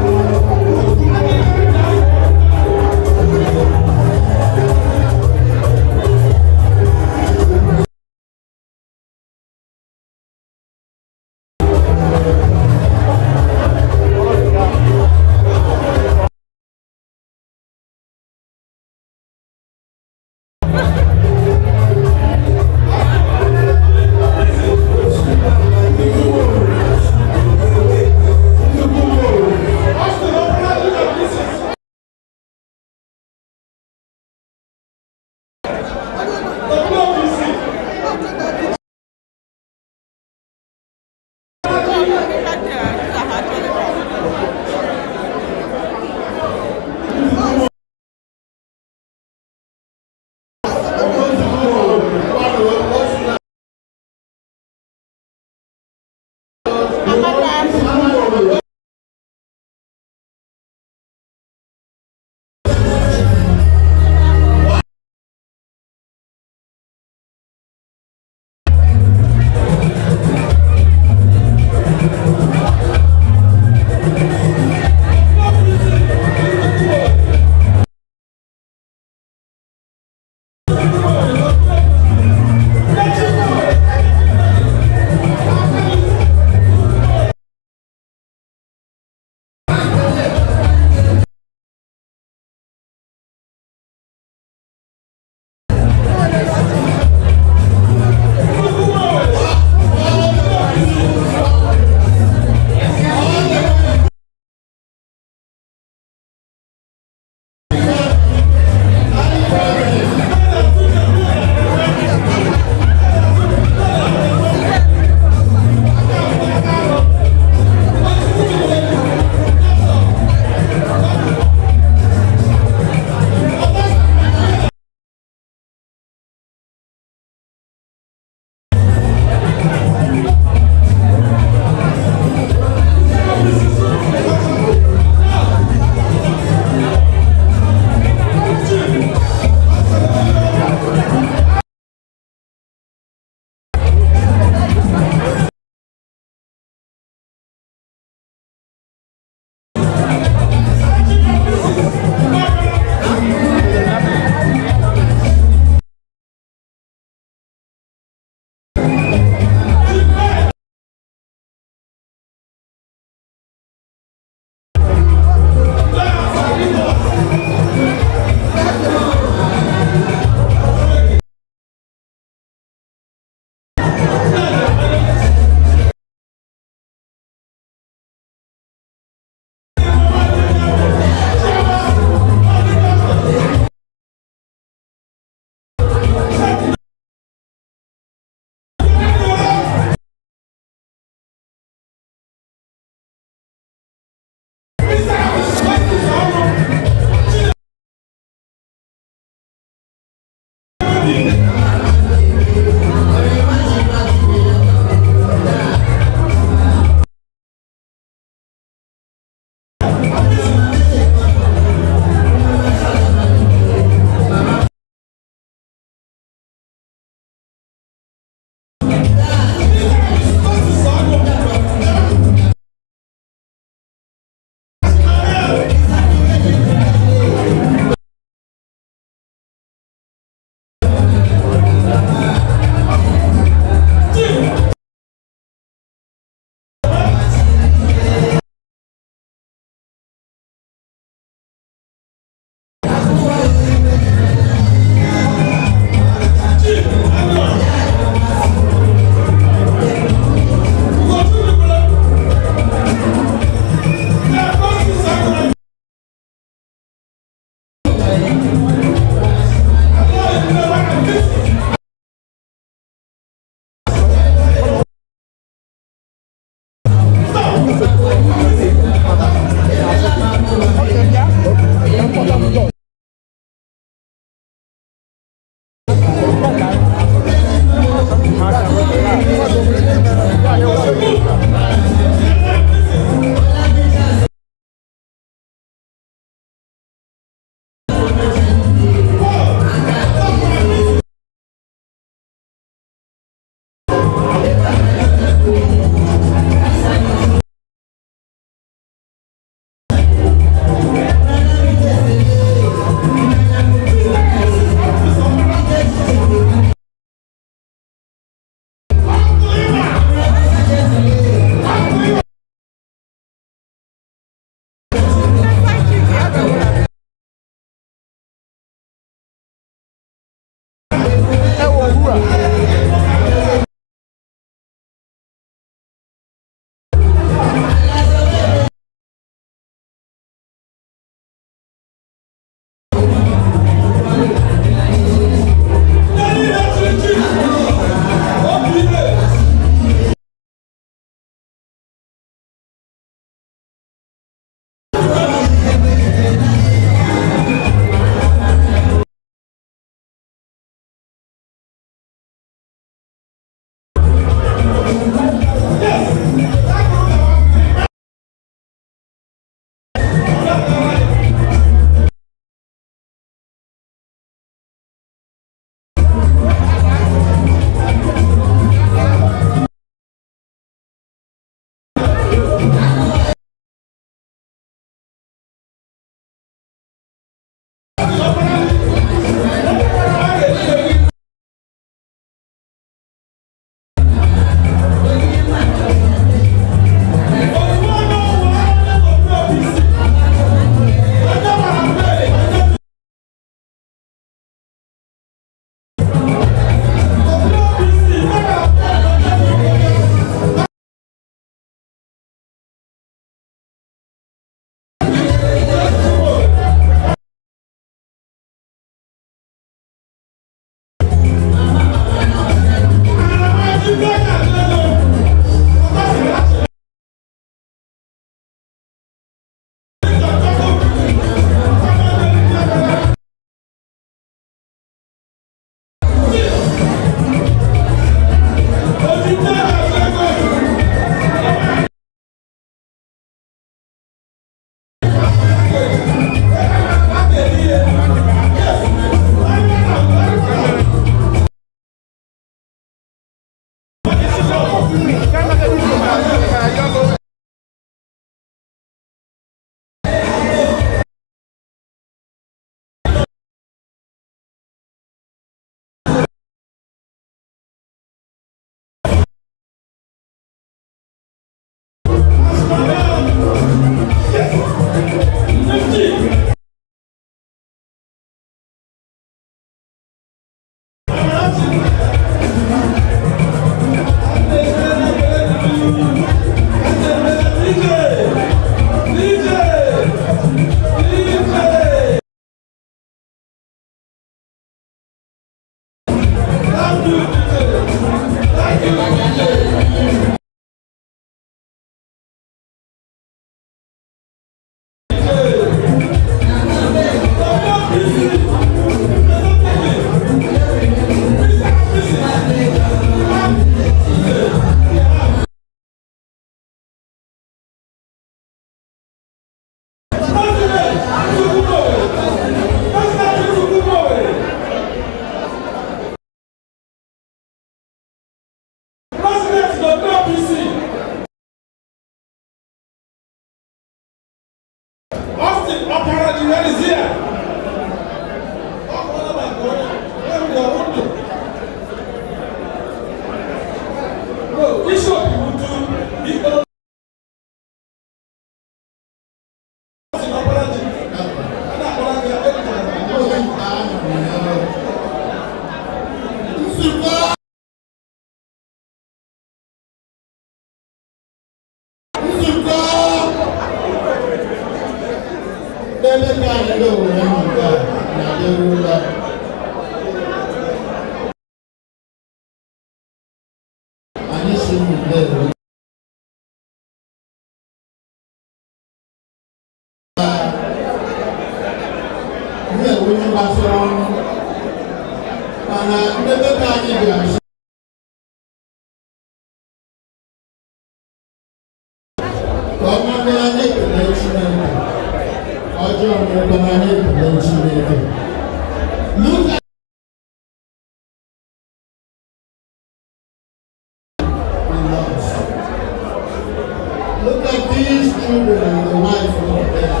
Look at these children and the wife of them.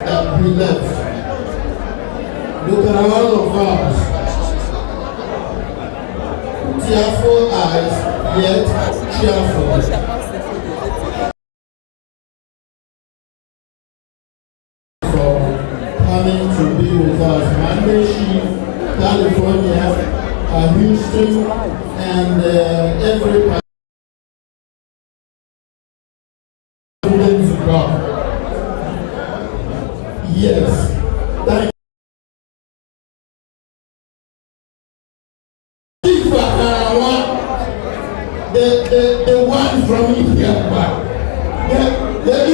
That we left. Look at all of us. Tearful eyes, yet cheerful. Coming to be with us. Mandashi, California, Houston, and every part of God. Yes. Thank you. The one from India, the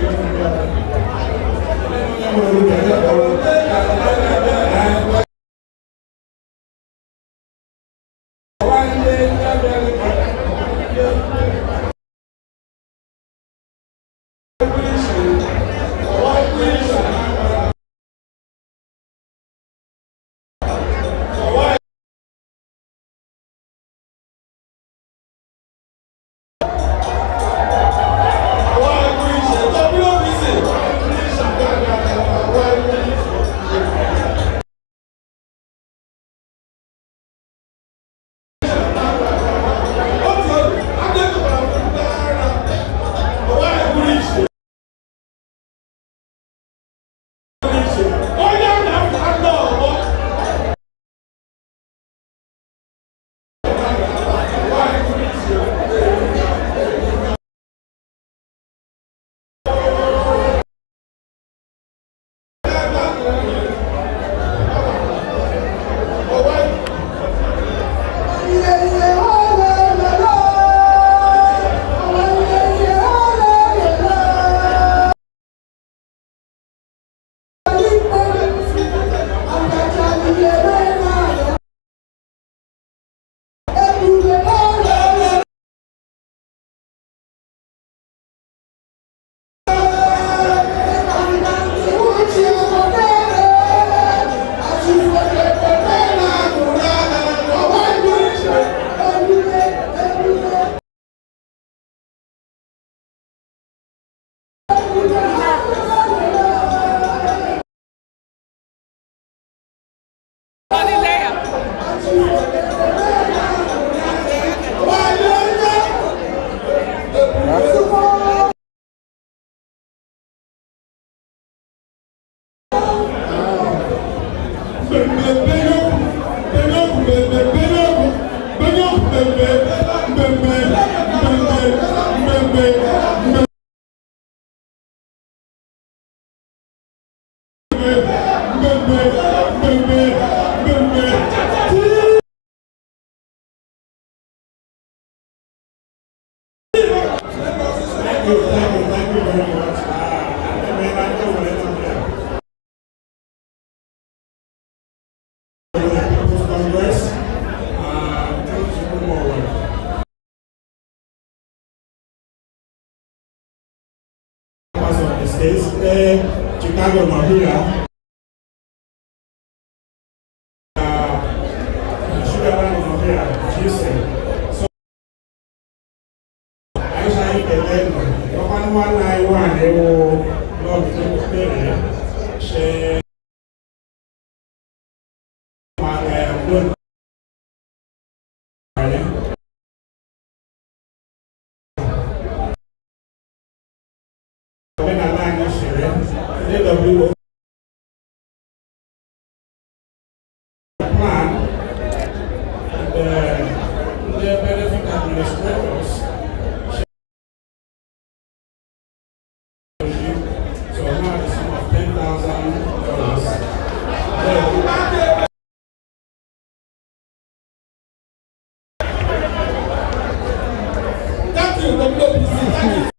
Thank you very much. People's Congress. Of the states, Chicago, Mahia, Sugarland, Mahia, Houston. So, I shall get them. One night, one, they will love to share my good. When I land this year, AW plan and the benefit administrators. So now the sum of $10,000. Thank you, WPC. Thank you.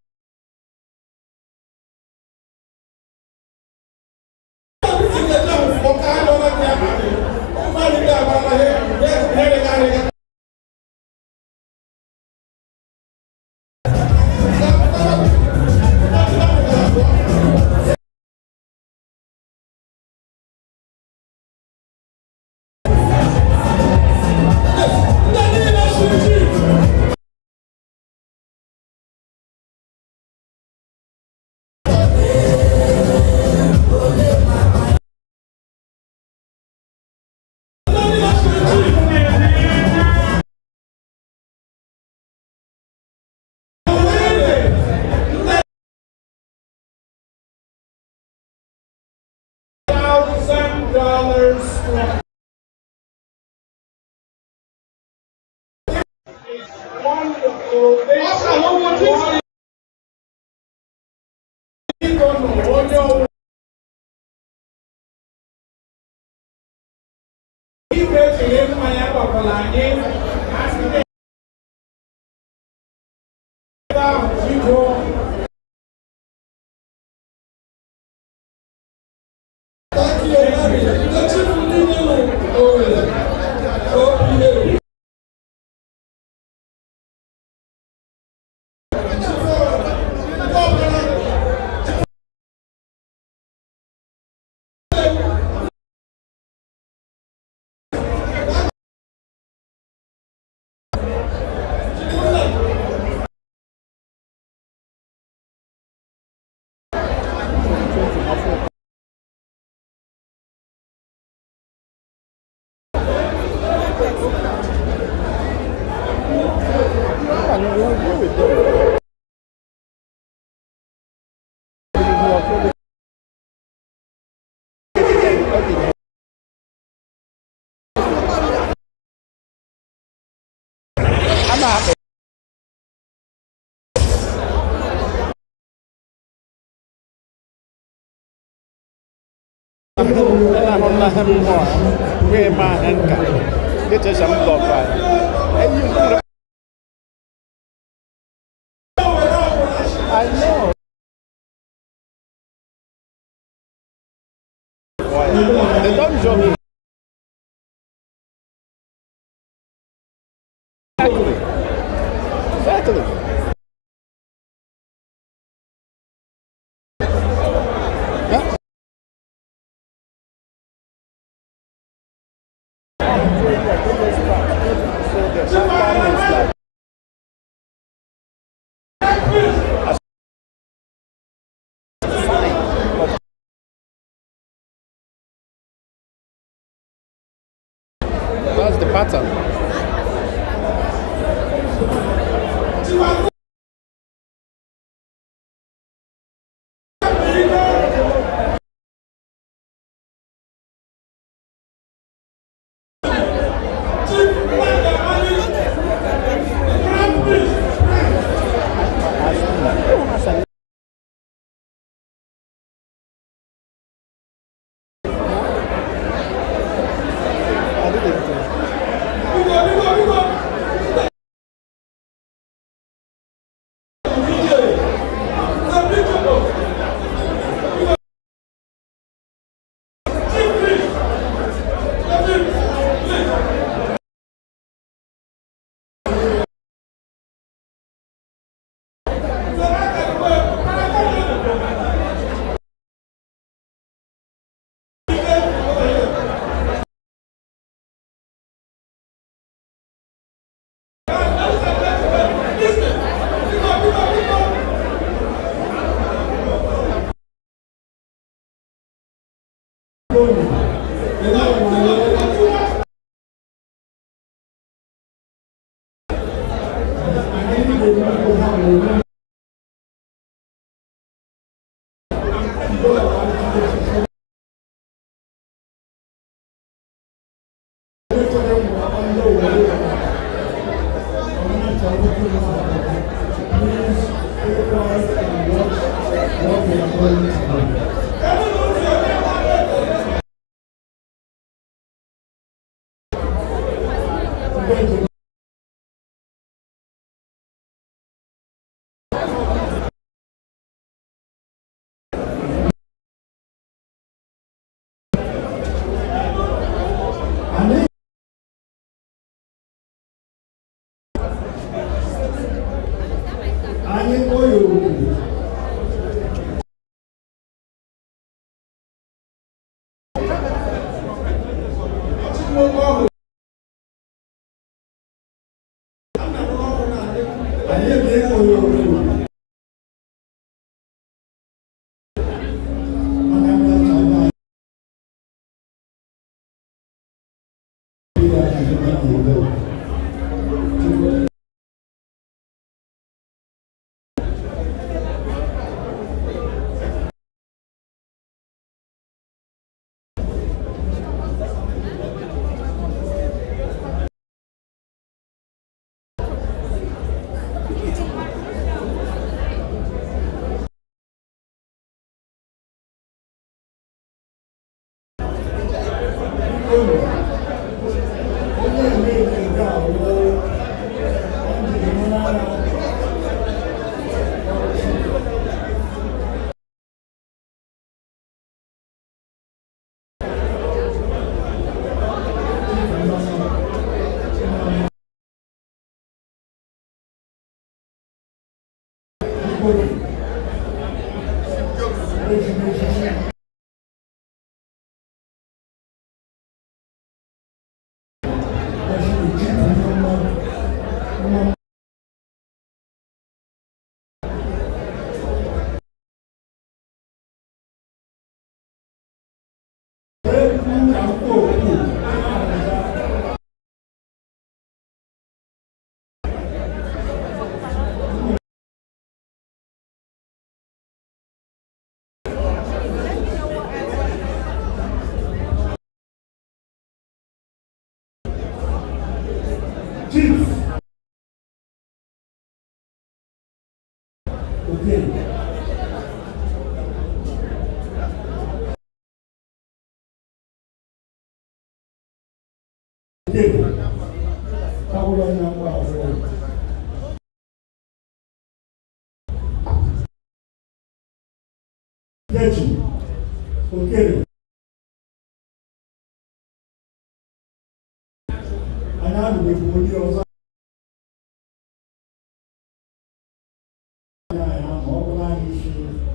Where my anchor? Let us unblock by. I know. They don't joke. Exactly. Exactly. Yeah. That's the pattern. Okay. Okay. And now the body also. I am organizing.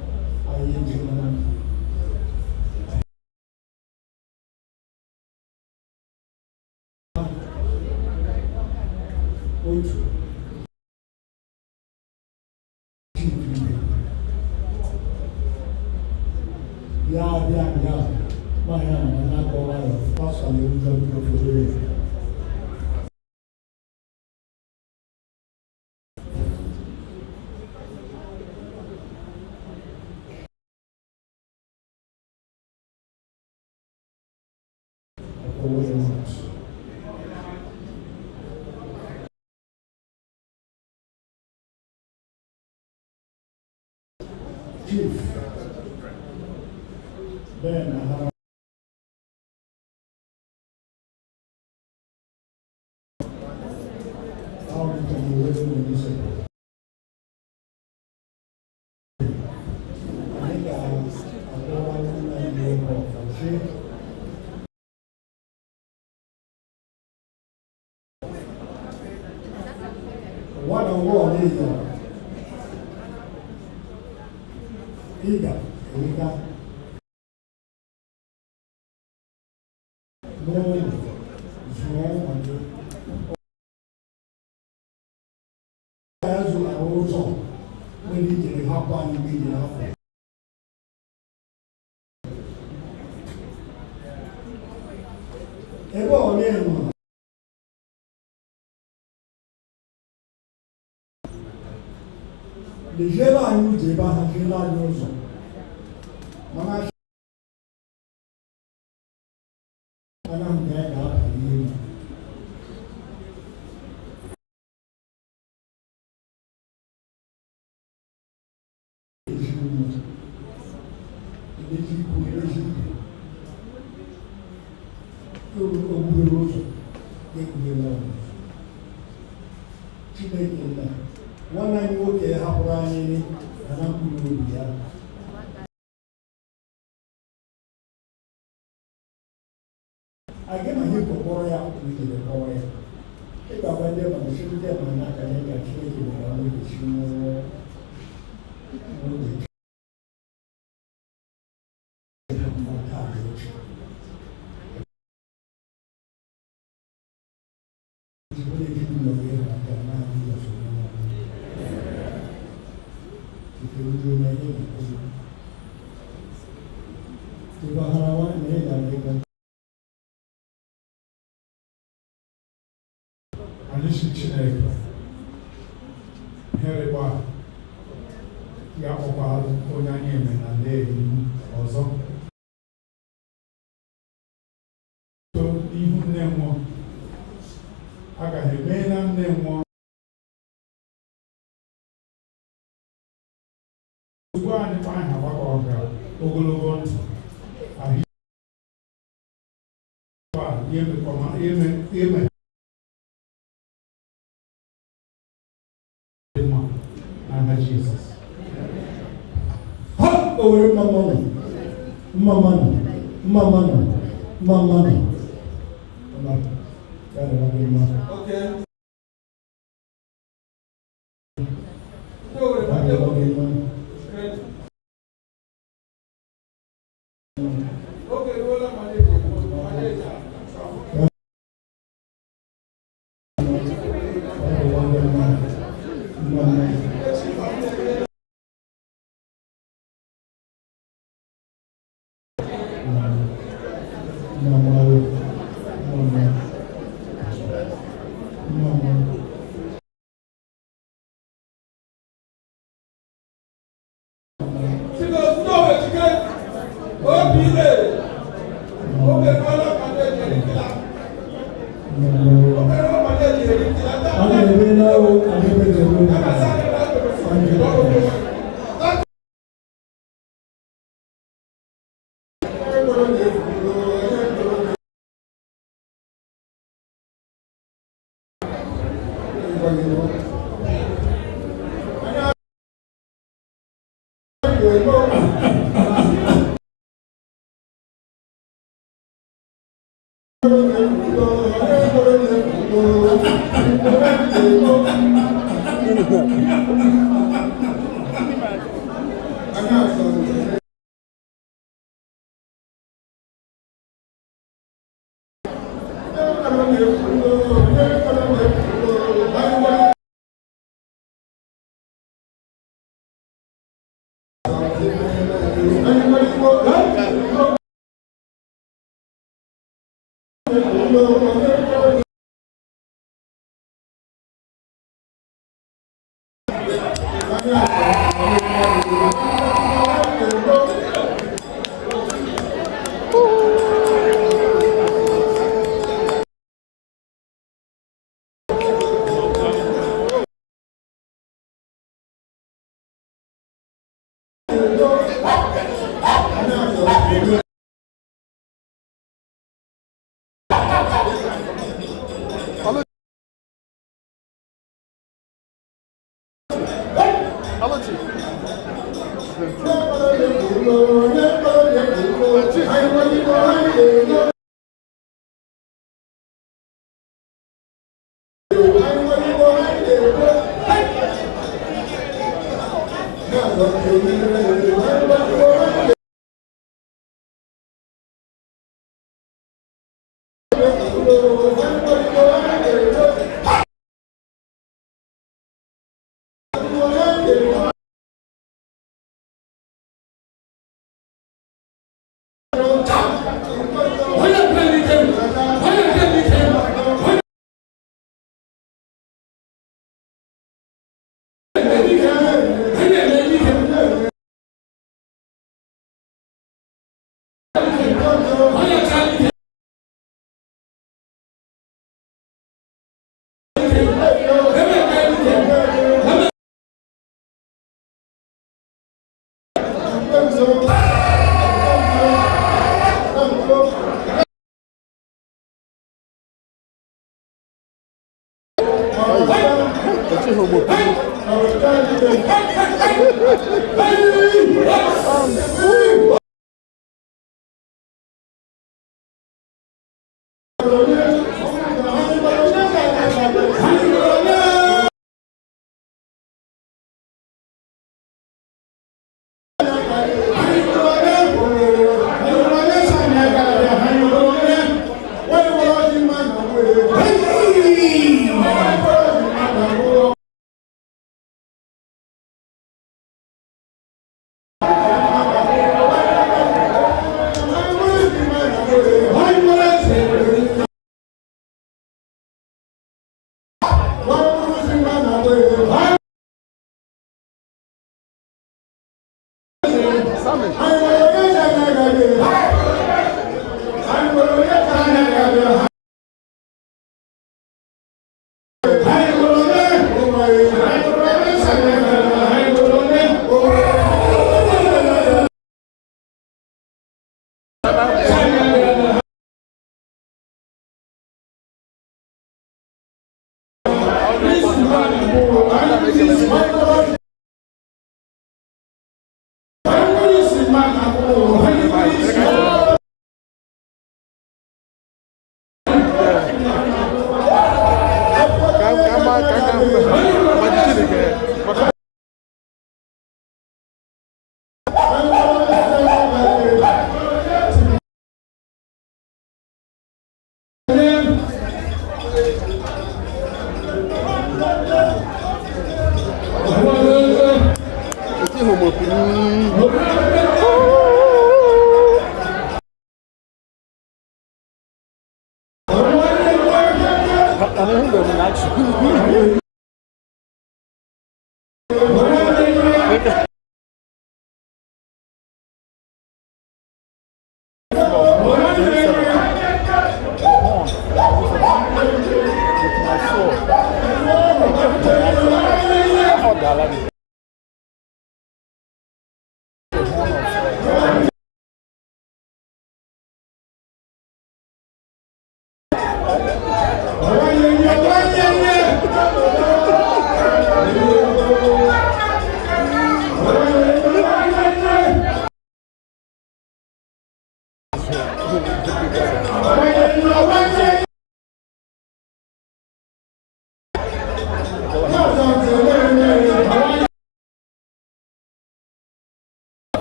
I am Yeah. My hand, I'm not going to pass on the Chief, Ben, how can you live in this? I think what on one is Ega. Le jeu là, nous débat, le jeu là, nous sommes. One night you okay, how Brian and I'm going to I get my hip for Korea with the Korea. If I went there, I should get my neck and I should get my shoe. Anisi Chineke, Hereba, ya ọkwa onye anyị eme na ndị ọzọ. So ihu nne nwụọ, agaghị eme na nne nwụọ. Ugbu a anyị kwa ha gbakọ ọga ogologo ntị. Ahụ ime Jesus. Ha! Over Mama. Okay.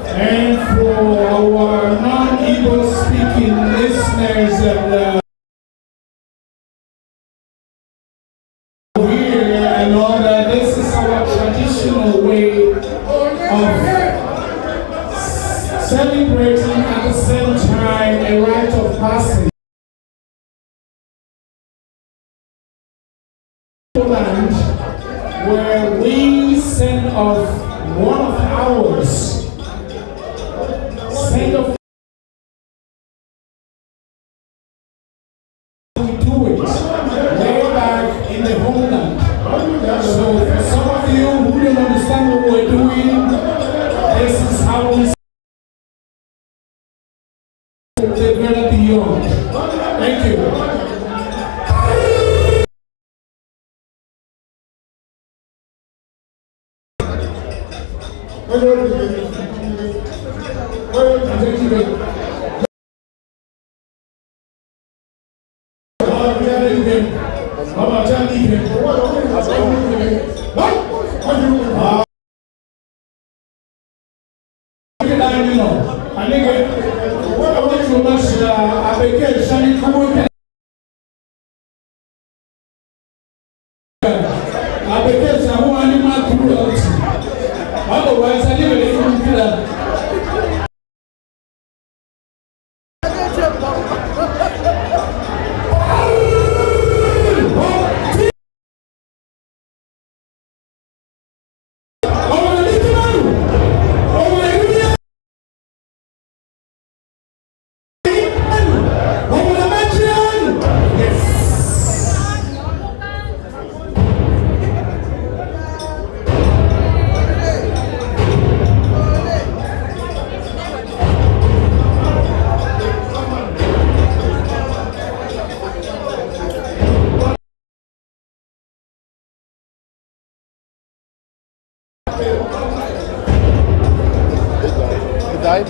And for our non-Igbo speaking listeners and here and all that, this is our traditional way of celebrating at the same time a rite of passage. Land where we send off one of ours. Send off. We do it way back in the homeland. So for some of you who don't understand what we're doing, this is how we the greater beyond. Thank you. Otherwise, I never even do that. He died?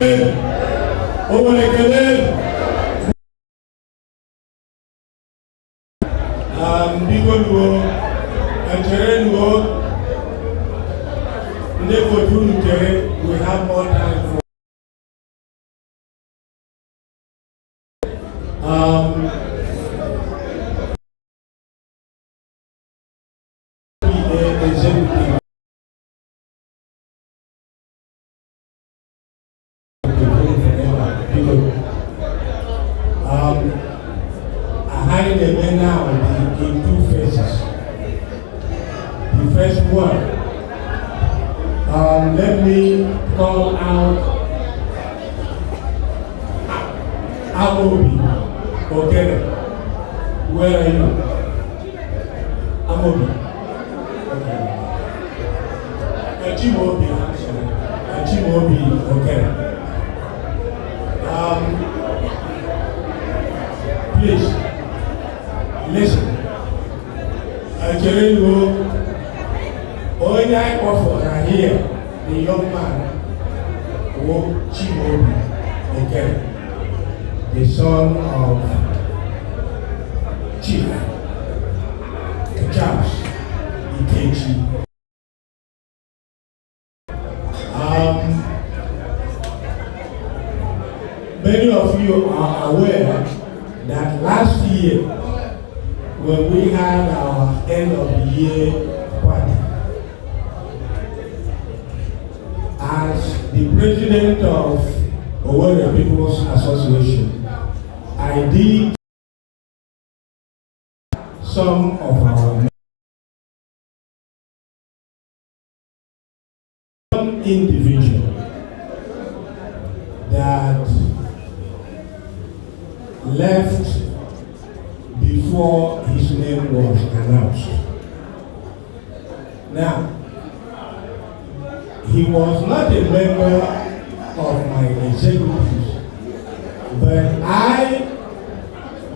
we have more time for executive. I had a man now in two phases. The first one, let me call out Amobi. Okay, where are you? Amobi. Okay. Achimobi, I'm sorry. Achimobi, okay. Please, listen. Acherengo, only I offer here, the young man, Chimobi, okay, the son of Chief Charles Ikechi. Many of you are aware that last year, when we had our end of the year party, as the president of Owerri People's Association, I did some of our individual that left before his name was announced. Now, he was not a member of my executives, but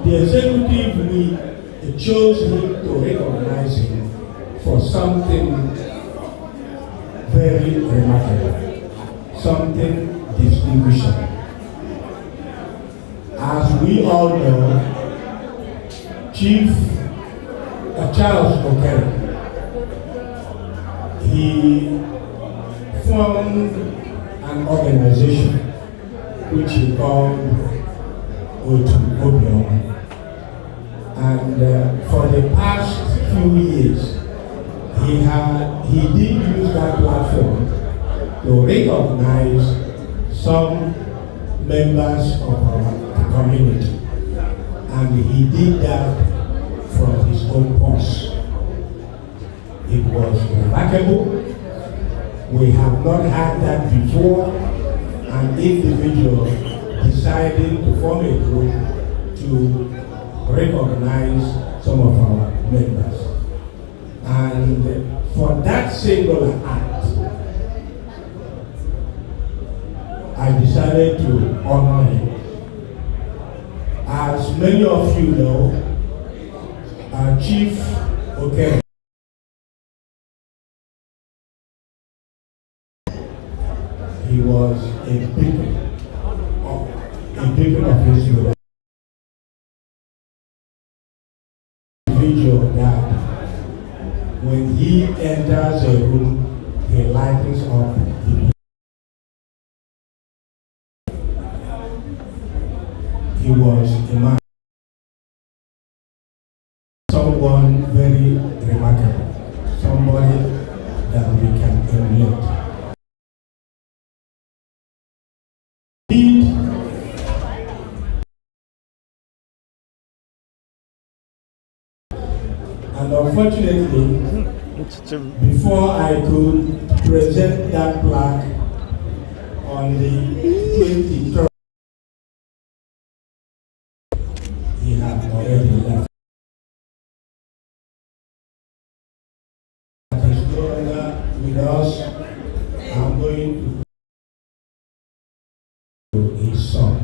the executive, we chose him to recognize him for something very remarkable, something distinguishing. As we all know, Chief Charles Okere, he formed an organization which he called Obioma. And for the past few years, he did use that platform to recognize some members of our community. And he did that from his own purse. It was remarkable. We have not had that before. An individual deciding to form a group to recognize some of our members. And for that singular act, I decided to honor him. As many of you know, our Chief Okere he was a beacon of his individual that when he enters a room, he lightens up the he was a man, someone very remarkable, somebody that we can emulate. And unfortunately, before I could present that plaque on the 23rd, he had already left. He's no longer with us. I'm going to his son.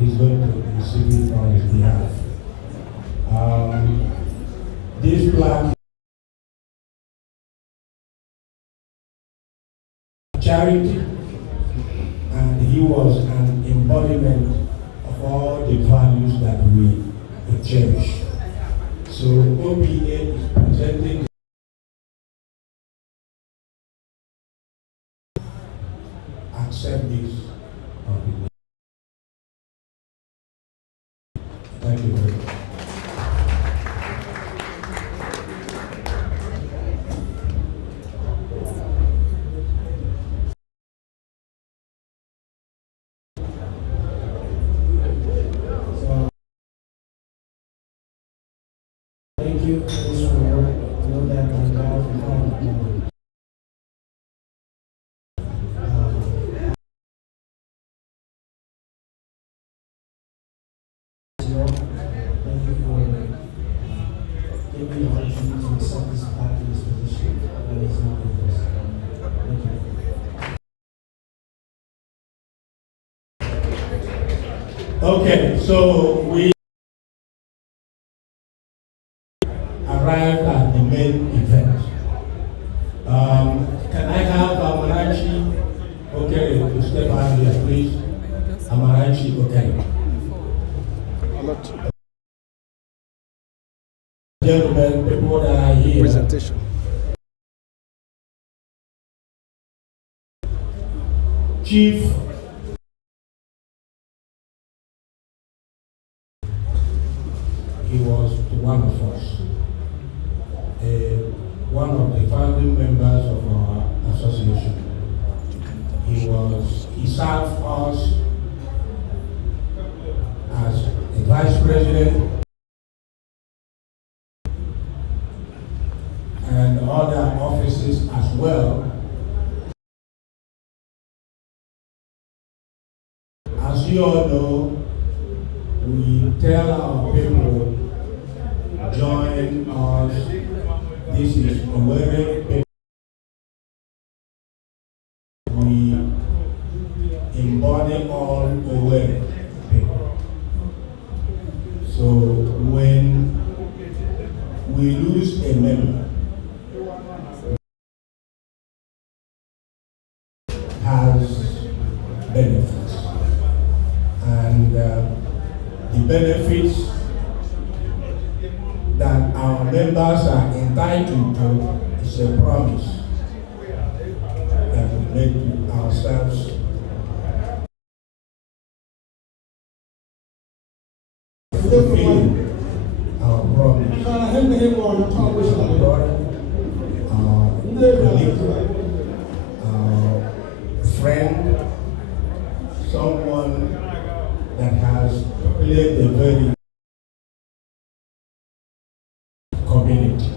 He's going to receive it on his behalf. This plaque charity, and he was an embodiment of all the values that we cherish. So OPA is presenting accept this. Thank you very much. Thank you for this reward. I know that my God will have thank you for giving me the opportunity to accept this plaque in this position. That is not with us. Thank you. Okay, so we arrived at the main event. Can I have Amarachi Okere to step out here, please? Amarachi Okere. Gentlemen, people that are here. Presentation. Chief he was one of us, one of the founding members of our association. He served us as a vice president and other offices as well. As you all know, we tell our people, join us. This is Owerri. We embody all Owerri people. So when we lose a member, has benefits, and the benefits that our members are entitled to is a promise that we make to ourselves. Fulfill our promise. Our brother, our colleague, our friend, someone that has played a very community.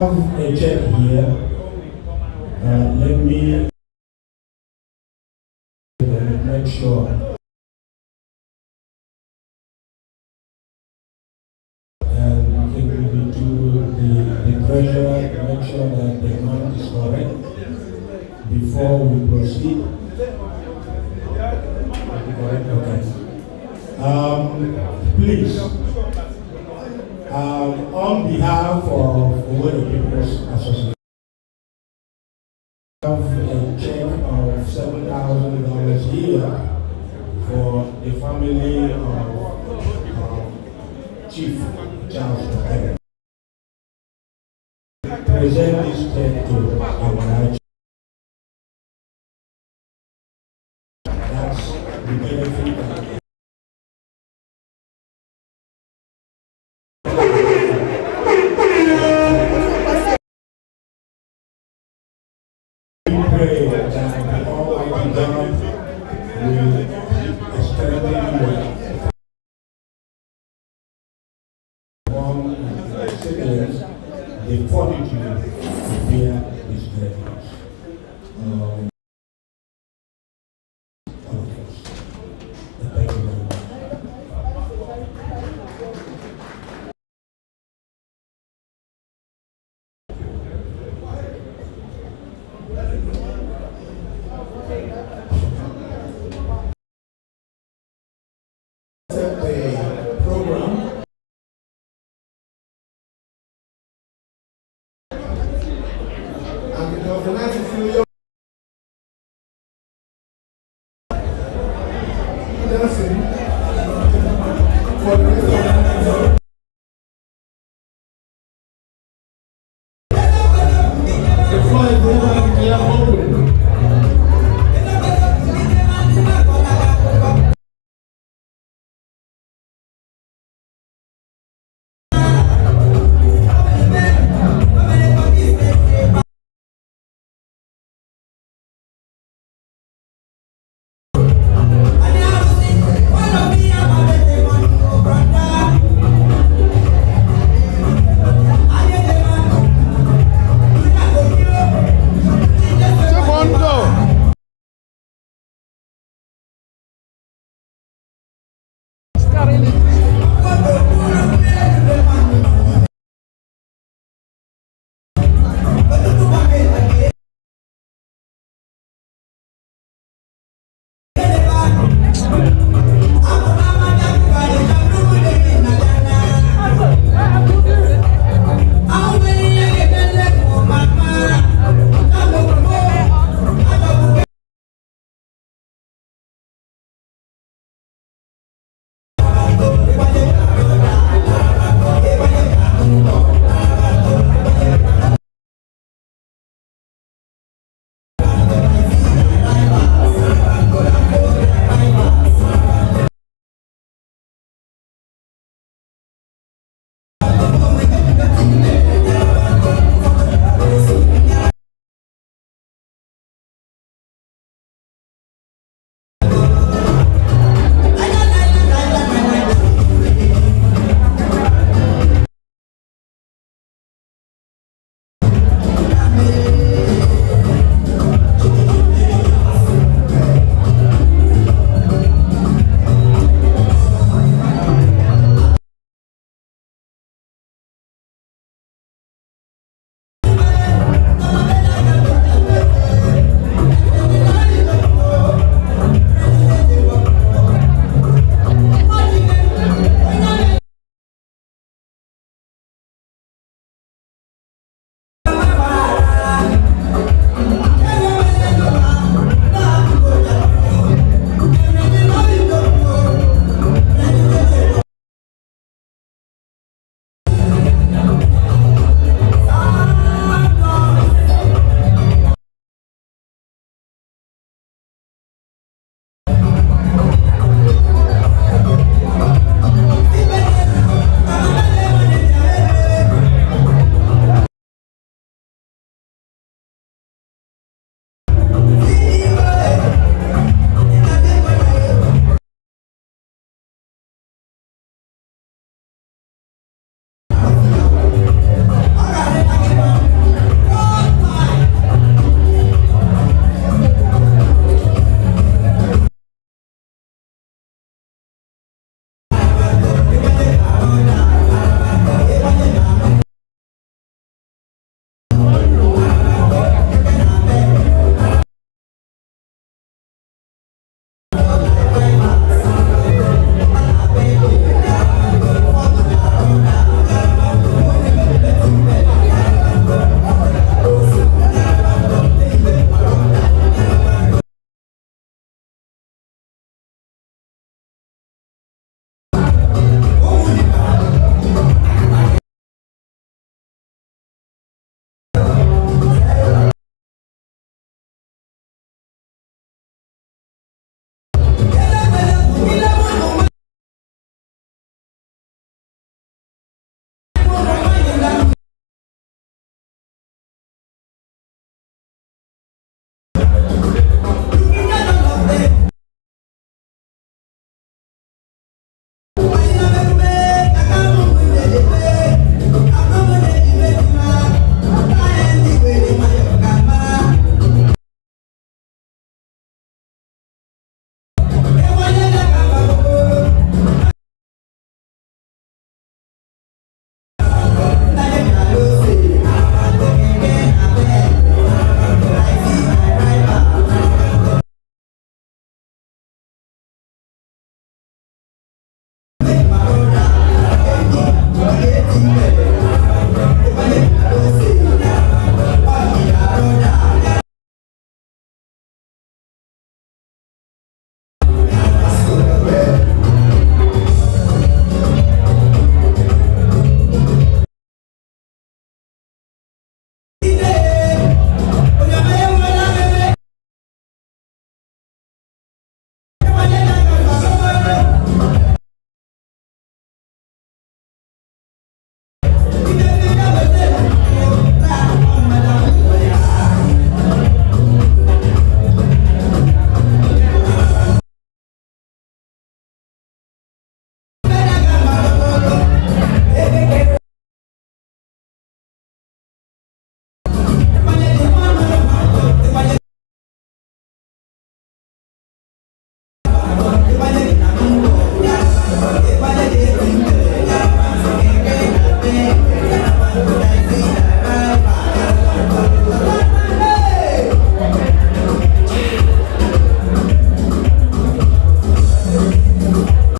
I have a check here. Let me make sure. And it will be to the treasurer to make sure that the amount is correct before we proceed. Okay. Please, on behalf of Owerri People's Association, I have a check of $7,000 here for the family of Chief Charles Okere. Present this check to our that's the benefit. We pray that the Almighty God will strengthen you among siblings, the fortitude to bear this greatness. was nice to see you.